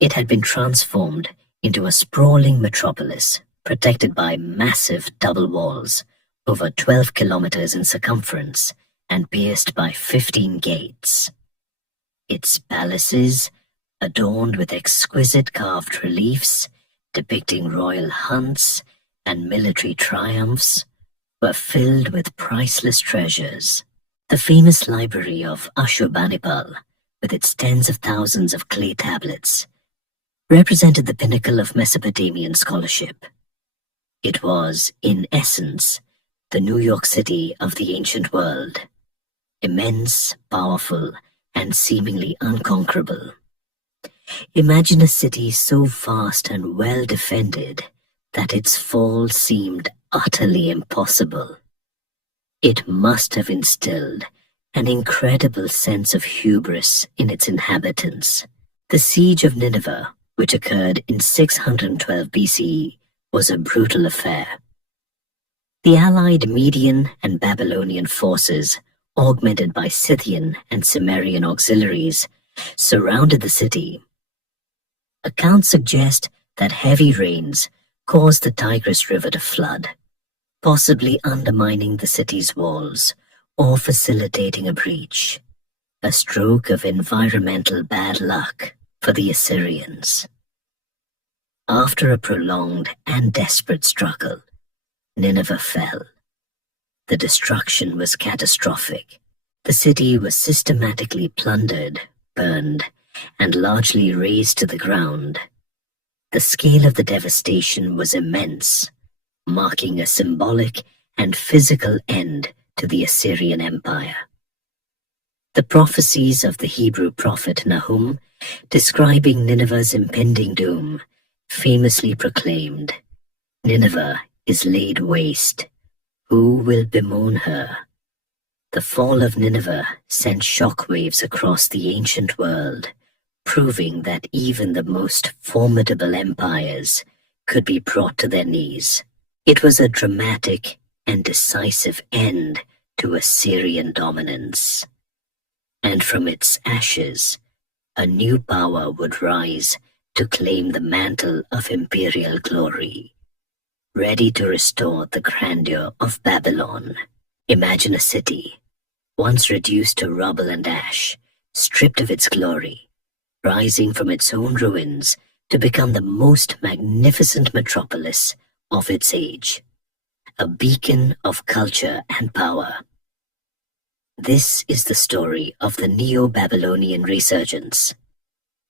it had been transformed into a sprawling metropolis protected by massive double walls, over 12 kilometers in circumference and pierced by 15 gates. Its palaces, adorned with exquisite carved reliefs depicting royal hunts and military triumphs, were filled with priceless treasures. The famous library of Ashurbanipal, with its tens of thousands of clay tablets, represented the pinnacle of Mesopotamian scholarship. It was, in essence, the New York City of the ancient world, immense, powerful, and seemingly unconquerable. Imagine a city so vast and well defended that its fall seemed utterly impossible. It must have instilled an incredible sense of hubris in its inhabitants. The siege of Nineveh, which occurred in 612 BCE, was a brutal affair. The allied Median and Babylonian forces, augmented by Scythian and Cimmerian auxiliaries, surrounded the city. Accounts suggest that heavy rains caused the Tigris River to flood, possibly undermining the city's walls or facilitating a breach, a stroke of environmental bad luck for the Assyrians. After a prolonged and desperate struggle, Nineveh fell. The destruction was catastrophic. The city was systematically plundered, burned, and largely razed to the ground. The scale of the devastation was immense, marking a symbolic and physical end to the Assyrian Empire. The prophecies of the Hebrew prophet Nahum, describing Nineveh's impending doom, famously proclaimed, "Nineveh is laid waste. Who will bemoan her?" The fall of Nineveh sent shockwaves across the ancient world, proving that even the most formidable empires could be brought to their knees. It was a dramatic and decisive end to Assyrian dominance. And from its ashes, a new power would rise to claim the mantle of imperial glory, ready to restore the grandeur of Babylon. Imagine a city, once reduced to rubble and ash, stripped of its glory, rising from its own ruins to become the most magnificent metropolis of its age, a beacon of culture and power. This is the story of the Neo-Babylonian resurgence,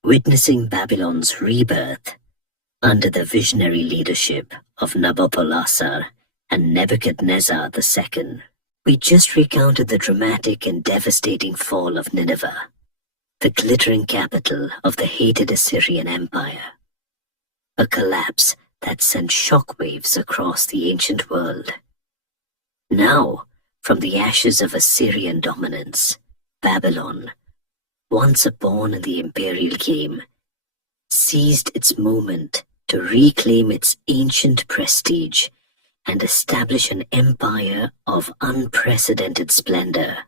witnessing Babylon's rebirth under the visionary leadership of Nabopolassar and Nebuchadnezzar II. We just recounted the dramatic and devastating fall of Nineveh, the glittering capital of the hated Assyrian Empire, a collapse that sent shockwaves across the ancient world. Now, From the ashes of Assyrian dominance, Babylon, once a pawn in the imperial game, seized its moment to reclaim its ancient prestige and establish an empire of unprecedented splendor,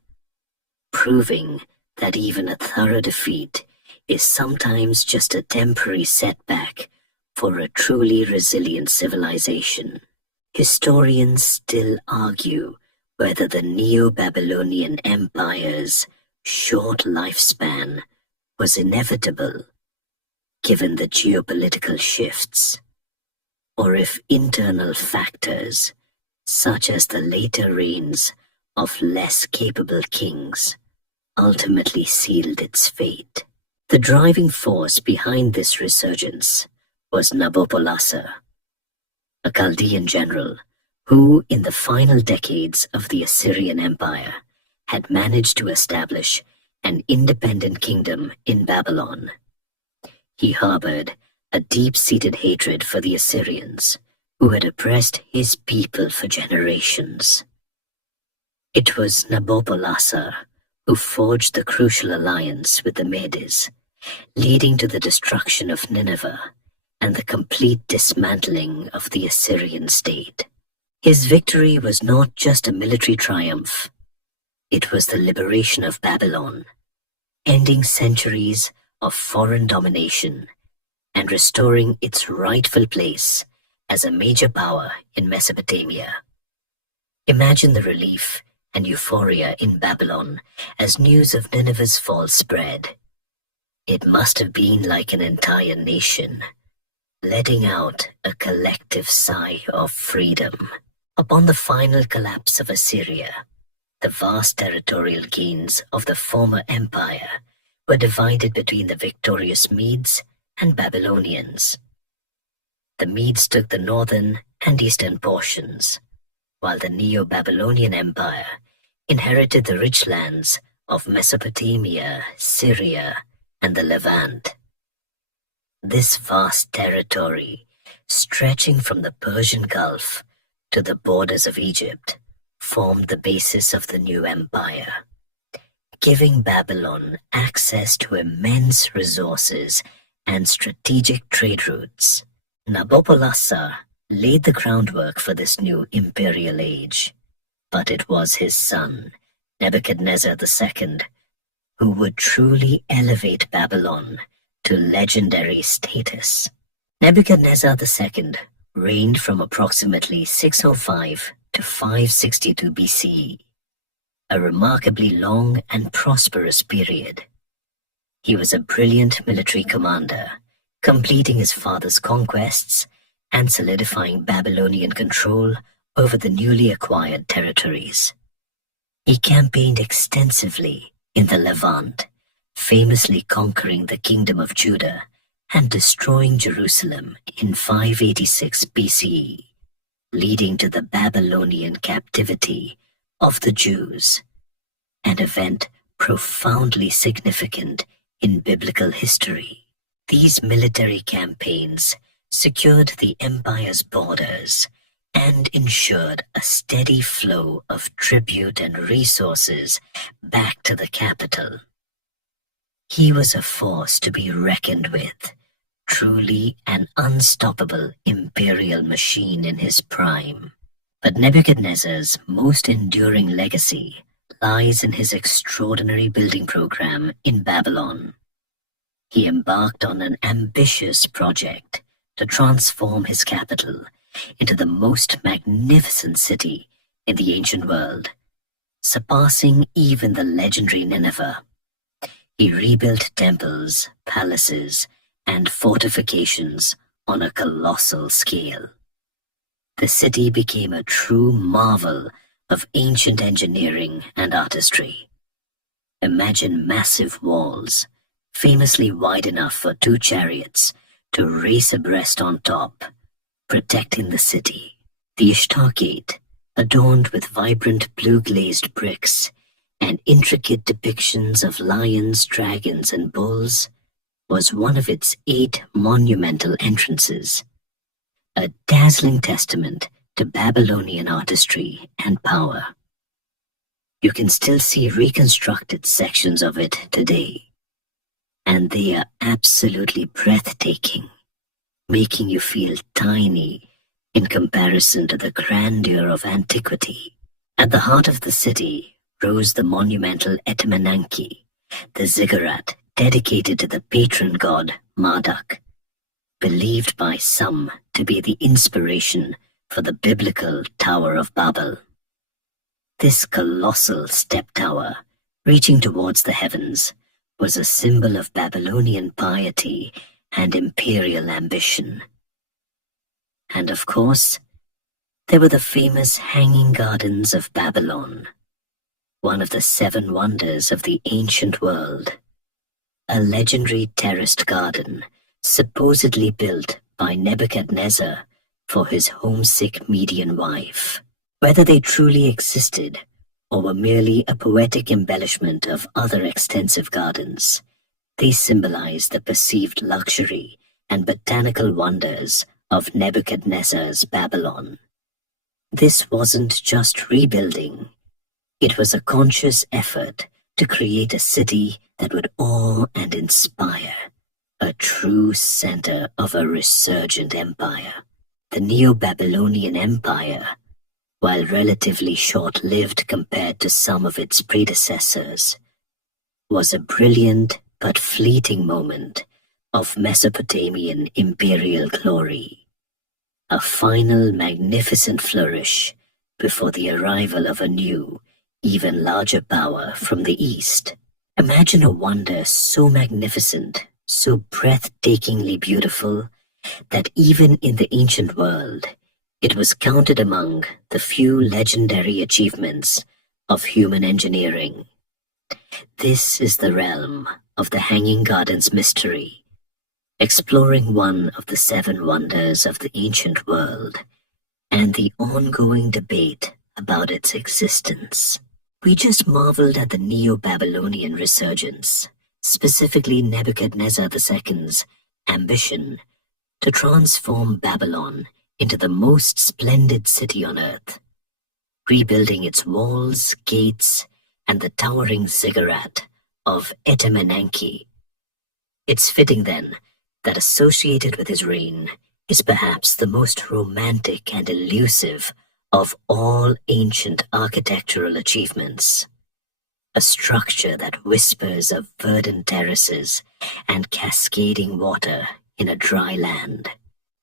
proving that even a thorough defeat is sometimes just a temporary setback for a truly resilient civilization. Historians still argue whether the Neo-Babylonian Empire's short lifespan was inevitable given the geopolitical shifts, or if internal factors, such as the later reigns of less capable kings, ultimately sealed its fate. The driving force behind this resurgence was Nabopolassar, a Chaldean general who, in the final decades of the Assyrian Empire, had managed to establish an independent kingdom in Babylon. He harbored a deep-seated hatred for the Assyrians, who had oppressed his people for generations. It was Nabopolassar who forged the crucial alliance with the Medes, leading to the destruction of Nineveh and the complete dismantling of the Assyrian state. His victory was not just a military triumph, it was the liberation of Babylon, ending centuries of foreign domination and restoring its rightful place as a major power in Mesopotamia. Imagine the relief and euphoria in Babylon as news of Nineveh's fall spread. It must have been like an entire nation, letting out a collective sigh of freedom. Upon the final collapse of Assyria, the vast territorial gains of the former empire were divided between the victorious Medes and Babylonians. The Medes took the northern and eastern portions, while the Neo-Babylonian Empire inherited the rich lands of Mesopotamia, Syria, and the Levant. This vast territory, stretching from the Persian Gulf to the borders of Egypt, formed the basis of the new empire, giving Babylon access to immense resources and strategic trade routes. Nabopolassar laid the groundwork for this new imperial age, but it was his son, Nebuchadnezzar II, who would truly elevate Babylon to legendary status. Nebuchadnezzar II reigned from approximately 605 to 562 BCE, a remarkably long and prosperous period. He was a brilliant military commander, completing his father's conquests and solidifying Babylonian control over the newly acquired territories. He campaigned extensively in the Levant, famously conquering the Kingdom of Judah and destroying Jerusalem in 586 BCE, leading to the Babylonian captivity of the Jews, an event profoundly significant in biblical history. These military campaigns secured the empire's borders and ensured a steady flow of tribute and resources back to the capital. He was a force to be reckoned with, truly an unstoppable imperial machine in his prime. But Nebuchadnezzar's most enduring legacy lies in his extraordinary building program in Babylon. He embarked on an ambitious project to transform his capital into the most magnificent city in the ancient world, surpassing even the legendary Nineveh. He rebuilt temples, palaces, and fortifications on a colossal scale. The city became a true marvel of ancient engineering and artistry. Imagine massive walls, famously wide enough for 2 chariots to race abreast on top, protecting the city. The Ishtar Gate, adorned with vibrant blue-glazed bricks and intricate depictions of lions, dragons, and bulls, was one of its 8 monumental entrances, a dazzling testament to Babylonian artistry and power. You can still see reconstructed sections of it today, and they are absolutely breathtaking, making you feel tiny in comparison to the grandeur of antiquity. At the heart of the city rose the monumental Etemenanki, the ziggurat dedicated to the patron god Marduk, believed by some to be the inspiration for the biblical Tower of Babel. This colossal step tower, reaching towards the heavens, was a symbol of Babylonian piety and imperial ambition. And of course, there were the famous Hanging Gardens of Babylon, one of the 7 wonders of the ancient world, a legendary terraced garden supposedly built by Nebuchadnezzar for his homesick Median wife. Whether they truly existed or were merely a poetic embellishment of other extensive gardens, they symbolize the perceived luxury and botanical wonders of Nebuchadnezzar's Babylon. This wasn't just rebuilding. It was a conscious effort to create a city that would awe and inspire, a true center of a resurgent empire. The Neo-Babylonian Empire, while relatively short-lived compared to some of its predecessors, was a brilliant but fleeting moment of Mesopotamian imperial glory, a final magnificent flourish before the arrival of a new, even larger power from the east. Imagine a wonder so magnificent, so breathtakingly beautiful, that even in the ancient world, it was counted among the few legendary achievements of human engineering. This is the realm of the Hanging Gardens mystery, exploring one of the 7 wonders of the ancient world and the ongoing debate about its existence. We just marveled at the Neo-Babylonian resurgence, specifically Nebuchadnezzar II's ambition to transform Babylon into the most splendid city on earth, rebuilding its walls, gates, and the towering ziggurat of Etemenanki. It's fitting, then, that associated with his reign is perhaps the most romantic and elusive of all ancient architectural achievements, a structure that whispers of verdant terraces and cascading water in a dry land.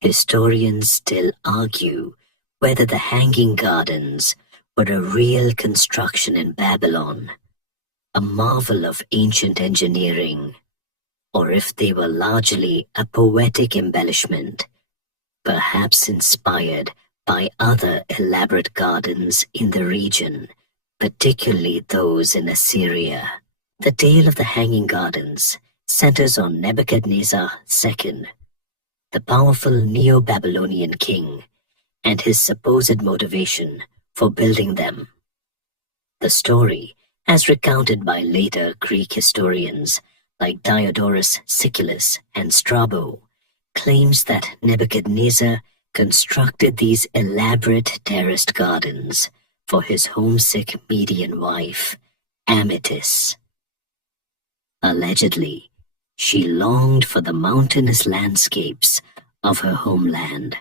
Historians still argue whether the Hanging Gardens were a real construction in Babylon, a marvel of ancient engineering, or if they were largely a poetic embellishment, perhaps inspired by other elaborate gardens in the region, particularly those in Assyria. The tale of the Hanging Gardens centers on Nebuchadnezzar II, the powerful Neo-Babylonian king, and his supposed motivation for building them. The story, as recounted by later Greek historians like Diodorus Siculus and Strabo, claims that Nebuchadnezzar constructed these elaborate terraced gardens for his homesick Median wife, Amytis. Allegedly, she longed for the mountainous landscapes of her homeland,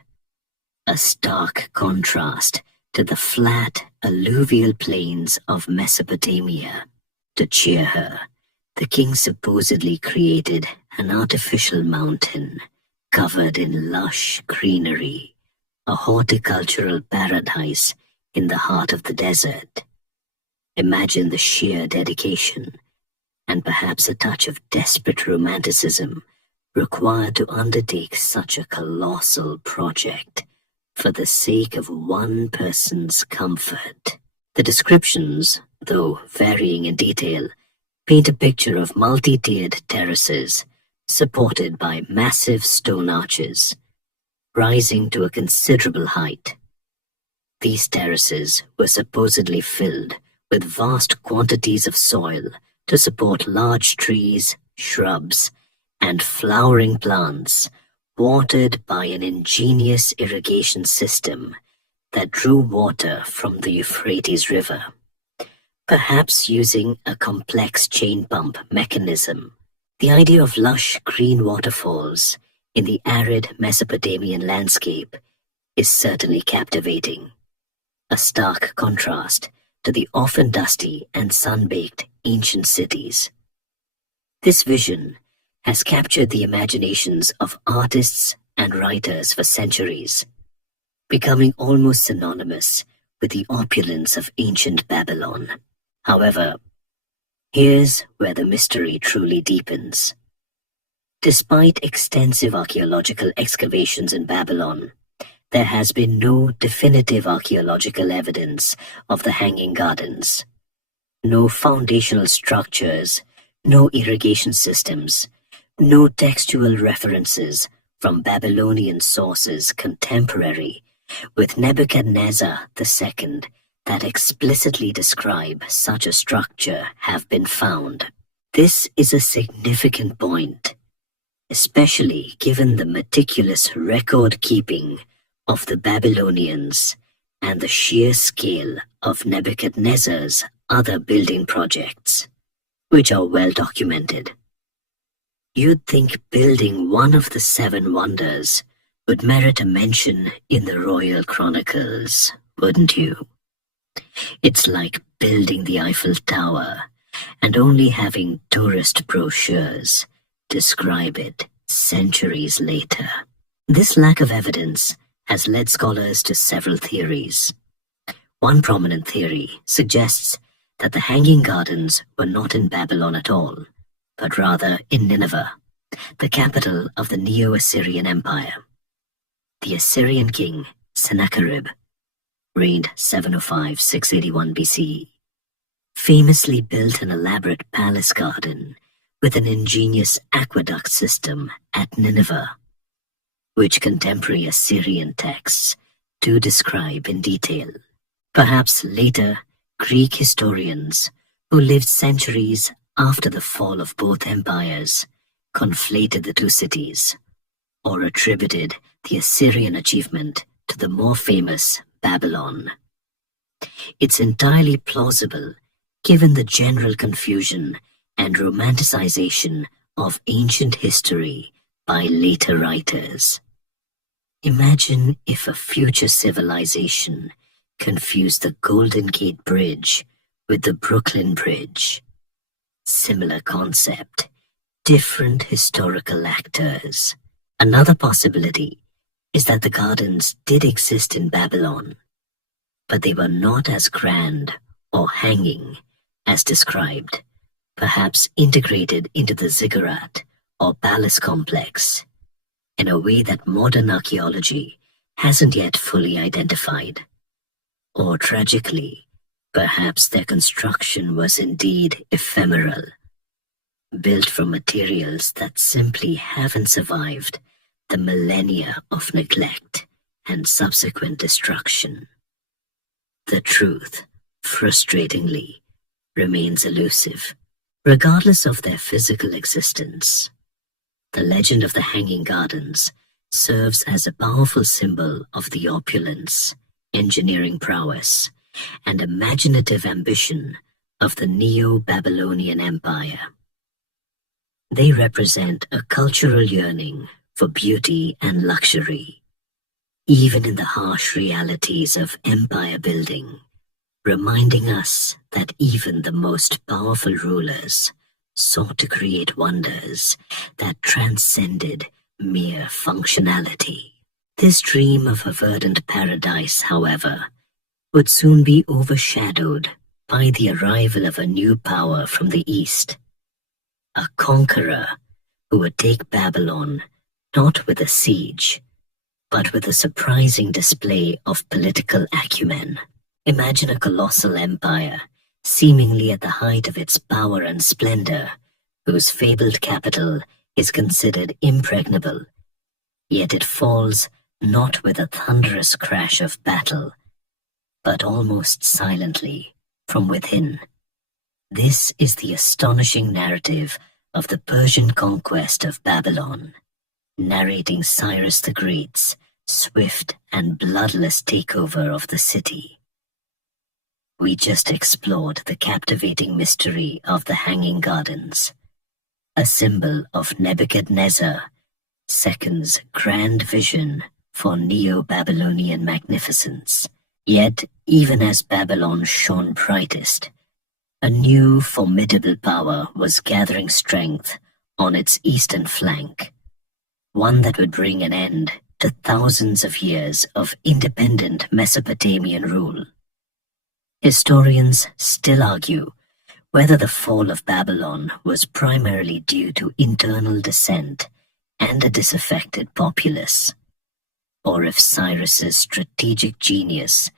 a stark contrast to the flat, alluvial plains of Mesopotamia. To cheer her, the king supposedly created an artificial mountain covered in lush greenery, a horticultural paradise in the heart of the desert. Imagine the sheer dedication, and perhaps a touch of desperate romanticism, required to undertake such a colossal project for the sake of one person's comfort. The descriptions, though varying in detail, paint a picture of multi-tiered terraces supported by massive stone arches, rising to a considerable height. These terraces were supposedly filled with vast quantities of soil to support large trees, shrubs, and flowering plants, watered by an ingenious irrigation system that drew water from the Euphrates River. perhaps using a complex chain pump mechanism. The idea of lush green waterfalls in the arid Mesopotamian landscape is certainly captivating, a stark contrast to the often dusty and sun-baked ancient cities. This vision has captured the imaginations of artists and writers for centuries, becoming almost synonymous with the opulence of ancient Babylon. However, here's where the mystery truly deepens. Despite extensive archaeological excavations in Babylon, there has been no definitive archaeological evidence of the Hanging Gardens. No foundational structures, no irrigation systems, no textual references from Babylonian sources contemporary with Nebuchadnezzar II that explicitly describe such a structure have been found. This is a significant point, especially given the meticulous record-keeping of the Babylonians and the sheer scale of Nebuchadnezzar's other building projects, which are well documented. You'd think building one of the 7 wonders would merit a mention in the royal chronicles, wouldn't you? It's like building the Eiffel Tower and only having tourist brochures describe it centuries later. This lack of evidence has led scholars to several theories. One prominent theory suggests that the Hanging Gardens were not in Babylon at all, but rather in Nineveh, the capital of the Neo-Assyrian Empire. The Assyrian king, Sennacherib, reigned 705-681 BCE, famously built an elaborate palace garden with an ingenious aqueduct system at Nineveh, which contemporary Assyrian texts do describe in detail. Perhaps later, Greek historians, who lived centuries after the fall of both empires, conflated the two cities, or attributed the Assyrian achievement to the more famous Babylon. It's entirely plausible given the general confusion and romanticization of ancient history by later writers. Imagine if a future civilization confused the Golden Gate Bridge with the Brooklyn Bridge. Similar concept, different historical actors. Another possibility is that the gardens did exist in Babylon, but they were not as grand or hanging as described, perhaps integrated into the ziggurat or palace complex in a way that modern archaeology hasn't yet fully identified. Or tragically, perhaps their construction was indeed ephemeral, built from materials that simply haven't survived the millennia of neglect and subsequent destruction. The truth, frustratingly, remains elusive. Regardless of their physical existence, the legend of the Hanging Gardens serves as a powerful symbol of the opulence, engineering prowess, and imaginative ambition of the Neo-Babylonian Empire. They represent a cultural yearning for beauty and luxury, even in the harsh realities of empire building, reminding us that even the most powerful rulers sought to create wonders that transcended mere functionality. This dream of a verdant paradise, however, would soon be overshadowed by the arrival of a new power from the east, a conqueror who would take Babylon not with a siege, but with a surprising display of political acumen. Imagine a colossal empire, seemingly at the height of its power and splendor, whose fabled capital is considered impregnable, yet it falls not with a thunderous crash of battle, but almost silently from within. This is the astonishing narrative of the Persian conquest of Babylon, narrating Cyrus the Great's swift and bloodless takeover of the city. We just explored the captivating mystery of the Hanging Gardens, a symbol of Nebuchadnezzar II's grand vision for Neo-Babylonian magnificence. Yet, even as Babylon shone brightest, a new formidable power was gathering strength on its eastern flank, one that would bring an end to thousands of years of independent Mesopotamian rule. Historians still argue whether the fall of Babylon was primarily due to internal dissent and a disaffected populace, or if Cyrus's strategic genius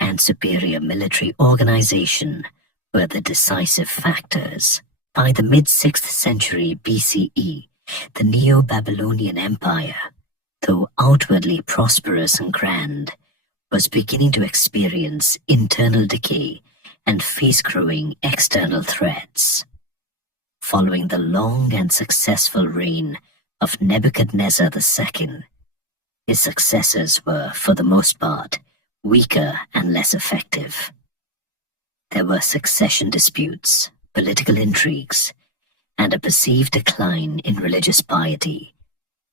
and superior military organization were the decisive factors. By the mid-6th century BCE, the Neo-Babylonian Empire, though outwardly prosperous and grand, was beginning to experience internal decay and face growing external threats. Following the long and successful reign of Nebuchadnezzar II, his successors were, for the most part, weaker and less effective. There were succession disputes, political intrigues, and a perceived decline in religious piety,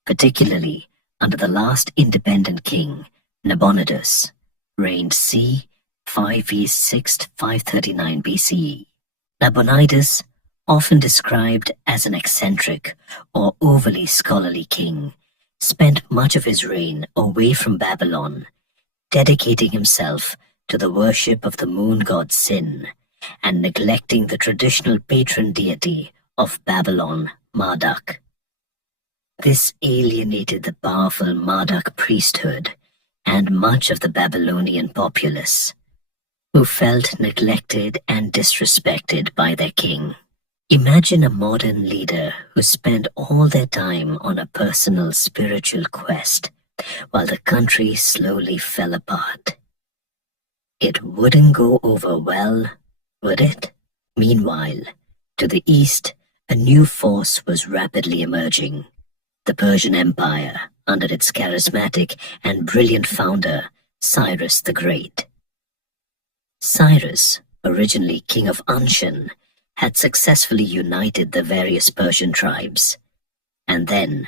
particularly under the last independent king, Nabonidus, reigned c. 5v6 539 BCE. Nabonidus, often described as an eccentric or overly scholarly king, spent much of his reign away from Babylon, dedicating himself to the worship of the moon god Sin and neglecting the traditional patron deity of Babylon, Marduk. This alienated the powerful Marduk priesthood and much of the Babylonian populace, who felt neglected and disrespected by their king. Imagine a modern leader who spent all their time on a personal spiritual quest while the country slowly fell apart. It wouldn't go over well, would it? Meanwhile, to the east, a new force was rapidly emerging, the Persian Empire, under its charismatic and brilliant founder, Cyrus the Great. Cyrus, originally king of Anshan, had successfully united the various Persian tribes, and then,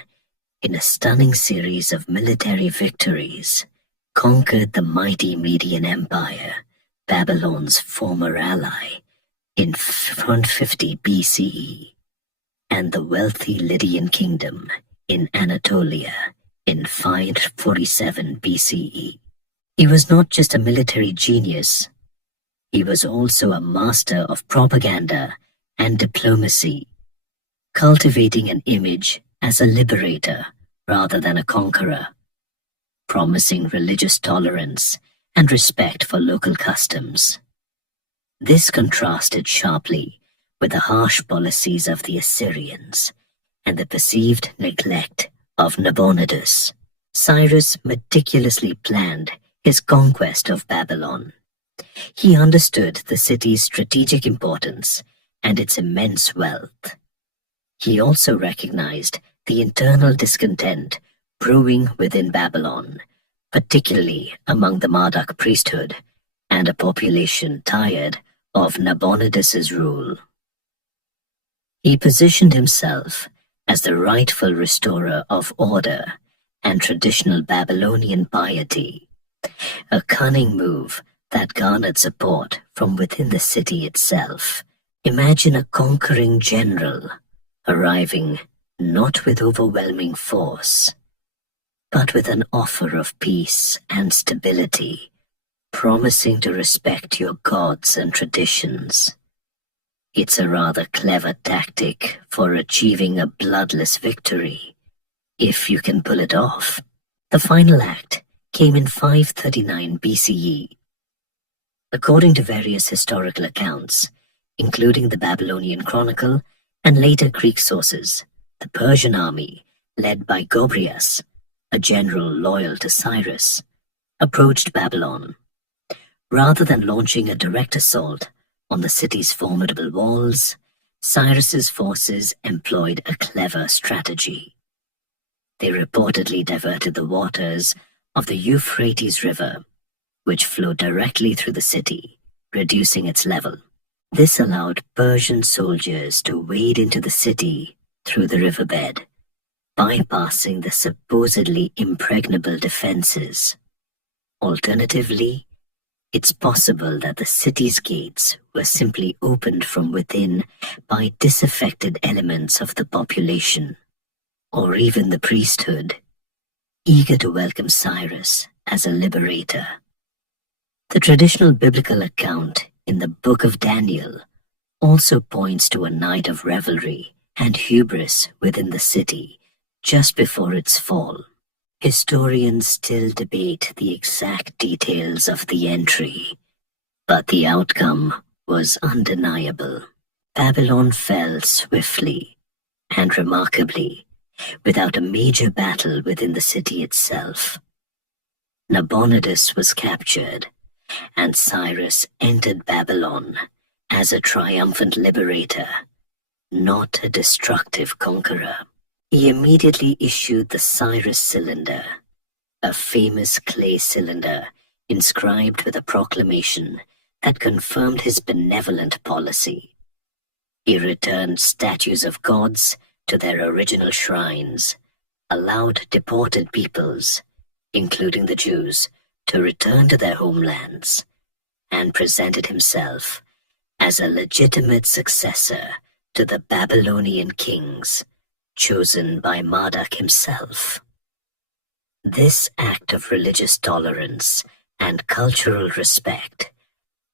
in a stunning series of military victories, conquered the mighty Median Empire, Babylon's former ally, in 150 BCE, and the wealthy Lydian kingdom in Anatolia in 547 BCE. He was not just a military genius, he was also a master of propaganda and diplomacy, cultivating an image as a liberator rather than a conqueror, promising religious tolerance and respect for local customs. This contrasted sharply with the harsh policies of the Assyrians and the perceived neglect of Nabonidus. Cyrus meticulously planned his conquest of Babylon. He understood the city's strategic importance and its immense wealth. He also recognized the internal discontent brewing within Babylon, particularly among the Marduk priesthood and a population tired of Nabonidus's rule. He positioned himself as the rightful restorer of order and traditional Babylonian piety, a cunning move that garnered support from within the city itself. Imagine a conquering general arriving not with overwhelming force, but with an offer of peace and stability, promising to respect your gods and traditions. It's a rather clever tactic for achieving a bloodless victory, if you can pull it off. The final act came in 539 BCE. According to various historical accounts, including the Babylonian Chronicle and later Greek sources, the Persian army, led by Gobryas, a general loyal to Cyrus, approached Babylon. Rather than launching a direct assault on the city's formidable walls, Cyrus's forces employed a clever strategy. They reportedly diverted the waters of the Euphrates River, which flowed directly through the city, reducing its level. This allowed Persian soldiers to wade into the city through the riverbed, bypassing the supposedly impregnable defenses. Alternatively, it's possible that the city's gates were simply opened from within by disaffected elements of the population, or even the priesthood, eager to welcome Cyrus as a liberator. The traditional biblical account in the Book of Daniel also points to a night of revelry and hubris within the city just before its fall. Historians still debate the exact details of the entry, but the outcome was undeniable. Babylon fell swiftly and remarkably, without a major battle within the city itself. Nabonidus was captured, and Cyrus entered Babylon as a triumphant liberator, not a destructive conqueror. He immediately issued the Cyrus cylinder, a famous clay cylinder inscribed with a proclamation that confirmed his benevolent policy. He returned statues of gods to their original shrines, allowed deported peoples, including the Jews, to return to their homelands, and presented himself as a legitimate successor to the Babylonian kings chosen by Marduk himself. This act of religious tolerance and cultural respect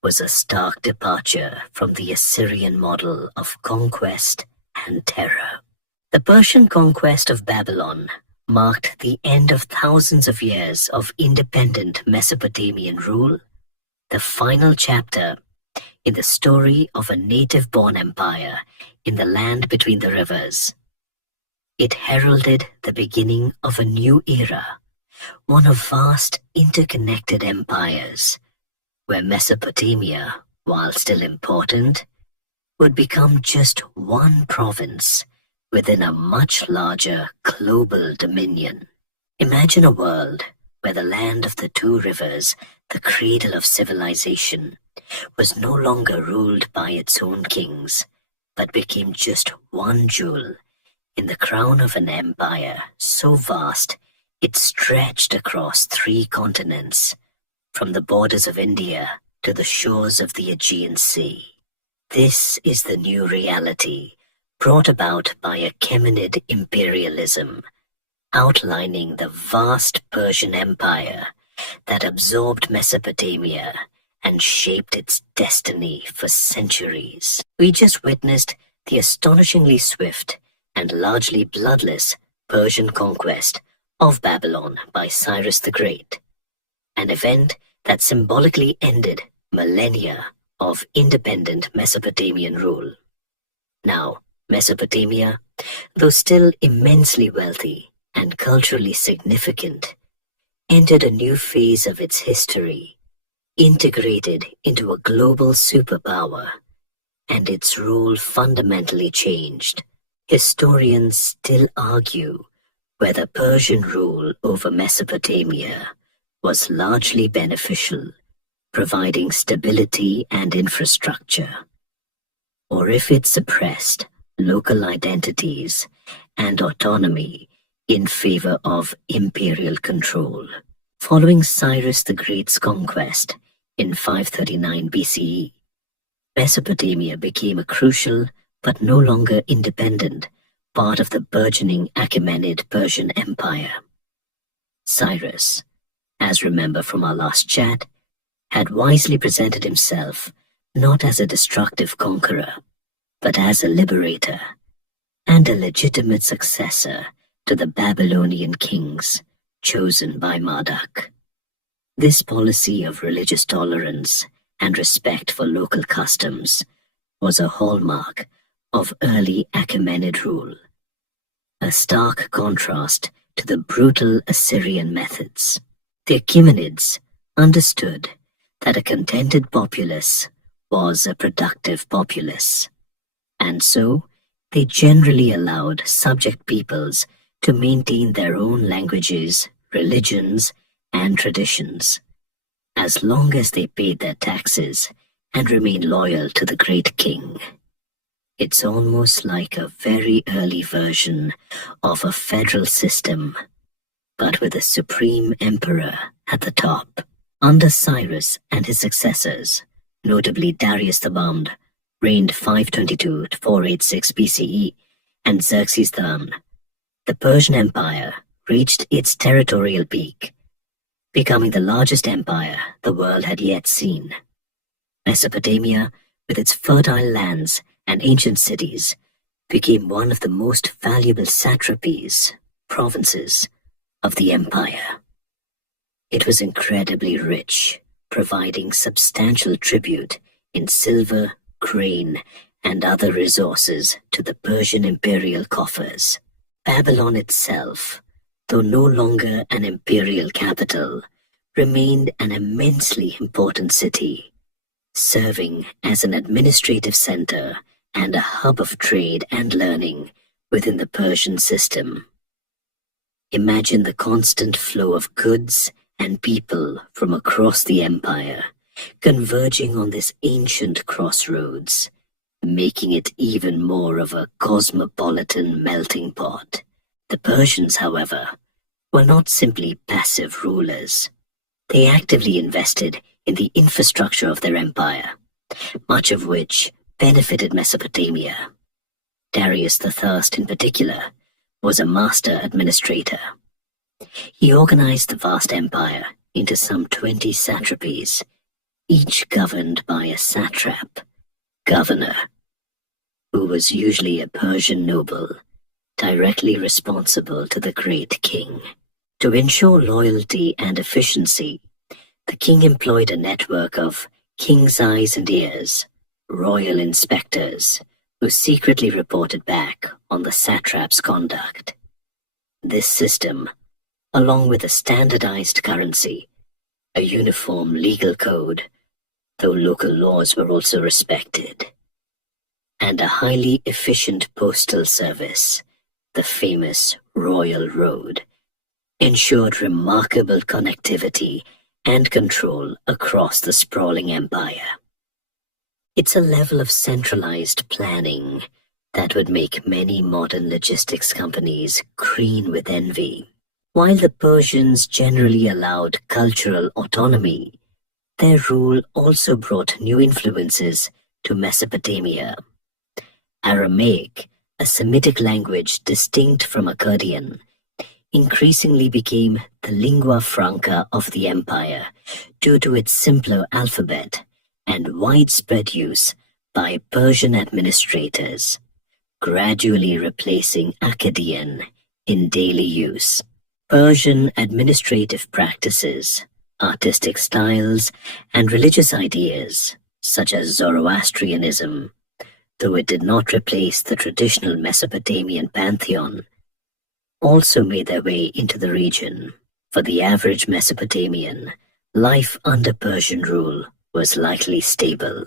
was a stark departure from the Assyrian model of conquest and terror. The Persian conquest of Babylon marked the end of thousands of years of independent Mesopotamian rule, the final chapter in the story of a native-born empire in the land between the rivers. It heralded the beginning of a new era, one of vast interconnected empires, where Mesopotamia, while still important, would become just one province within a much larger global dominion. Imagine a world where the land of the two rivers, the cradle of civilization, was no longer ruled by its own kings, but became just one jewel in the crown of an empire so vast it stretched across 3 continents, from the borders of India to the shores of the Aegean Sea. This is the new reality brought about by Achaemenid imperialism, outlining the vast Persian Empire that absorbed Mesopotamia and shaped its destiny for centuries. We just witnessed the astonishingly swift and largely bloodless Persian conquest of Babylon by Cyrus the Great, an event that symbolically ended millennia of independent Mesopotamian rule. Now, Mesopotamia, though still immensely wealthy and culturally significant, entered a new phase of its history, integrated into a global superpower, and its role fundamentally changed. Historians still argue whether Persian rule over Mesopotamia was largely beneficial, providing stability and infrastructure, or if it suppressed local identities and autonomy in favor of imperial control. Following Cyrus the Great's conquest in 539 BCE, Mesopotamia became a crucial but no longer independent part of the burgeoning Achaemenid Persian Empire. Cyrus, as remember from our last chat, had wisely presented himself not as a destructive conqueror, but as a liberator and a legitimate successor to the Babylonian kings chosen by Marduk. This policy of religious tolerance and respect for local customs was a hallmark of early Achaemenid rule, a stark contrast to the brutal Assyrian methods. The Achaemenids understood that a contented populace was a productive populace, and so they generally allowed subject peoples to maintain their own languages, religions, and traditions, as long as they paid their taxes and remain loyal to the great king. It's almost like a very early version of a federal system, but with a supreme emperor at the top. Under Cyrus and his successors, notably Darius the Bound, reigned 522 to 486 BCE, and Xerxes I, the Persian Empire reached its territorial peak, becoming the largest empire the world had yet seen. Mesopotamia, with its fertile lands and ancient cities, became one of the most valuable satrapies, provinces, of the empire. It was incredibly rich, providing substantial tribute in silver, grain, and other resources to the Persian imperial coffers. Babylon itself, though no longer an imperial capital, remained an immensely important city, serving as an administrative center and a hub of trade and learning within the Persian system. Imagine the constant flow of goods and people from across the empire, converging on this ancient crossroads, making it even more of a cosmopolitan melting pot. The Persians, however, were not simply passive rulers. They actively invested in the infrastructure of their empire, much of which benefited Mesopotamia. Darius the First, in particular, was a master administrator. He organized the vast empire into some 20 satrapies, each governed by a satrap, governor, who was usually a Persian noble, directly responsible to the great king. To ensure loyalty and efficiency, the king employed a network of king's eyes and ears, royal inspectors, who secretly reported back on the satrap's conduct. This system, along with a standardized currency, a uniform legal code, though local laws were also respected, and a highly efficient postal service, the famous Royal Road, ensured remarkable connectivity and control across the sprawling empire. It's a level of centralized planning that would make many modern logistics companies green with envy. While the Persians generally allowed cultural autonomy, their rule also brought new influences to Mesopotamia. Aramaic, a Semitic language distinct from Akkadian, increasingly became the lingua franca of the empire due to its simpler alphabet and widespread use by Persian administrators, gradually replacing Akkadian in daily use. Persian administrative practices, artistic styles, and religious ideas, such as Zoroastrianism, though it did not replace the traditional Mesopotamian pantheon, also made their way into the region. For the average Mesopotamian, life under Persian rule was likely stable,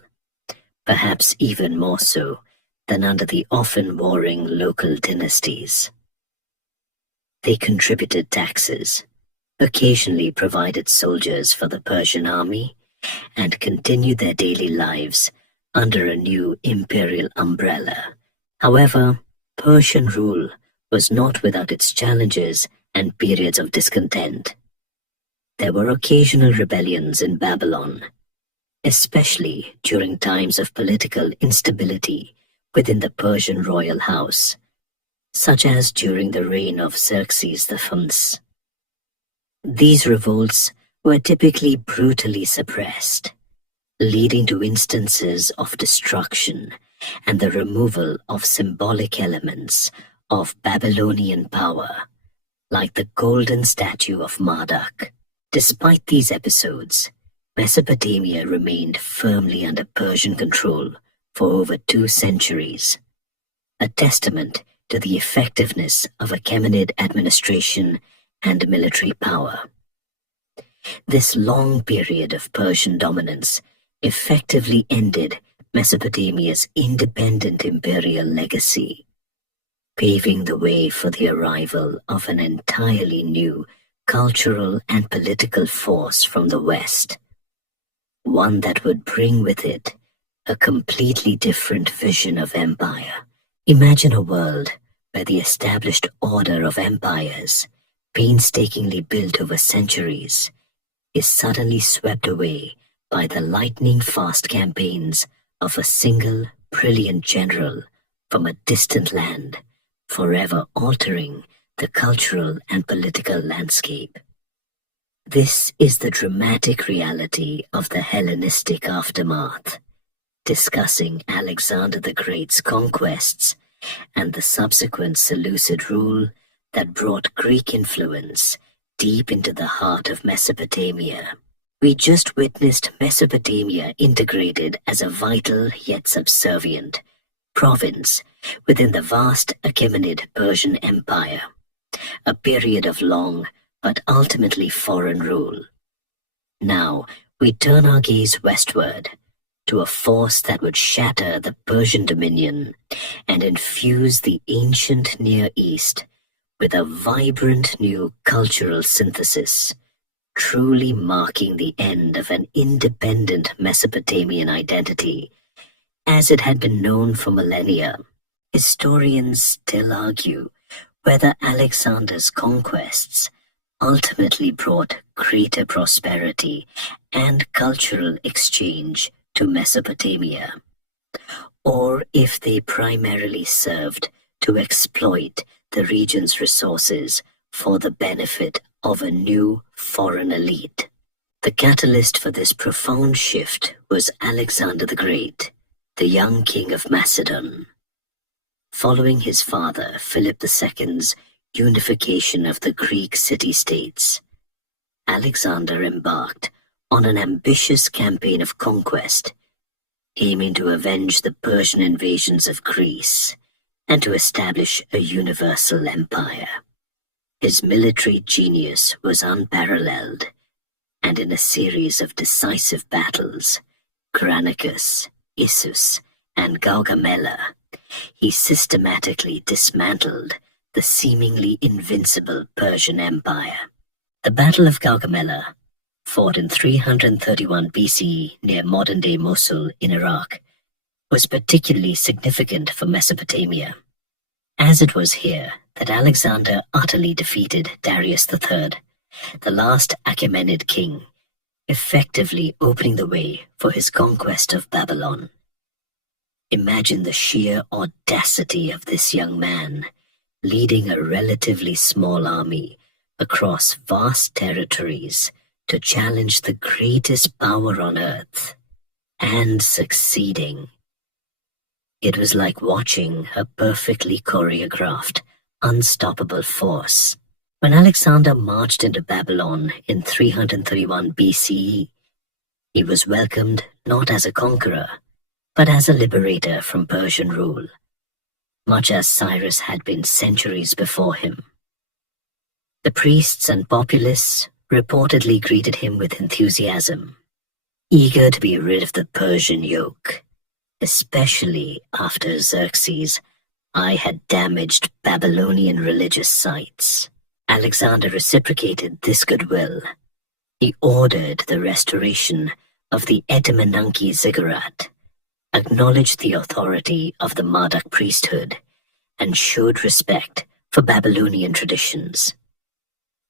perhaps even more so than under the often warring local dynasties. They contributed taxes, occasionally provided soldiers for the Persian army, and continued their daily lives under a new imperial umbrella. However, Persian rule was not without its challenges and periods of discontent. There were occasional rebellions in Babylon, especially during times of political instability within the Persian royal house, such as during the reign of Xerxes I. These revolts were typically brutally suppressed, leading to instances of destruction and the removal of symbolic elements of Babylonian power, like the golden statue of Marduk. Despite these episodes, Mesopotamia remained firmly under Persian control for over 2 centuries, a testament to the effectiveness of Achaemenid administration and military power. This long period of Persian dominance effectively ended Mesopotamia's independent imperial legacy, paving the way for the arrival of an entirely new cultural and political force from the West. one that would bring with it a completely different vision of empire. Imagine a world where the established order of empires, painstakingly built over centuries, is suddenly swept away by the lightning-fast campaigns of a single brilliant general from a distant land, forever altering the cultural and political landscape. This is the dramatic reality of the Hellenistic aftermath, discussing Alexander the Great's conquests and the subsequent Seleucid rule that brought Greek influence deep into the heart of Mesopotamia. We just witnessed Mesopotamia integrated as a vital yet subservient province within the vast Achaemenid Persian Empire, a period of long but ultimately foreign rule. Now we turn our gaze westward to a force that would shatter the Persian dominion and infuse the ancient Near East with a vibrant new cultural synthesis, truly marking the end of an independent Mesopotamian identity as it had been known for millennia. Historians still argue whether Alexander's conquests ultimately brought greater prosperity and cultural exchange to Mesopotamia, or if they primarily served to exploit the region's resources for the benefit of a new foreign elite. The catalyst for this profound shift was Alexander the Great, the young king of Macedon. Following his father Philip II's unification of the Greek city-states, Alexander embarked on an ambitious campaign of conquest, aiming to avenge the Persian invasions of Greece and to establish a universal empire. His military genius was unparalleled, and in a series of decisive battles, Granicus, Issus, and Gaugamela, he systematically dismantled the seemingly invincible Persian Empire. The Battle of Gaugamela, fought in 331 BCE near modern-day Mosul in Iraq, was particularly significant for Mesopotamia, as it was here that Alexander utterly defeated Darius III, the last Achaemenid king, effectively opening the way for his conquest of Babylon. Imagine the sheer audacity of this young man, leading a relatively small army across vast territories to challenge the greatest power on earth, and succeeding. It was like watching a perfectly choreographed, unstoppable force. When Alexander marched into Babylon in 331 BCE, he was welcomed not as a conqueror, but as a liberator from Persian rule, much as Cyrus had been centuries before him. The priests and populace reportedly greeted him with enthusiasm, eager to be rid of the Persian yoke, especially after Xerxes' eye had damaged Babylonian religious sites. Alexander reciprocated this goodwill. He ordered the restoration of the Etemenanki ziggurat, acknowledged the authority of the Marduk priesthood, and showed respect for Babylonian traditions.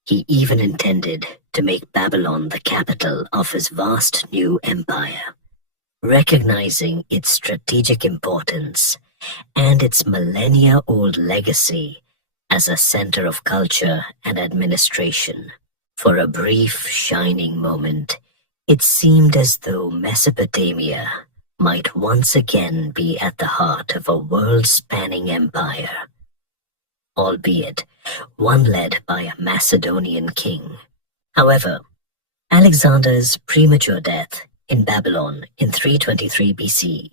He even intended to make Babylon the capital of his vast new empire, recognizing its strategic importance and its millennia-old legacy as a center of culture and administration. For a brief, shining moment, it seemed as though Mesopotamia might once again be at the heart of a world-spanning empire, albeit one led by a Macedonian king. However, Alexander's premature death in Babylon in 323 BC,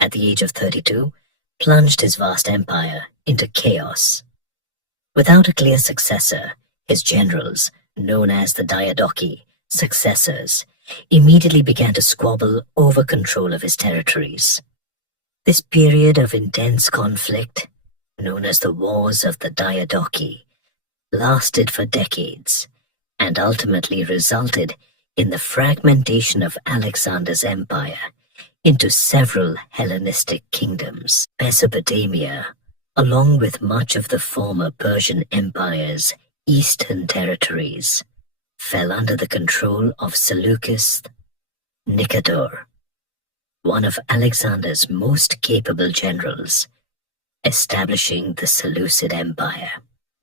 at the age of 32, plunged his vast empire into chaos. Without a clear successor, his generals, known as the Diadochi, successors, immediately began to squabble over control of his territories. This period of intense conflict, known as the Wars of the Diadochi, lasted for decades and ultimately resulted in the fragmentation of Alexander's empire into several Hellenistic kingdoms. Mesopotamia, along with much of the former Persian Empire's eastern territories, fell under the control of Seleucus Nicator, one of Alexander's most capable generals, establishing the Seleucid Empire.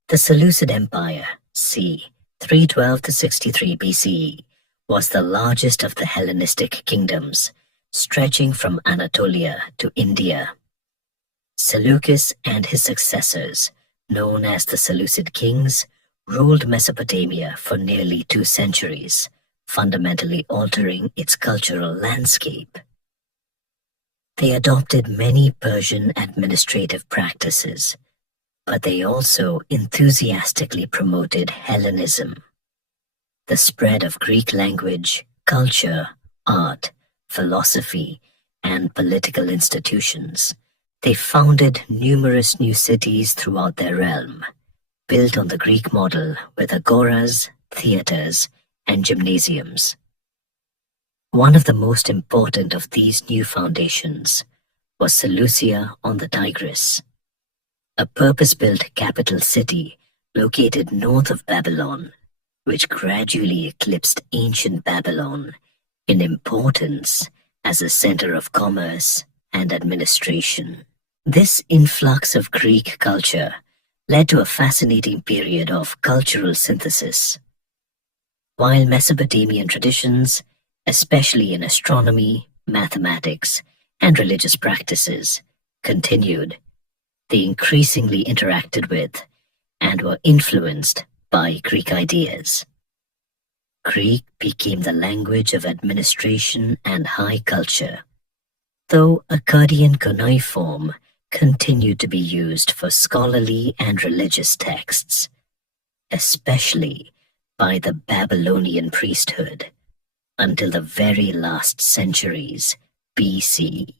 The Seleucid Empire, c. 312 to 63 BCE, was the largest of the Hellenistic kingdoms, stretching from Anatolia to India. Seleucus and his successors, known as the Seleucid kings, ruled Mesopotamia for nearly 2 centuries, fundamentally altering its cultural landscape. They adopted many Persian administrative practices, but they also enthusiastically promoted Hellenism, the spread of Greek language, culture, art, philosophy, and political institutions. They founded numerous new cities throughout their realm, built on the Greek model with agoras, theaters, and gymnasiums. One of the most important of these new foundations was Seleucia on the Tigris, a purpose-built capital city located north of Babylon, which gradually eclipsed ancient Babylon in importance as a center of commerce and administration. This influx of Greek culture led to a fascinating period of cultural synthesis. While Mesopotamian traditions, especially in astronomy, mathematics, and religious practices, continued, they increasingly interacted with and were influenced by Greek ideas. Greek became the language of administration and high culture, though Akkadian cuneiform continued to be used for scholarly and religious texts, especially by the Babylonian priesthood, until the very last centuries BC.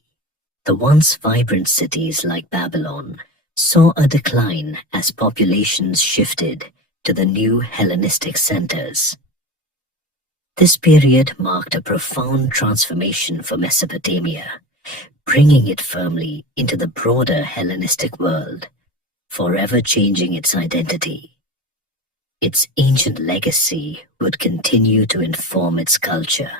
The once vibrant cities like Babylon saw a decline as populations shifted to the new Hellenistic centers. This period marked a profound transformation for Mesopotamia, bringing it firmly into the broader Hellenistic world, forever changing its identity. Its ancient legacy would continue to inform its culture,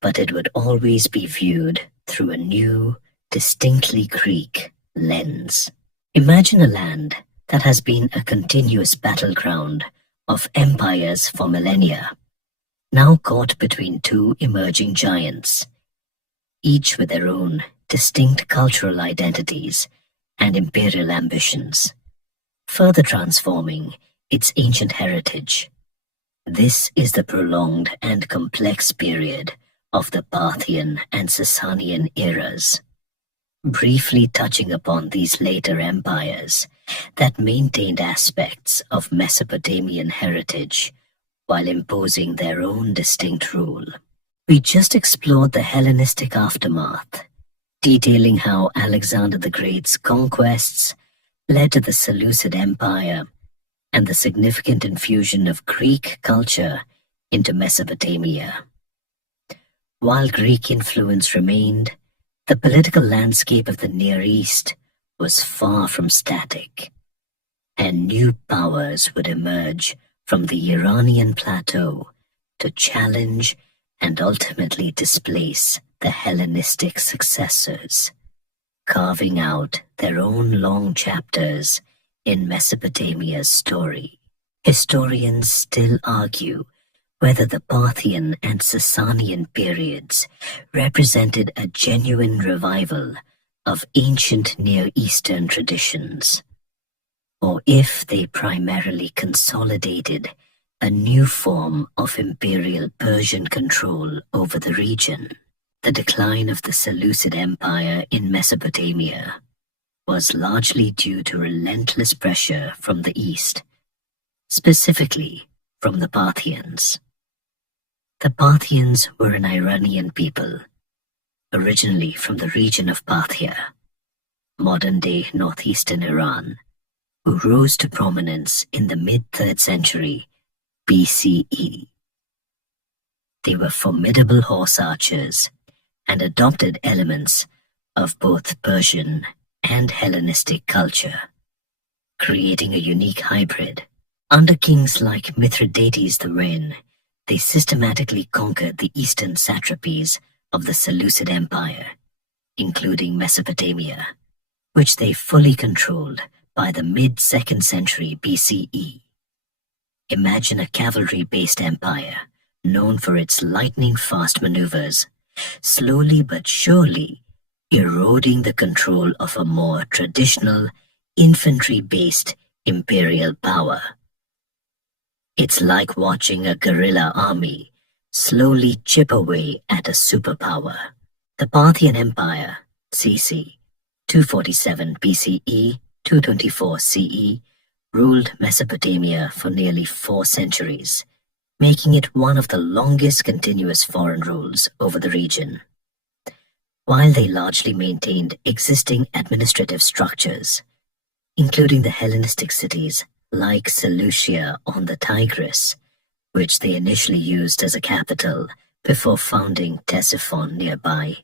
but it would always be viewed through a new, distinctly Greek lens. Imagine a land that has been a continuous battleground of empires for millennia, now caught between 2 emerging giants, each with their own distinct cultural identities and imperial ambitions, further transforming its ancient heritage. This is the prolonged and complex period of the Parthian and Sasanian eras, briefly touching upon these later empires that maintained aspects of Mesopotamian heritage while imposing their own distinct rule. We just explored the Hellenistic aftermath, detailing how Alexander the Great's conquests led to the Seleucid Empire and the significant infusion of Greek culture into Mesopotamia. While Greek influence remained, the political landscape of the Near East was far from static, and new powers would emerge from the Iranian plateau to challenge and ultimately displace the Hellenistic successors, carving out their own long chapters in Mesopotamia's story. Historians still argue whether the Parthian and Sasanian periods represented a genuine revival of ancient Near Eastern traditions, or if they primarily consolidated a new form of imperial Persian control over the region. The decline of the Seleucid Empire in Mesopotamia was largely due to relentless pressure from the east, specifically from the Parthians. The Parthians were an Iranian people, originally from the region of Parthia, modern-day northeastern Iran, who rose to prominence in the mid-3rd century BCE. They were formidable horse archers and adopted elements of both Persian and Hellenistic culture, creating a unique hybrid. Under kings like Mithridates the Wren, they systematically conquered the eastern satrapies of the Seleucid Empire, including Mesopotamia, which they fully controlled by the mid-2nd century BCE. Imagine a cavalry-based empire known for its lightning-fast maneuvers, slowly but surely eroding the control of a more traditional, infantry-based imperial power. It's like watching a guerrilla army slowly chip away at a superpower. The Parthian Empire, CC 247 BCE, 224 CE, ruled Mesopotamia for nearly 4 centuries, making it one of the longest continuous foreign rules over the region. While they largely maintained existing administrative structures, including the Hellenistic cities like Seleucia on the Tigris, which they initially used as a capital before founding Ctesiphon nearby,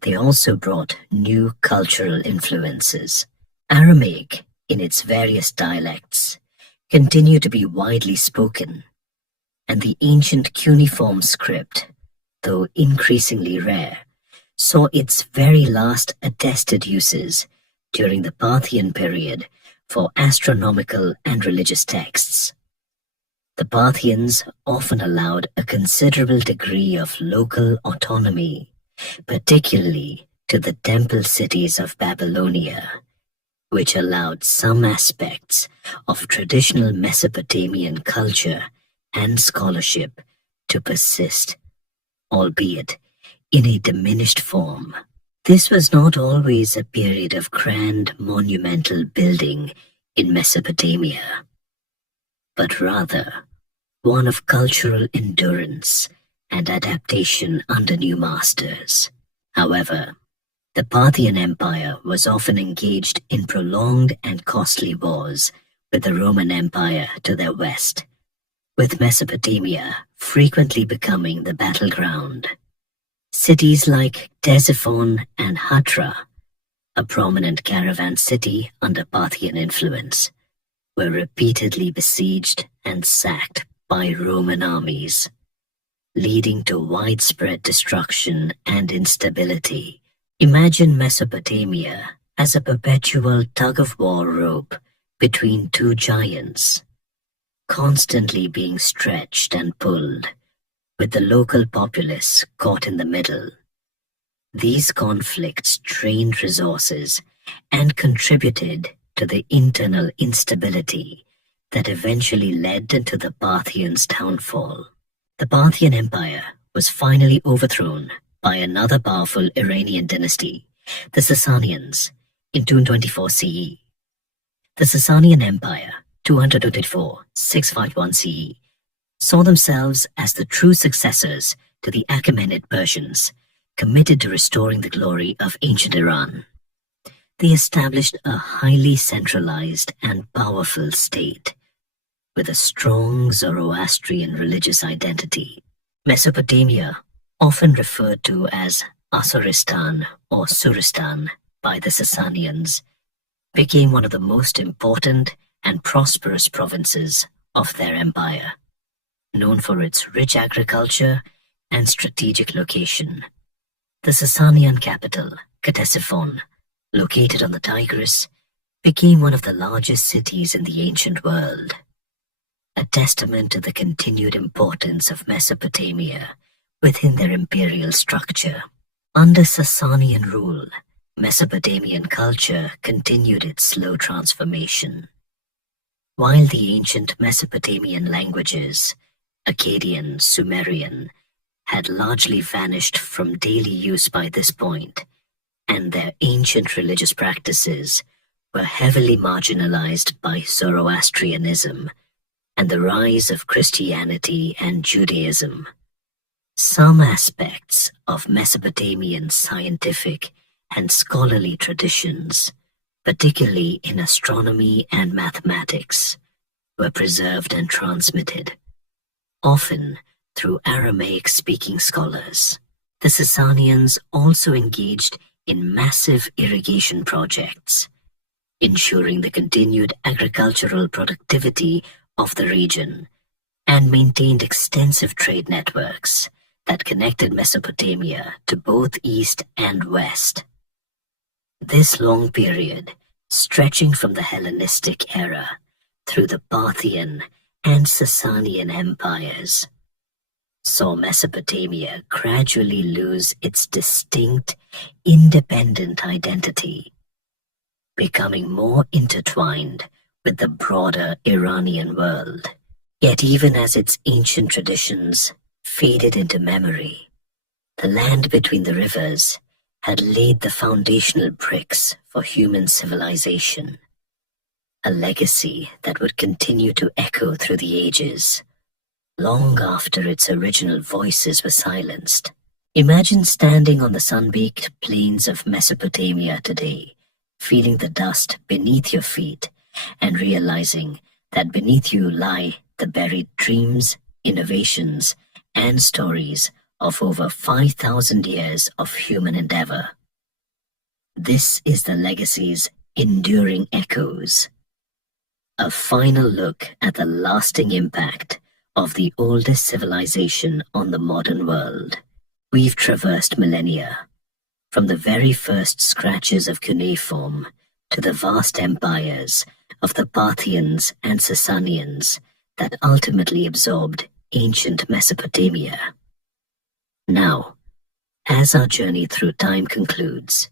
they also brought new cultural influences. Aramaic, in its various dialects, continued to be widely spoken, and the ancient cuneiform script, though increasingly rare, saw its very last attested uses during the Parthian period for astronomical and religious texts. The Parthians often allowed a considerable degree of local autonomy, particularly to the temple cities of Babylonia, which allowed some aspects of traditional Mesopotamian culture and scholarship to persist, albeit in a diminished form. This was not always a period of grand monumental building in Mesopotamia, but rather one of cultural endurance and adaptation under new masters. However, the Parthian Empire was often engaged in prolonged and costly wars with the Roman Empire to their west, with Mesopotamia frequently becoming the battleground. Cities like Ctesiphon and Hatra, a prominent caravan city under Parthian influence, were repeatedly besieged and sacked by Roman armies, leading to widespread destruction and instability. Imagine Mesopotamia as a perpetual tug-of-war rope between two giants, constantly being stretched and pulled, with the local populace caught in the middle. These conflicts drained resources and contributed to the internal instability that eventually led to the Parthians' downfall. The Parthian Empire was finally overthrown by another powerful Iranian dynasty, the Sasanians, in 224 CE. The Sasanian Empire, 224-651 CE, saw themselves as the true successors to the Achaemenid Persians, committed to restoring the glory of ancient Iran. They established a highly centralized and powerful state, with a strong Zoroastrian religious identity. Mesopotamia, often referred to as Asuristan or Suristan by the Sasanians, became one of the most important and prosperous provinces of their empire, known for its rich agriculture and strategic location. The Sasanian capital, Ctesiphon, located on the Tigris, became one of the largest cities in the ancient world, a testament to the continued importance of Mesopotamia within their imperial structure. Under Sasanian rule, Mesopotamian culture continued its slow transformation. While the ancient Mesopotamian languages, Akkadian, Sumerian, had largely vanished from daily use by this point, and their ancient religious practices were heavily marginalized by Zoroastrianism and the rise of Christianity and Judaism. Some aspects of Mesopotamian scientific and scholarly traditions, particularly in astronomy and mathematics, were preserved and transmitted, often through Aramaic-speaking scholars. The Sasanians also engaged in massive irrigation projects, ensuring the continued agricultural productivity of the region, and maintained extensive trade networks that connected Mesopotamia to both east and west. This long period, stretching from the Hellenistic era through the Parthian and Sasanian empires, saw Mesopotamia gradually lose its distinct, independent identity, becoming more intertwined with the broader Iranian world. Yet even as its ancient traditions faded into memory, the land between the rivers had laid the foundational bricks for human civilization, a legacy that would continue to echo through the ages, long after its original voices were silenced. Imagine standing on the sun-baked plains of Mesopotamia today, feeling the dust beneath your feet and realizing that beneath you lie the buried dreams, innovations, and stories of over 5,000 years of human endeavor. This is the legacy's enduring echoes, a final look at the lasting impact of the oldest civilization on the modern world. We've traversed millennia, from the very first scratches of cuneiform to the vast empires of the Parthians and Sasanians that ultimately absorbed ancient Mesopotamia. Now, as our journey through time concludes,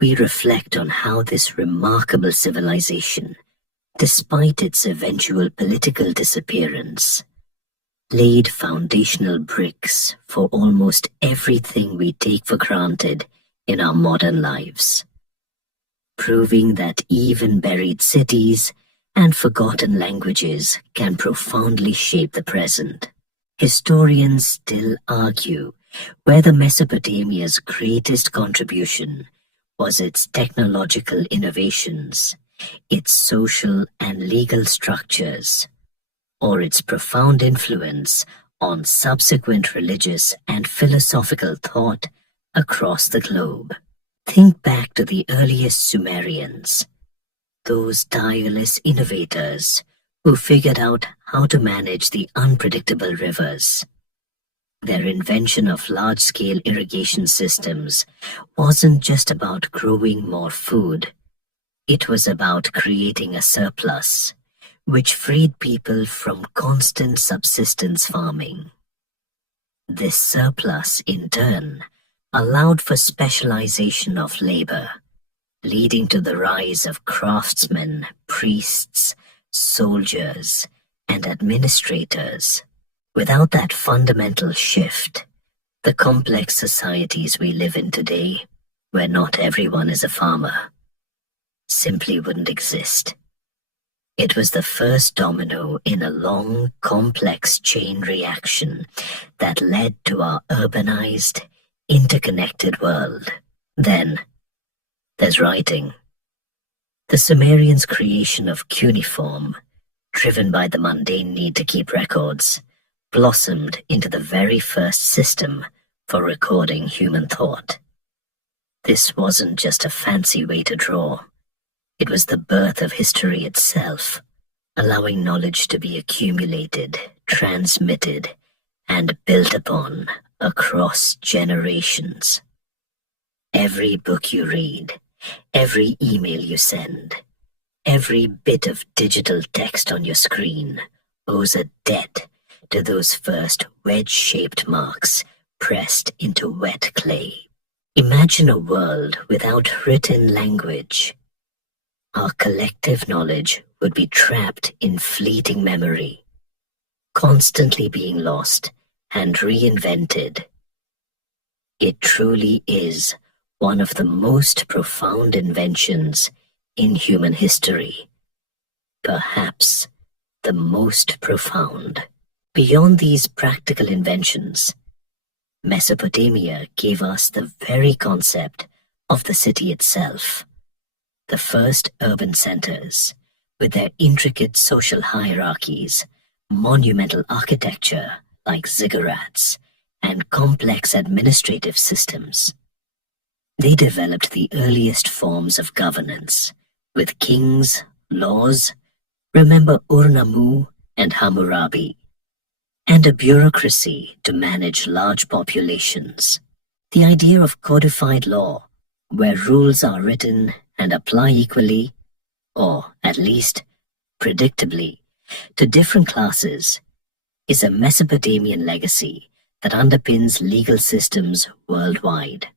we reflect on how this remarkable civilization, despite its eventual political disappearance, laid foundational bricks for almost everything we take for granted in our modern lives, proving that even buried cities and forgotten languages can profoundly shape the present. Historians still argue whether Mesopotamia's greatest contribution was its technological innovations, its social and legal structures, or its profound influence on subsequent religious and philosophical thought across the globe. Think back to the earliest Sumerians, those tireless innovators who figured out how to manage the unpredictable rivers. Their invention of large-scale irrigation systems wasn't just about growing more food. It was about creating a surplus, which freed people from constant subsistence farming. This surplus, in turn, allowed for specialization of labor, leading to the rise of craftsmen, priests, soldiers, and administrators. Without that fundamental shift, the complex societies we live in today, where not everyone is a farmer, simply wouldn't exist. It was the first domino in a long, complex chain reaction that led to our urbanized, interconnected world. Then, there's writing. The Sumerians' creation of cuneiform, driven by the mundane need to keep records, blossomed into the very first system for recording human thought. This wasn't just a fancy way to draw. It was the birth of history itself, allowing knowledge to be accumulated, transmitted, and built upon across generations. Every book you read, every email you send, every bit of digital text on your screen owes a debt to those first wedge-shaped marks pressed into wet clay. Imagine a world without written language. Our collective knowledge would be trapped in fleeting memory, constantly being lost and reinvented. It truly is one of the most profound inventions in human history, perhaps the most profound. Beyond these practical inventions, Mesopotamia gave us the very concept of the city itself. The first urban centers, with their intricate social hierarchies, monumental architecture, like ziggurats and complex administrative systems. They developed the earliest forms of governance, with kings, laws, remember Ur-Nammu and Hammurabi, and a bureaucracy to manage large populations. The idea of codified law, where rules are written and apply equally, or at least predictably, to different classes, is a Mesopotamian legacy that underpins legal systems worldwide.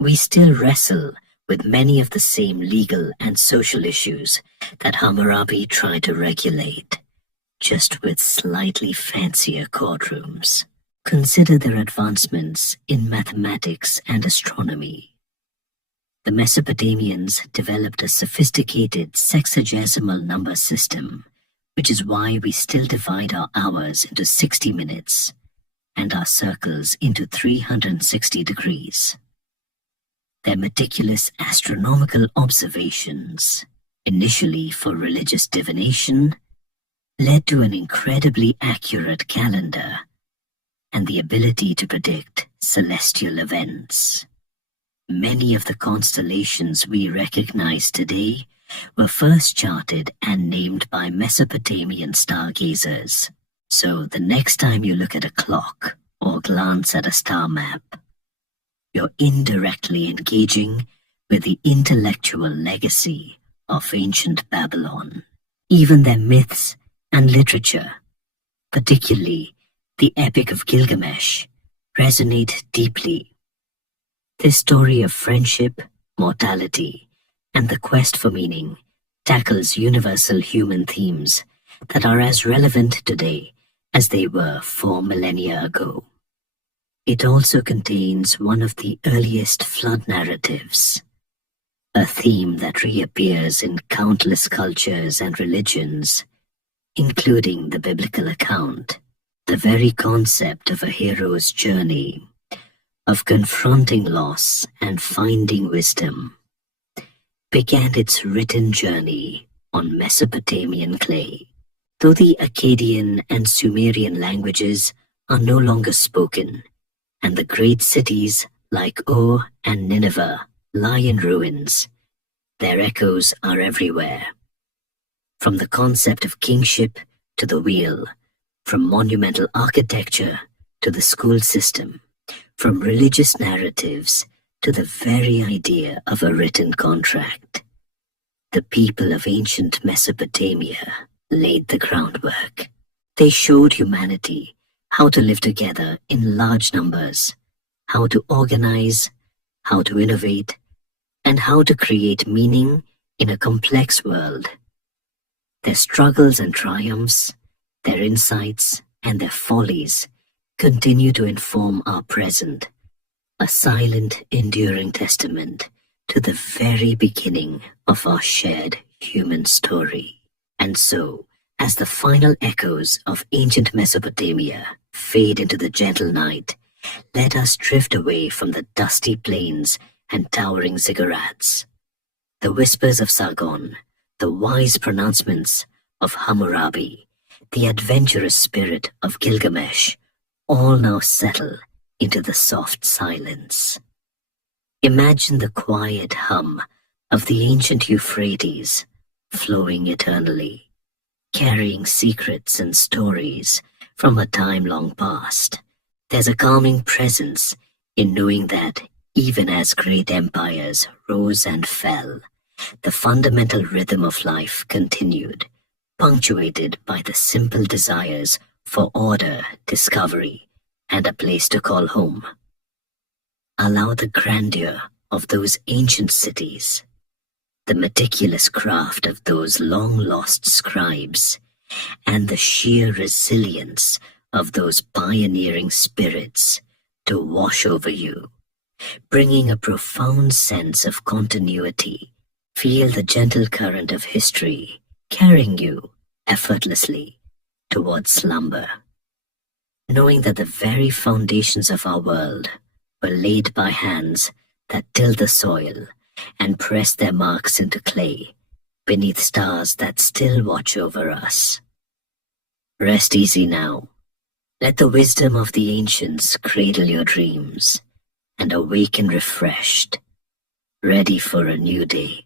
We still wrestle with many of the same legal and social issues that Hammurabi tried to regulate, just with slightly fancier courtrooms. Consider their advancements in mathematics and astronomy. The Mesopotamians developed a sophisticated sexagesimal number system, which is why we still divide our hours into 60 minutes and our circles into 360 degrees. Their meticulous astronomical observations, initially for religious divination, led to an incredibly accurate calendar and the ability to predict celestial events. Many of the constellations we recognize today were first charted and named by Mesopotamian stargazers. So the next time you look at a clock or glance at a star map, you're indirectly engaging with the intellectual legacy of ancient Babylon. Even their myths and literature, particularly the Epic of Gilgamesh, resonate deeply. This story of friendship, mortality, and the quest for meaning tackles universal human themes that are as relevant today as they were 4 millennia ago. It also contains one of the earliest flood narratives, a theme that reappears in countless cultures and religions, including the biblical account. The very concept of a hero's journey, of confronting loss and finding wisdom, began its written journey on Mesopotamian clay. Though the Akkadian and Sumerian languages are no longer spoken, and the great cities like Ur and Nineveh lie in ruins, their echoes are everywhere. From the concept of kingship to the wheel, from monumental architecture to the school system, from religious narratives to the very idea of a written contract, the people of ancient Mesopotamia laid the groundwork. They showed humanity how to live together in large numbers, how to organize, how to innovate, and how to create meaning in a complex world. Their struggles and triumphs, their insights and their follies continue to inform our present, a silent, enduring testament to the very beginning of our shared human story. And so, as the final echoes of ancient Mesopotamia fade into the gentle night, let us drift away from the dusty plains and towering ziggurats. The whispers of Sargon, the wise pronouncements of Hammurabi, the adventurous spirit of Gilgamesh, all now settle into the soft silence. Imagine the quiet hum of the ancient Euphrates flowing eternally, carrying secrets and stories from a time long past. There's a calming presence in knowing that even as great empires rose and fell, the fundamental rhythm of life continued, punctuated by the simple desires for order, discovery, and a place to call home. Allow the grandeur of those ancient cities, the meticulous craft of those long-lost scribes, and the sheer resilience of those pioneering spirits to wash over you, bringing a profound sense of continuity. Feel the gentle current of history carrying you effortlessly towards slumber, knowing that the very foundations of our world were laid by hands that tilled the soil and pressed their marks into clay beneath stars that still watch over us. Rest easy now. Let the wisdom of the ancients cradle your dreams and awaken refreshed, ready for a new day.